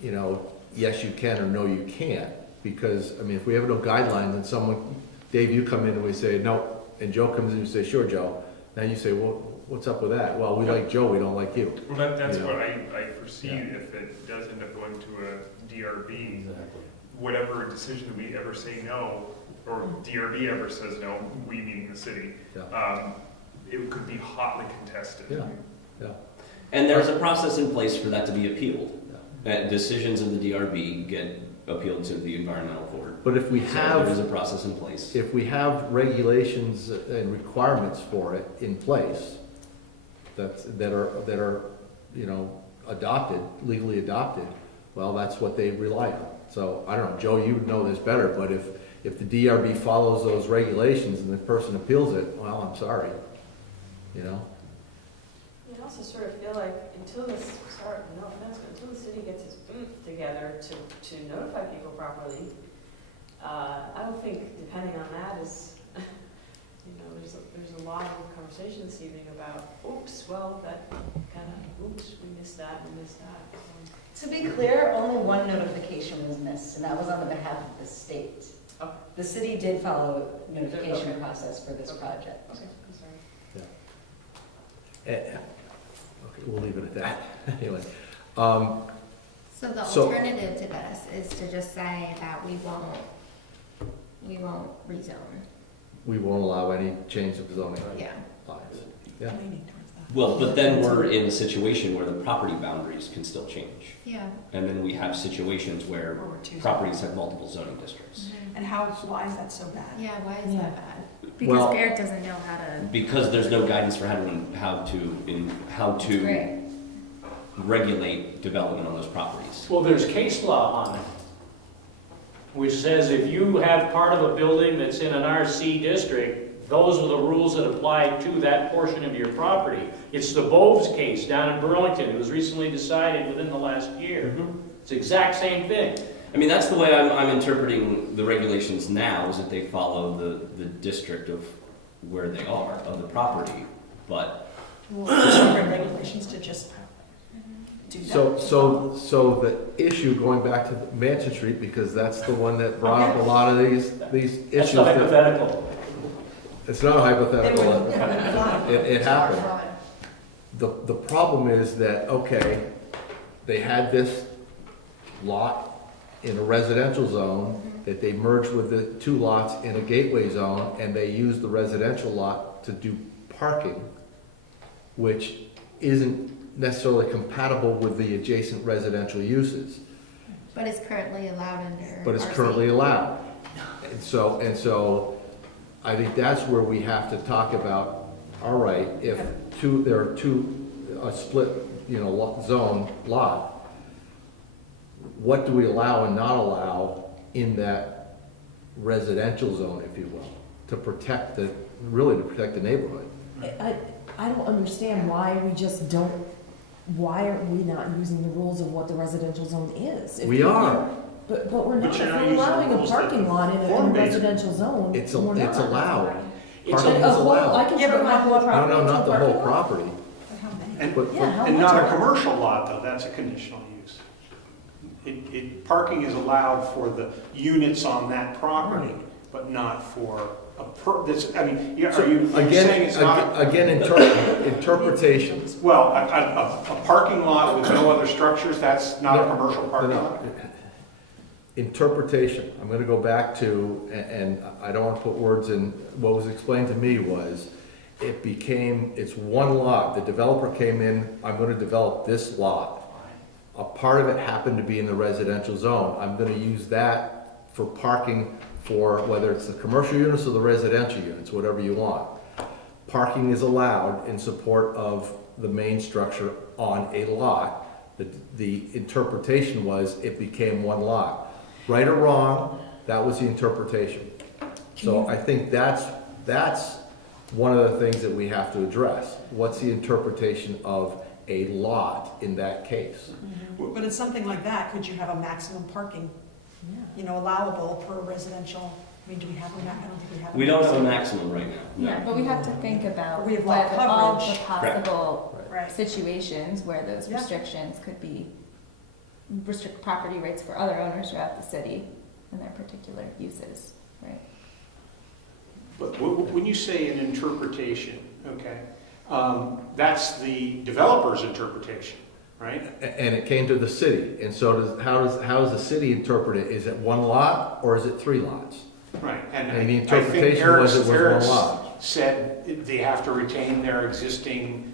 you know, yes, you can, or no, you can't. Because, I mean, if we have no guidelines, and someone, Dave, you come in and we say, no, and Joe comes in and say, sure, Joe. Now you say, well, what's up with that? Well, we like Joe, we don't like you. Well, that's Yeah. what I foresee, Yeah. if it does end up going to a DRB, whatever decision we ever say no, or DRB ever says no, we meaning the city, Yeah. it could be hotly contested. Yeah. And there's a process in place for that to be appealed. Decisions of the DRB get appealed to the environmental court. But if we So there is a have, process in place. if we have regulations and requirements for it in place, that are, you know, adopted, legally adopted, well, that's what they rely on. So, I don't know, Joe, you would know this better, but if the DRB follows those regulations and the person appeals it, well, I'm sorry, you know? I also sort of feel like until this, sorry, no offense, but until the city gets its together to notify people properly, I don't think, depending on that, is, you know, there's a lot of conversation this evening about, oops, well, that kind of, oops, we missed that. To be clear, only one notification was missed, and that was on the behalf of the state. Okay. The city did follow notification Okay. process for this project. Okay, I'm sorry. Okay, we'll leave it at that, anyway. So the So- alternative to this is to just say that we won't rezone. We won't allow any change of zoning Yeah. lines. Yeah. Leaning towards that. Well, but then we're in a situation where the property boundaries can still change. Yeah. And then we have situations where Or we're too- properties have multiple zoning districts. And why is that so bad? Yeah, why is Yeah. that bad? Because Well- Garrett doesn't know how to. Because there's no guidance for how It's to great. regulate development on those properties. Well, there's case law on it, which says if you have part of a building that's in an RC district, those are the rules that apply to that portion of your property. It's the Boves case down in Burlington. It was recently decided within the last year. It's the exact same thing. I mean, that's the way I'm interpreting the regulations now, is that they follow the district of where they are, of the property, but. Regulations to just do that. So the issue, going back to Mansion Street, because that's the one that brought up a lot of these issues. That's the hypothetical. It's not a hypothetical. It happened. Far from it. The problem is that, okay, they had this lot in a residential zone, that they merged with the two lots in a gateway zone, and they used the residential lot to do parking, which isn't necessarily compatible with the adjacent residential uses, But it's currently allowed under. but it's RC. currently allowed. And so I think that's where we have to talk about, all right, if there are a split, zone lot, what do we allow and not allow in that residential zone, if you will, to protect the neighborhood? I don't understand why we just don't, why are we not using the rules of what the residential zone is? If We are. But we're not, But if you're not we're using allowing a rules that parking lot in a form-based. residential zone, It's we're not. allowed. It's Parking A is whole, I allowed. can Yeah, turn but my not whole the- property No, into a not the whole parking lot. property. But how many? And, Yeah, how and much not are- a commercial lot, though, that's a conditional use. Parking is allowed for the units on that property, but not for are you saying it's not? Again, interpretation. Well, a parking lot with no other structures, that's not a commercial parking lot? Interpretation. I'm gonna go back to, and I don't wanna put words in, what was explained to me was, it's one lot. The developer came in, I'm gonna develop this lot. A part of it happened to be in the residential zone. I'm gonna use that for parking for whether it's the commercial units or the residential units, whatever you want. Parking is allowed in support of the main structure on a lot. The interpretation was it became one lot. Right or wrong, that was the interpretation. So I think that's one of the things that we have to address. What's the interpretation of a lot in that case? But in something like that, could you have a maximum parking, allowable per residential? I mean, do we have a I don't think we have. We don't have a maximum right now. No. Yeah, but we have to think about We have what lot all the coverage. possible Right. situations where those Yeah. restrictions could be, restrict property rights for other owners throughout the city and their particular uses, right? But when you say an interpretation, okay, that's the developer's interpretation, right? And it came to the city, and so how does the city interpret it? Is it one lot or is it three lots? Right, and And the I think interpretation was it was one Eric's lot. said they have to retain their existing,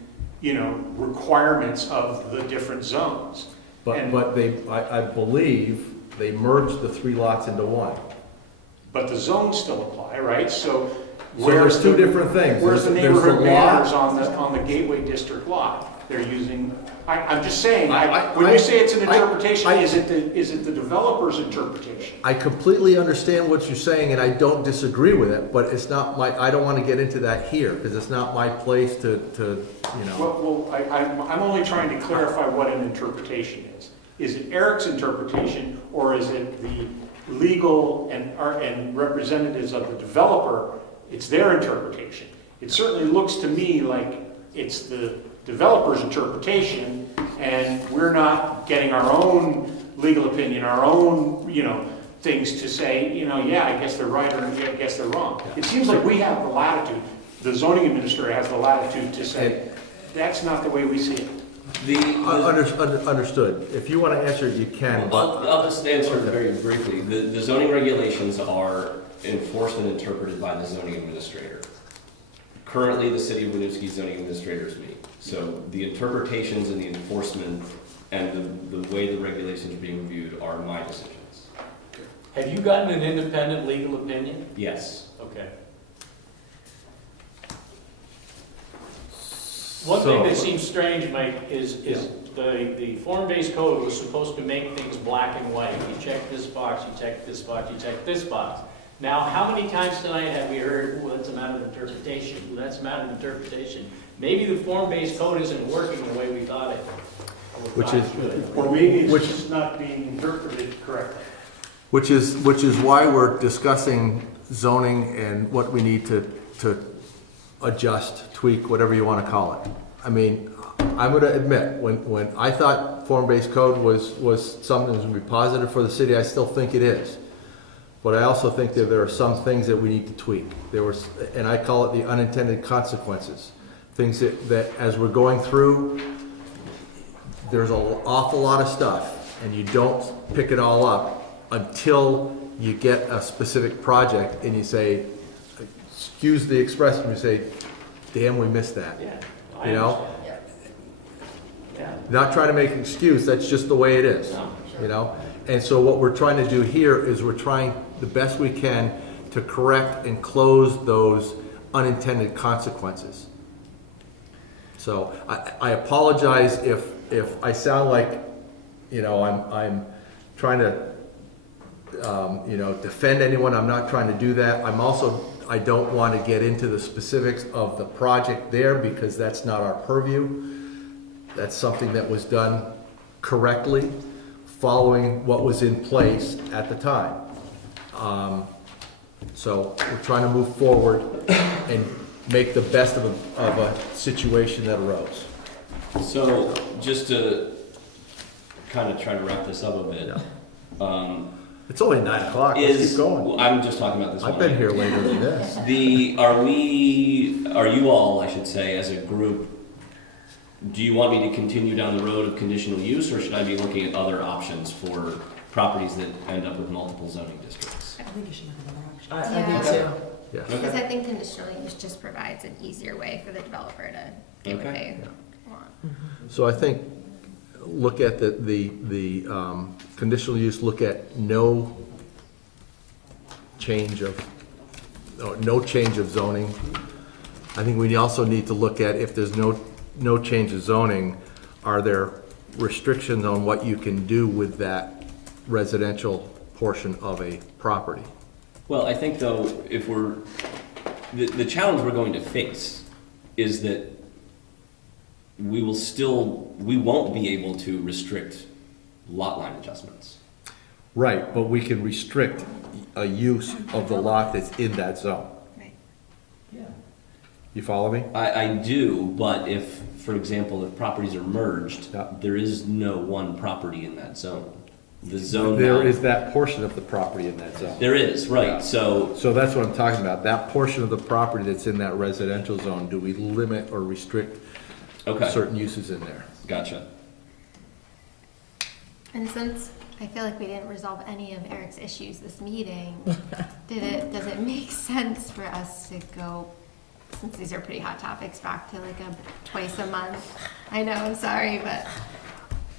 requirements of the different zones. But I believe they merged the three lots into one. But the zones still apply, right? So So there's two different things. Where's the There's neighborhood the lot- banners on the Gateway District lot? They're using, I'm just saying, I- when you say it's an I- interpretation, I- is it the developer's interpretation? I completely understand what you're saying, and I don't disagree with it, but it's not I don't want to get into that here, because it's not my place to. Well, I'm only trying to clarify what an interpretation is. Is it Eric's interpretation, or is it the legal and representatives of the developer? It's their interpretation. It certainly looks to me like it's the developer's interpretation, and we're not getting our own legal opinion, our own, things to say, yeah, I guess they're right, or I guess they're wrong. It seems like we have the latitude, the zoning administrator has the latitude to say, that's not the way we see it. Understood. If you want to answer it, you can, but. I'll just answer it very briefly. The zoning regulations are enforced and interpreted by the zoning administrator. Currently, the city of Winooski zoning administrator is me. So the interpretations and the enforcement and the way the regulations are being reviewed are my decisions. Have you gotten an independent legal opinion? Yes. Okay. One thing that seems strange, Mike, is the form-based code was supposed to make things black and white. You check this box, you check this box, you check this box. Now, how many times tonight have we heard, well, that's a matter of interpretation, well, that's a matter of interpretation? Maybe the form-based code isn't working the way we thought it Which is- should. Or maybe it's Which- just not being interpreted correctly. Which is why we're discussing zoning and what we need to adjust, tweak, whatever you wanna call it. I mean, I'm gonna admit, when I thought form-based code was something that would be positive for the city, I still think it is. But I also think that there are some things that we need to tweak. And I call it the unintended consequences. Things that as we're going through, there's an awful lot of stuff, and you don't pick it all up until you get a specific project and you say, excuse the expression, you say, damn, we missed that. Yeah, I You know? understand. Yeah. Not trying to make an excuse, that's just the way it is, No, you know? And so what we're trying to do here is we're trying the best we can to correct and close those unintended consequences. So I apologize if I sound like, you know, I'm trying to, you know, defend anyone. I'm not trying to do that. I don't want to get into the specifics of the project there because that's not our purview. That's something that was done correctly, following what was in place at the time. So we're trying to move forward and make the best of a situation that arose. So, just to kind of try to wrap this up a bit. It's only 9 o'clock, let's keep going. Well, I'm just talking about this one. I've been here later than this. Are you all, I should say, as a group, do you want me to continue down the road of conditional use, or should I be looking at other options for properties that end up with multiple zoning districts? I think you should look at other options. I Yeah. do too. Yes. Because I think conditional use just provides an easier way for the developer to get what Okay. they want. So I think, look at the conditional use, look at no change of zoning. I think we also need to look at if there's no change of zoning, are there restrictions on what you can do with that residential portion of a property? Well, I think though, if the challenge we're going to face is that we won't be able to restrict lot line adjustments. Right, but we can restrict a use of the lot that's in that zone. Right. You follow me? I do, but if, for example, if properties are merged, Yeah. there is no one property in that zone. The zone. There is that portion of the property in that zone. There is, Yeah. right, so, So that's what I'm talking about. That portion of the property that's in that residential zone, do we limit or restrict okay, certain uses in there? gotcha. And since I feel like we didn't resolve any of Eric's issues this meeting, does it make sense for us to go, since these are pretty hot topics, back to like a twice a month? I know, I'm sorry, but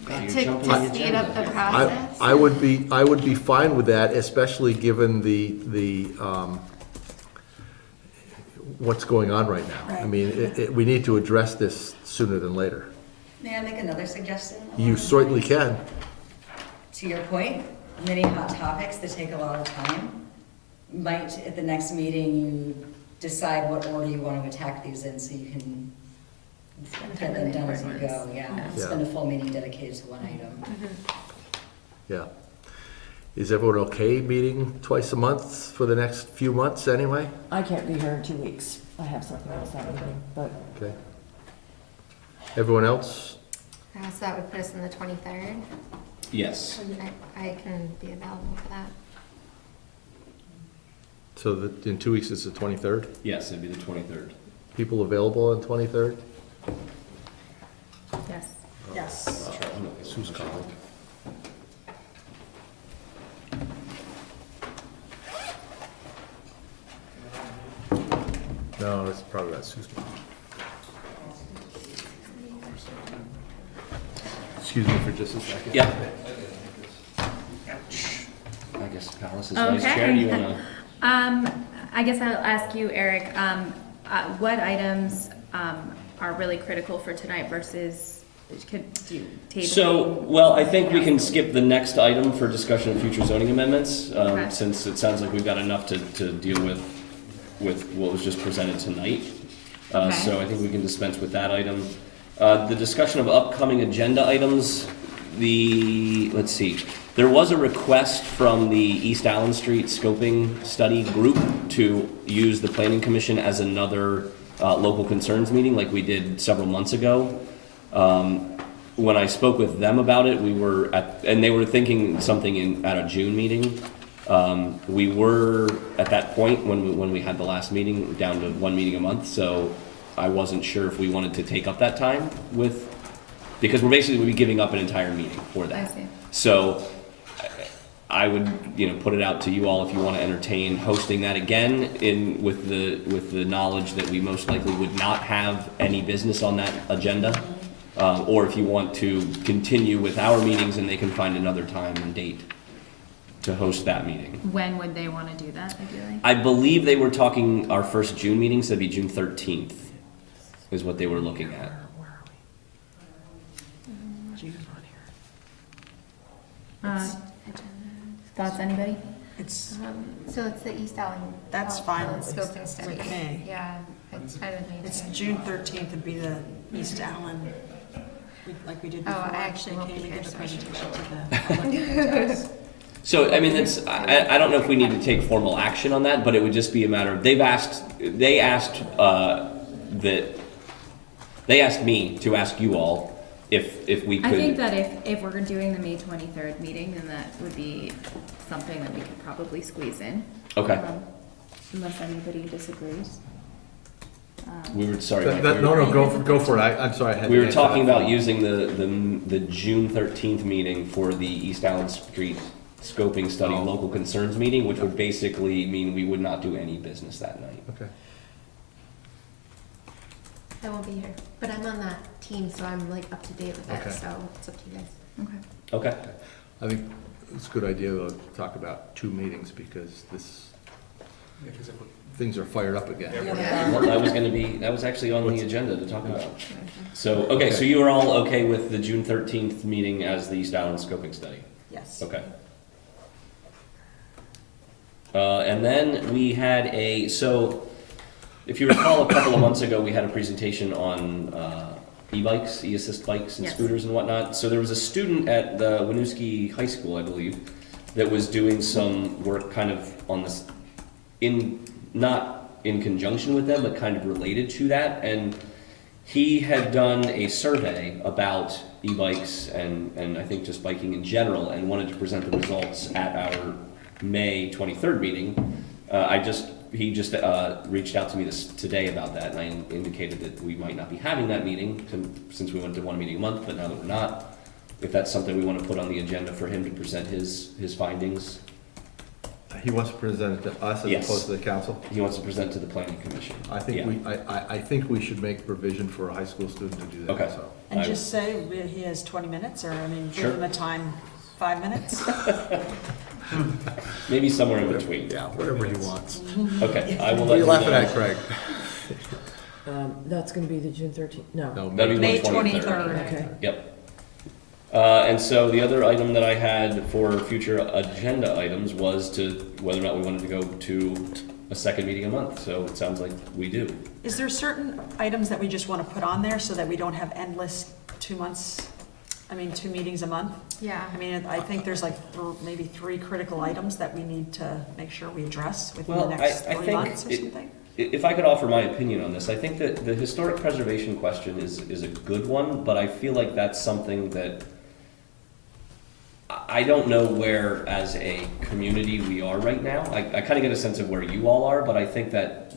You're to jumping the speed up the agenda. process? I would be fine with that, especially given the what's going on right now. I Right. mean, we need to address this sooner than later. May I make another suggestion? You certainly can. To your point, many hot topics that take a lot of time. Might, at the next meeting, you decide what order you want to attack these in so you can get them done as you go, yeah. Yeah. Spend a full meeting dedicated to one item. Yeah. Is everyone okay meeting twice a month for the next few months anyway? I can't be here in 2 weeks. I have something else that evening, but Okay. Everyone else? So that would put us in the 23rd. Yes, I can be available for that. So in 2 weeks it's the 23rd? yes, it'd be the 23rd. People available on 23rd? Yes. Yes. Sue's calling. No, it's probably not Sue's mom. Excuse me for just a second. Yeah. I guess Palace is vice Okay. chair, do you wanna? I guess I'll ask you, Eric, what items, are really critical for tonight versus do table? So, well, I think we can skip the next item for discussion of future zoning amendments, Okay. since it sounds like we've got enough to deal with what was just presented tonight. Okay. So I think we can dispense with that item. The discussion of upcoming agenda items, let's see, there was a request from the East Allen Street Scoping Study Group to use the Planning Commission as another local concerns meeting like we did several months ago. When I spoke with them about it, and they were thinking something at a June meeting. We were at that point when we had the last meeting down to one meeting a month, so I wasn't sure if we wanted to take up that time because we'll be giving up an entire meeting for that. I see. So I would, put it out to you all if you want to entertain hosting that again with the knowledge that we most likely would not have any business on that agenda. Or if you want to continue with our meetings and they can find another time and date to host that meeting. When would they want to do that, ideally? I believe they were talking our first June meeting, so that'd be June 13th is what they were looking at. Thoughts, anybody? It's, So it's the East Allen. That's fine Scoping study. with me. Yeah, it's fine with me. It's too. June 13th would be the East Allen, like we did Oh, before. I actually won't They came be and here, did a so I should presentation to the public. So, I mean, I don't know if we need to take formal action on that, but it would just be a matter of, they asked me to ask you all if we could. I think that if we're doing the May 23rd meeting, then that would be something that we could probably squeeze in. Okay. Unless anybody disagrees. We were, sorry. Mike, No, go for it. I'm sorry. I had We to were answer talking that. about using the June 13th meeting for the East Allen Street Scoping Study Oh. Local Concerns meeting, which would basically mean we would not do any business that night. Okay. I won't be here, but I'm on that team, so I'm like up to date with Okay. it, so it's up to you guys. Okay. Okay. I think it's a good idea to talk about two meetings because things are fired up again. Well, that was actually on the agenda to talk about. So, okay, so you are all okay with the June 13th meeting as the East Allen Scoping Study? Yes. Okay. And then we had so if you recall, a couple of months ago, we had a presentation on e-bikes, e-assist bikes and Yes. scooters and whatnot. So there was a student at the Winooski High School, I believe, that was doing some work kind of on this, not in conjunction with them, but kind of related to that. And he had done a survey about e-bikes and I think just biking in general and wanted to present the results at our May 23rd meeting. He just reached out to me today about that, and I indicated that we might not be having that meeting since we went to one meeting a month, but now that we're not, if that's something we want to put on the agenda for him to present his findings. He wants to present it to us as Yes. opposed to the council? He wants to present to the planning commission. I think Yeah. I think we should make provision for a high school student to do that, Okay. so. And just say he has 20 minutes, or, I mean, Sure. give him a time, 5 minutes? Maybe somewhere in between. Yeah, whatever he wants. Okay, I will What let are you him laughing know. at, Craig? That's gonna be the June 13th, no. No, That'd be May the 23rd. 23rd. Okay. Yep. And so the other item that I had for future agenda items was to whether or not we wanted to go to a second meeting a month. So it sounds like we do. Is there certain items that we just want to put on there so that we don't have endless 2 meetings a month? Yeah. I mean, I think there's like maybe 3 critical items that we need to make sure we address within Well, the next I 3 think months or something. If I could offer my opinion on this, I think that the historic preservation question is a good one, but I feel like that's something that I don't know where as a community we are right now. I kind of get a sense of where you all are, but I think that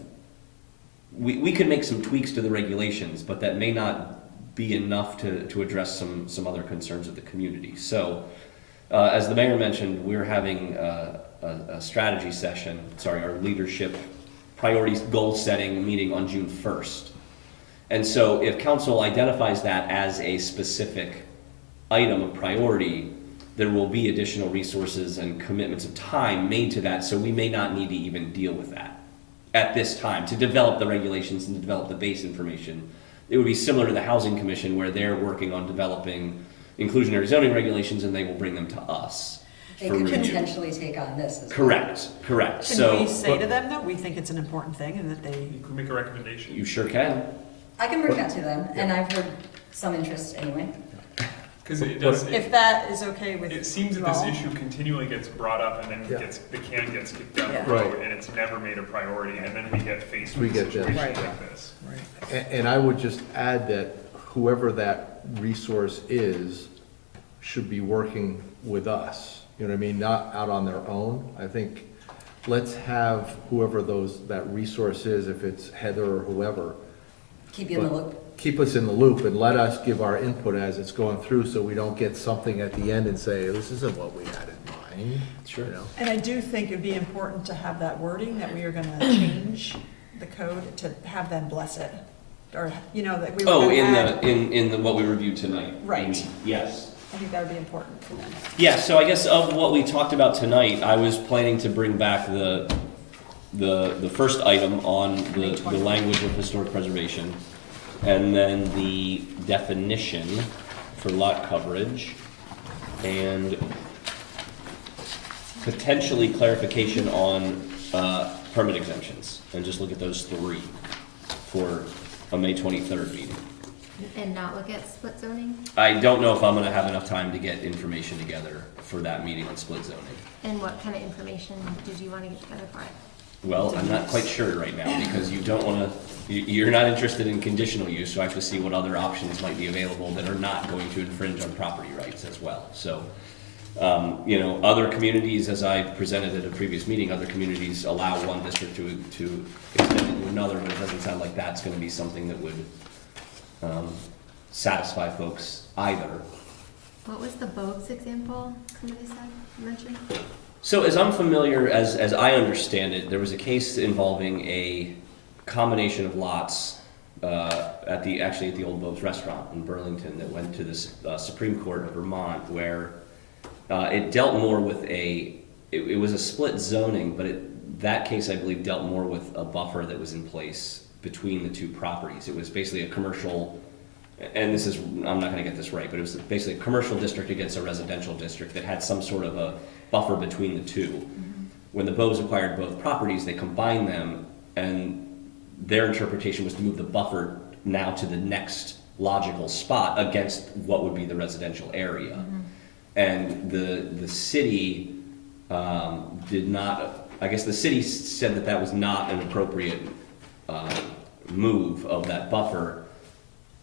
we could make some tweaks to the regulations, but that may not be enough to address some other concerns of the community. So, as the mayor mentioned, we're having a strategy session, our leadership priorities goal setting meeting on June 1st. And so if council identifies that as a specific item of priority, there will be additional resources and commitments of time made to that, so we may not need to even deal with that at this time to develop the regulations and to develop the base information it would be similar to the Housing Commission where they're working on developing inclusionary zoning regulations and they will bring them to us They for could review. potentially take on this as well. Correct. Can we say to them that we think it's an important thing and that they, You can make a recommendation. You sure can. I can bring that to them, and I've heard some interest anyway. Because it does, if that is okay with it seems that you this all. issue continually gets brought up and then Yeah. the can gets kicked down Yeah. the road, Right. and it's never made a priority, and then we get faced We with a get this. situation Right. like this. And I would just add that whoever that resource is should be working with us. You know what I mean? Not out on their own. I think let's have whoever that resource is, if it's Heather or whoever, Keep you in the loop. keep us in the loop and let us give our input as it's going through, so we don't get something at the end and say, this isn't what we had in mind. Sure. You know? And I do think it'd be important to have that wording, that we are gonna change the code to have them bless it. Or, you know, that we were Oh, gonna in add. the what we reviewed tonight. Right. You mean. Yes. I think that would be important for them. Yeah, so I guess of what we talked about tonight, I was planning to bring back the first item on the language of historic preservation, and then the definition for lot coverage, and potentially clarification on permit exemptions, and just look at those three for a May 23rd meeting. And not look at split zoning? I don't know if I'm gonna have enough time to get information together for that meeting on split zoning. And what kind of information did you want to get together for it? Well, I'm not quite sure right now, because you don't wanna, you're not interested in conditional use, so I have to see what other options might be available that are not going to infringe on property rights as well, so. You know, other communities, as I presented at a previous meeting, other communities allow one district to extend it to another, but it doesn't sound like that's gonna be something that would satisfy folks either. What was the Bogues example somebody said, mentioned? So as I'm familiar, as I understand it, there was a case involving a combination of lots actually at the Old Bogues Restaurant in Burlington that went to the Supreme Court of Vermont, where it dealt more with it was a split zoning, but that case, I believe, dealt more with a buffer that was in place between the two properties. It was basically a commercial, and I'm not gonna get this right, but it was basically a commercial district against a residential district that had some sort of a buffer between the two. Mm-hmm. When the Bogues acquired both properties, they combined them, and their interpretation was to move the buffer now to the next logical spot against what would be the residential area. Mm-hmm. And the city did not, I guess the city said that was not an appropriate move of that buffer.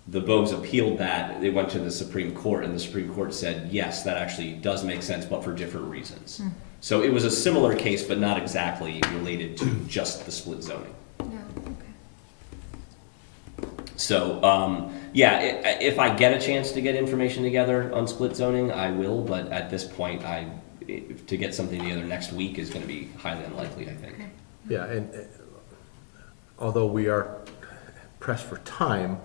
The Bogues appealed that, they went to the Supreme Court, and the Supreme Court said, yes, that actually does make sense, but for different reasons. So it was a similar case, but not exactly related to just the split zoning. No, okay. So, yeah, if I get a chance to get information together on split zoning, I will, but at this point, to get something together next week is gonna be highly unlikely, I think. Okay. Yeah, and although we are pressed for time,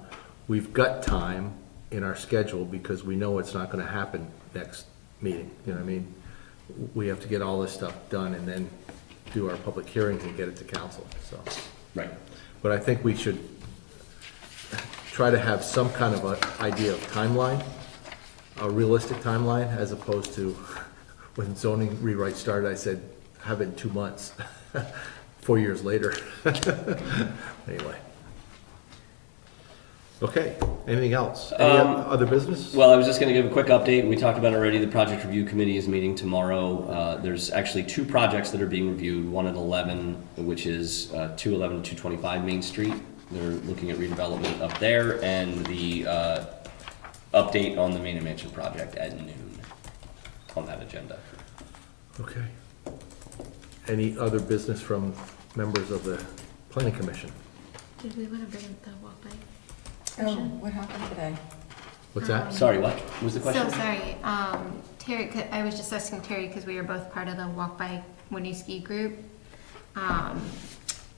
we've got time in our schedule because we know it's not gonna happen next meeting, you know what I mean? We have to get all this stuff done and then do our public hearings and get it to council, so. Right. But I think we should try to have some kind of an idea of timeline, a realistic timeline, as opposed to when zoning rewrite started, I said, have it in 2 months. 4 years later. Anyway. Okay, anything else? Any other business? Well, I was just gonna give a quick update, and we talked about it already, the project review committee is meeting tomorrow. There's actually 2 projects that are being reviewed, one at 11, which is 211 and 225 Main Street. They're looking at redevelopment up there, and the update on the Main and Mansion project at noon on that agenda. Okay. Any other business from members of the planning commission? Did we want to bring up the walk bike? Oh, what happened today? What's that? Sorry, what was the question? So sorry, Terry, I was just asking Terry because we were both part of the walk by Winooski group.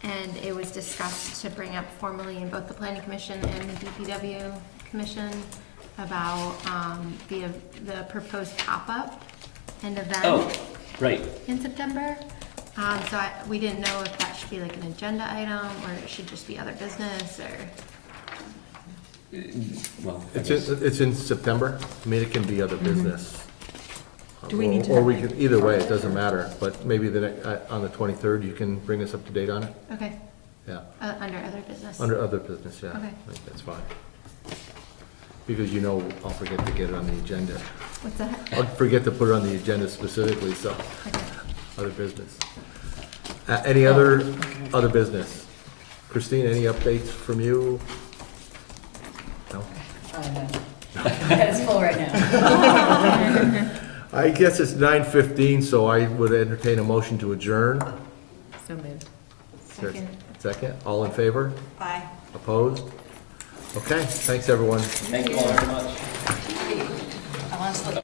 And it was discussed to bring up formally in both the planning commission and the DPW commission about the proposed pop-up and event Oh, right. in September. So we didn't know if that should be like an agenda item or it should just be other business or. Well, I It's guess- it's in September. I mean, it can be other business. Do we need to Or have we any could, either way, part it of it, doesn't or- matter, but maybe on the 23rd, you can bring us up to date on it? Okay, Yeah, under other business. under other business, yeah. Okay. I think that's fine. Because I'll forget to get it on the agenda. What's that? I'll forget to put it on the agenda specifically, so, Okay. other business. Any other business? Christine, any updates from you? No? It's full right now. I guess it's 9:15, so I would entertain a motion to adjourn. So moved. Second. Second, all in favor? Bye. Opposed? Okay, thanks, everyone. Thank you all very much. I want to look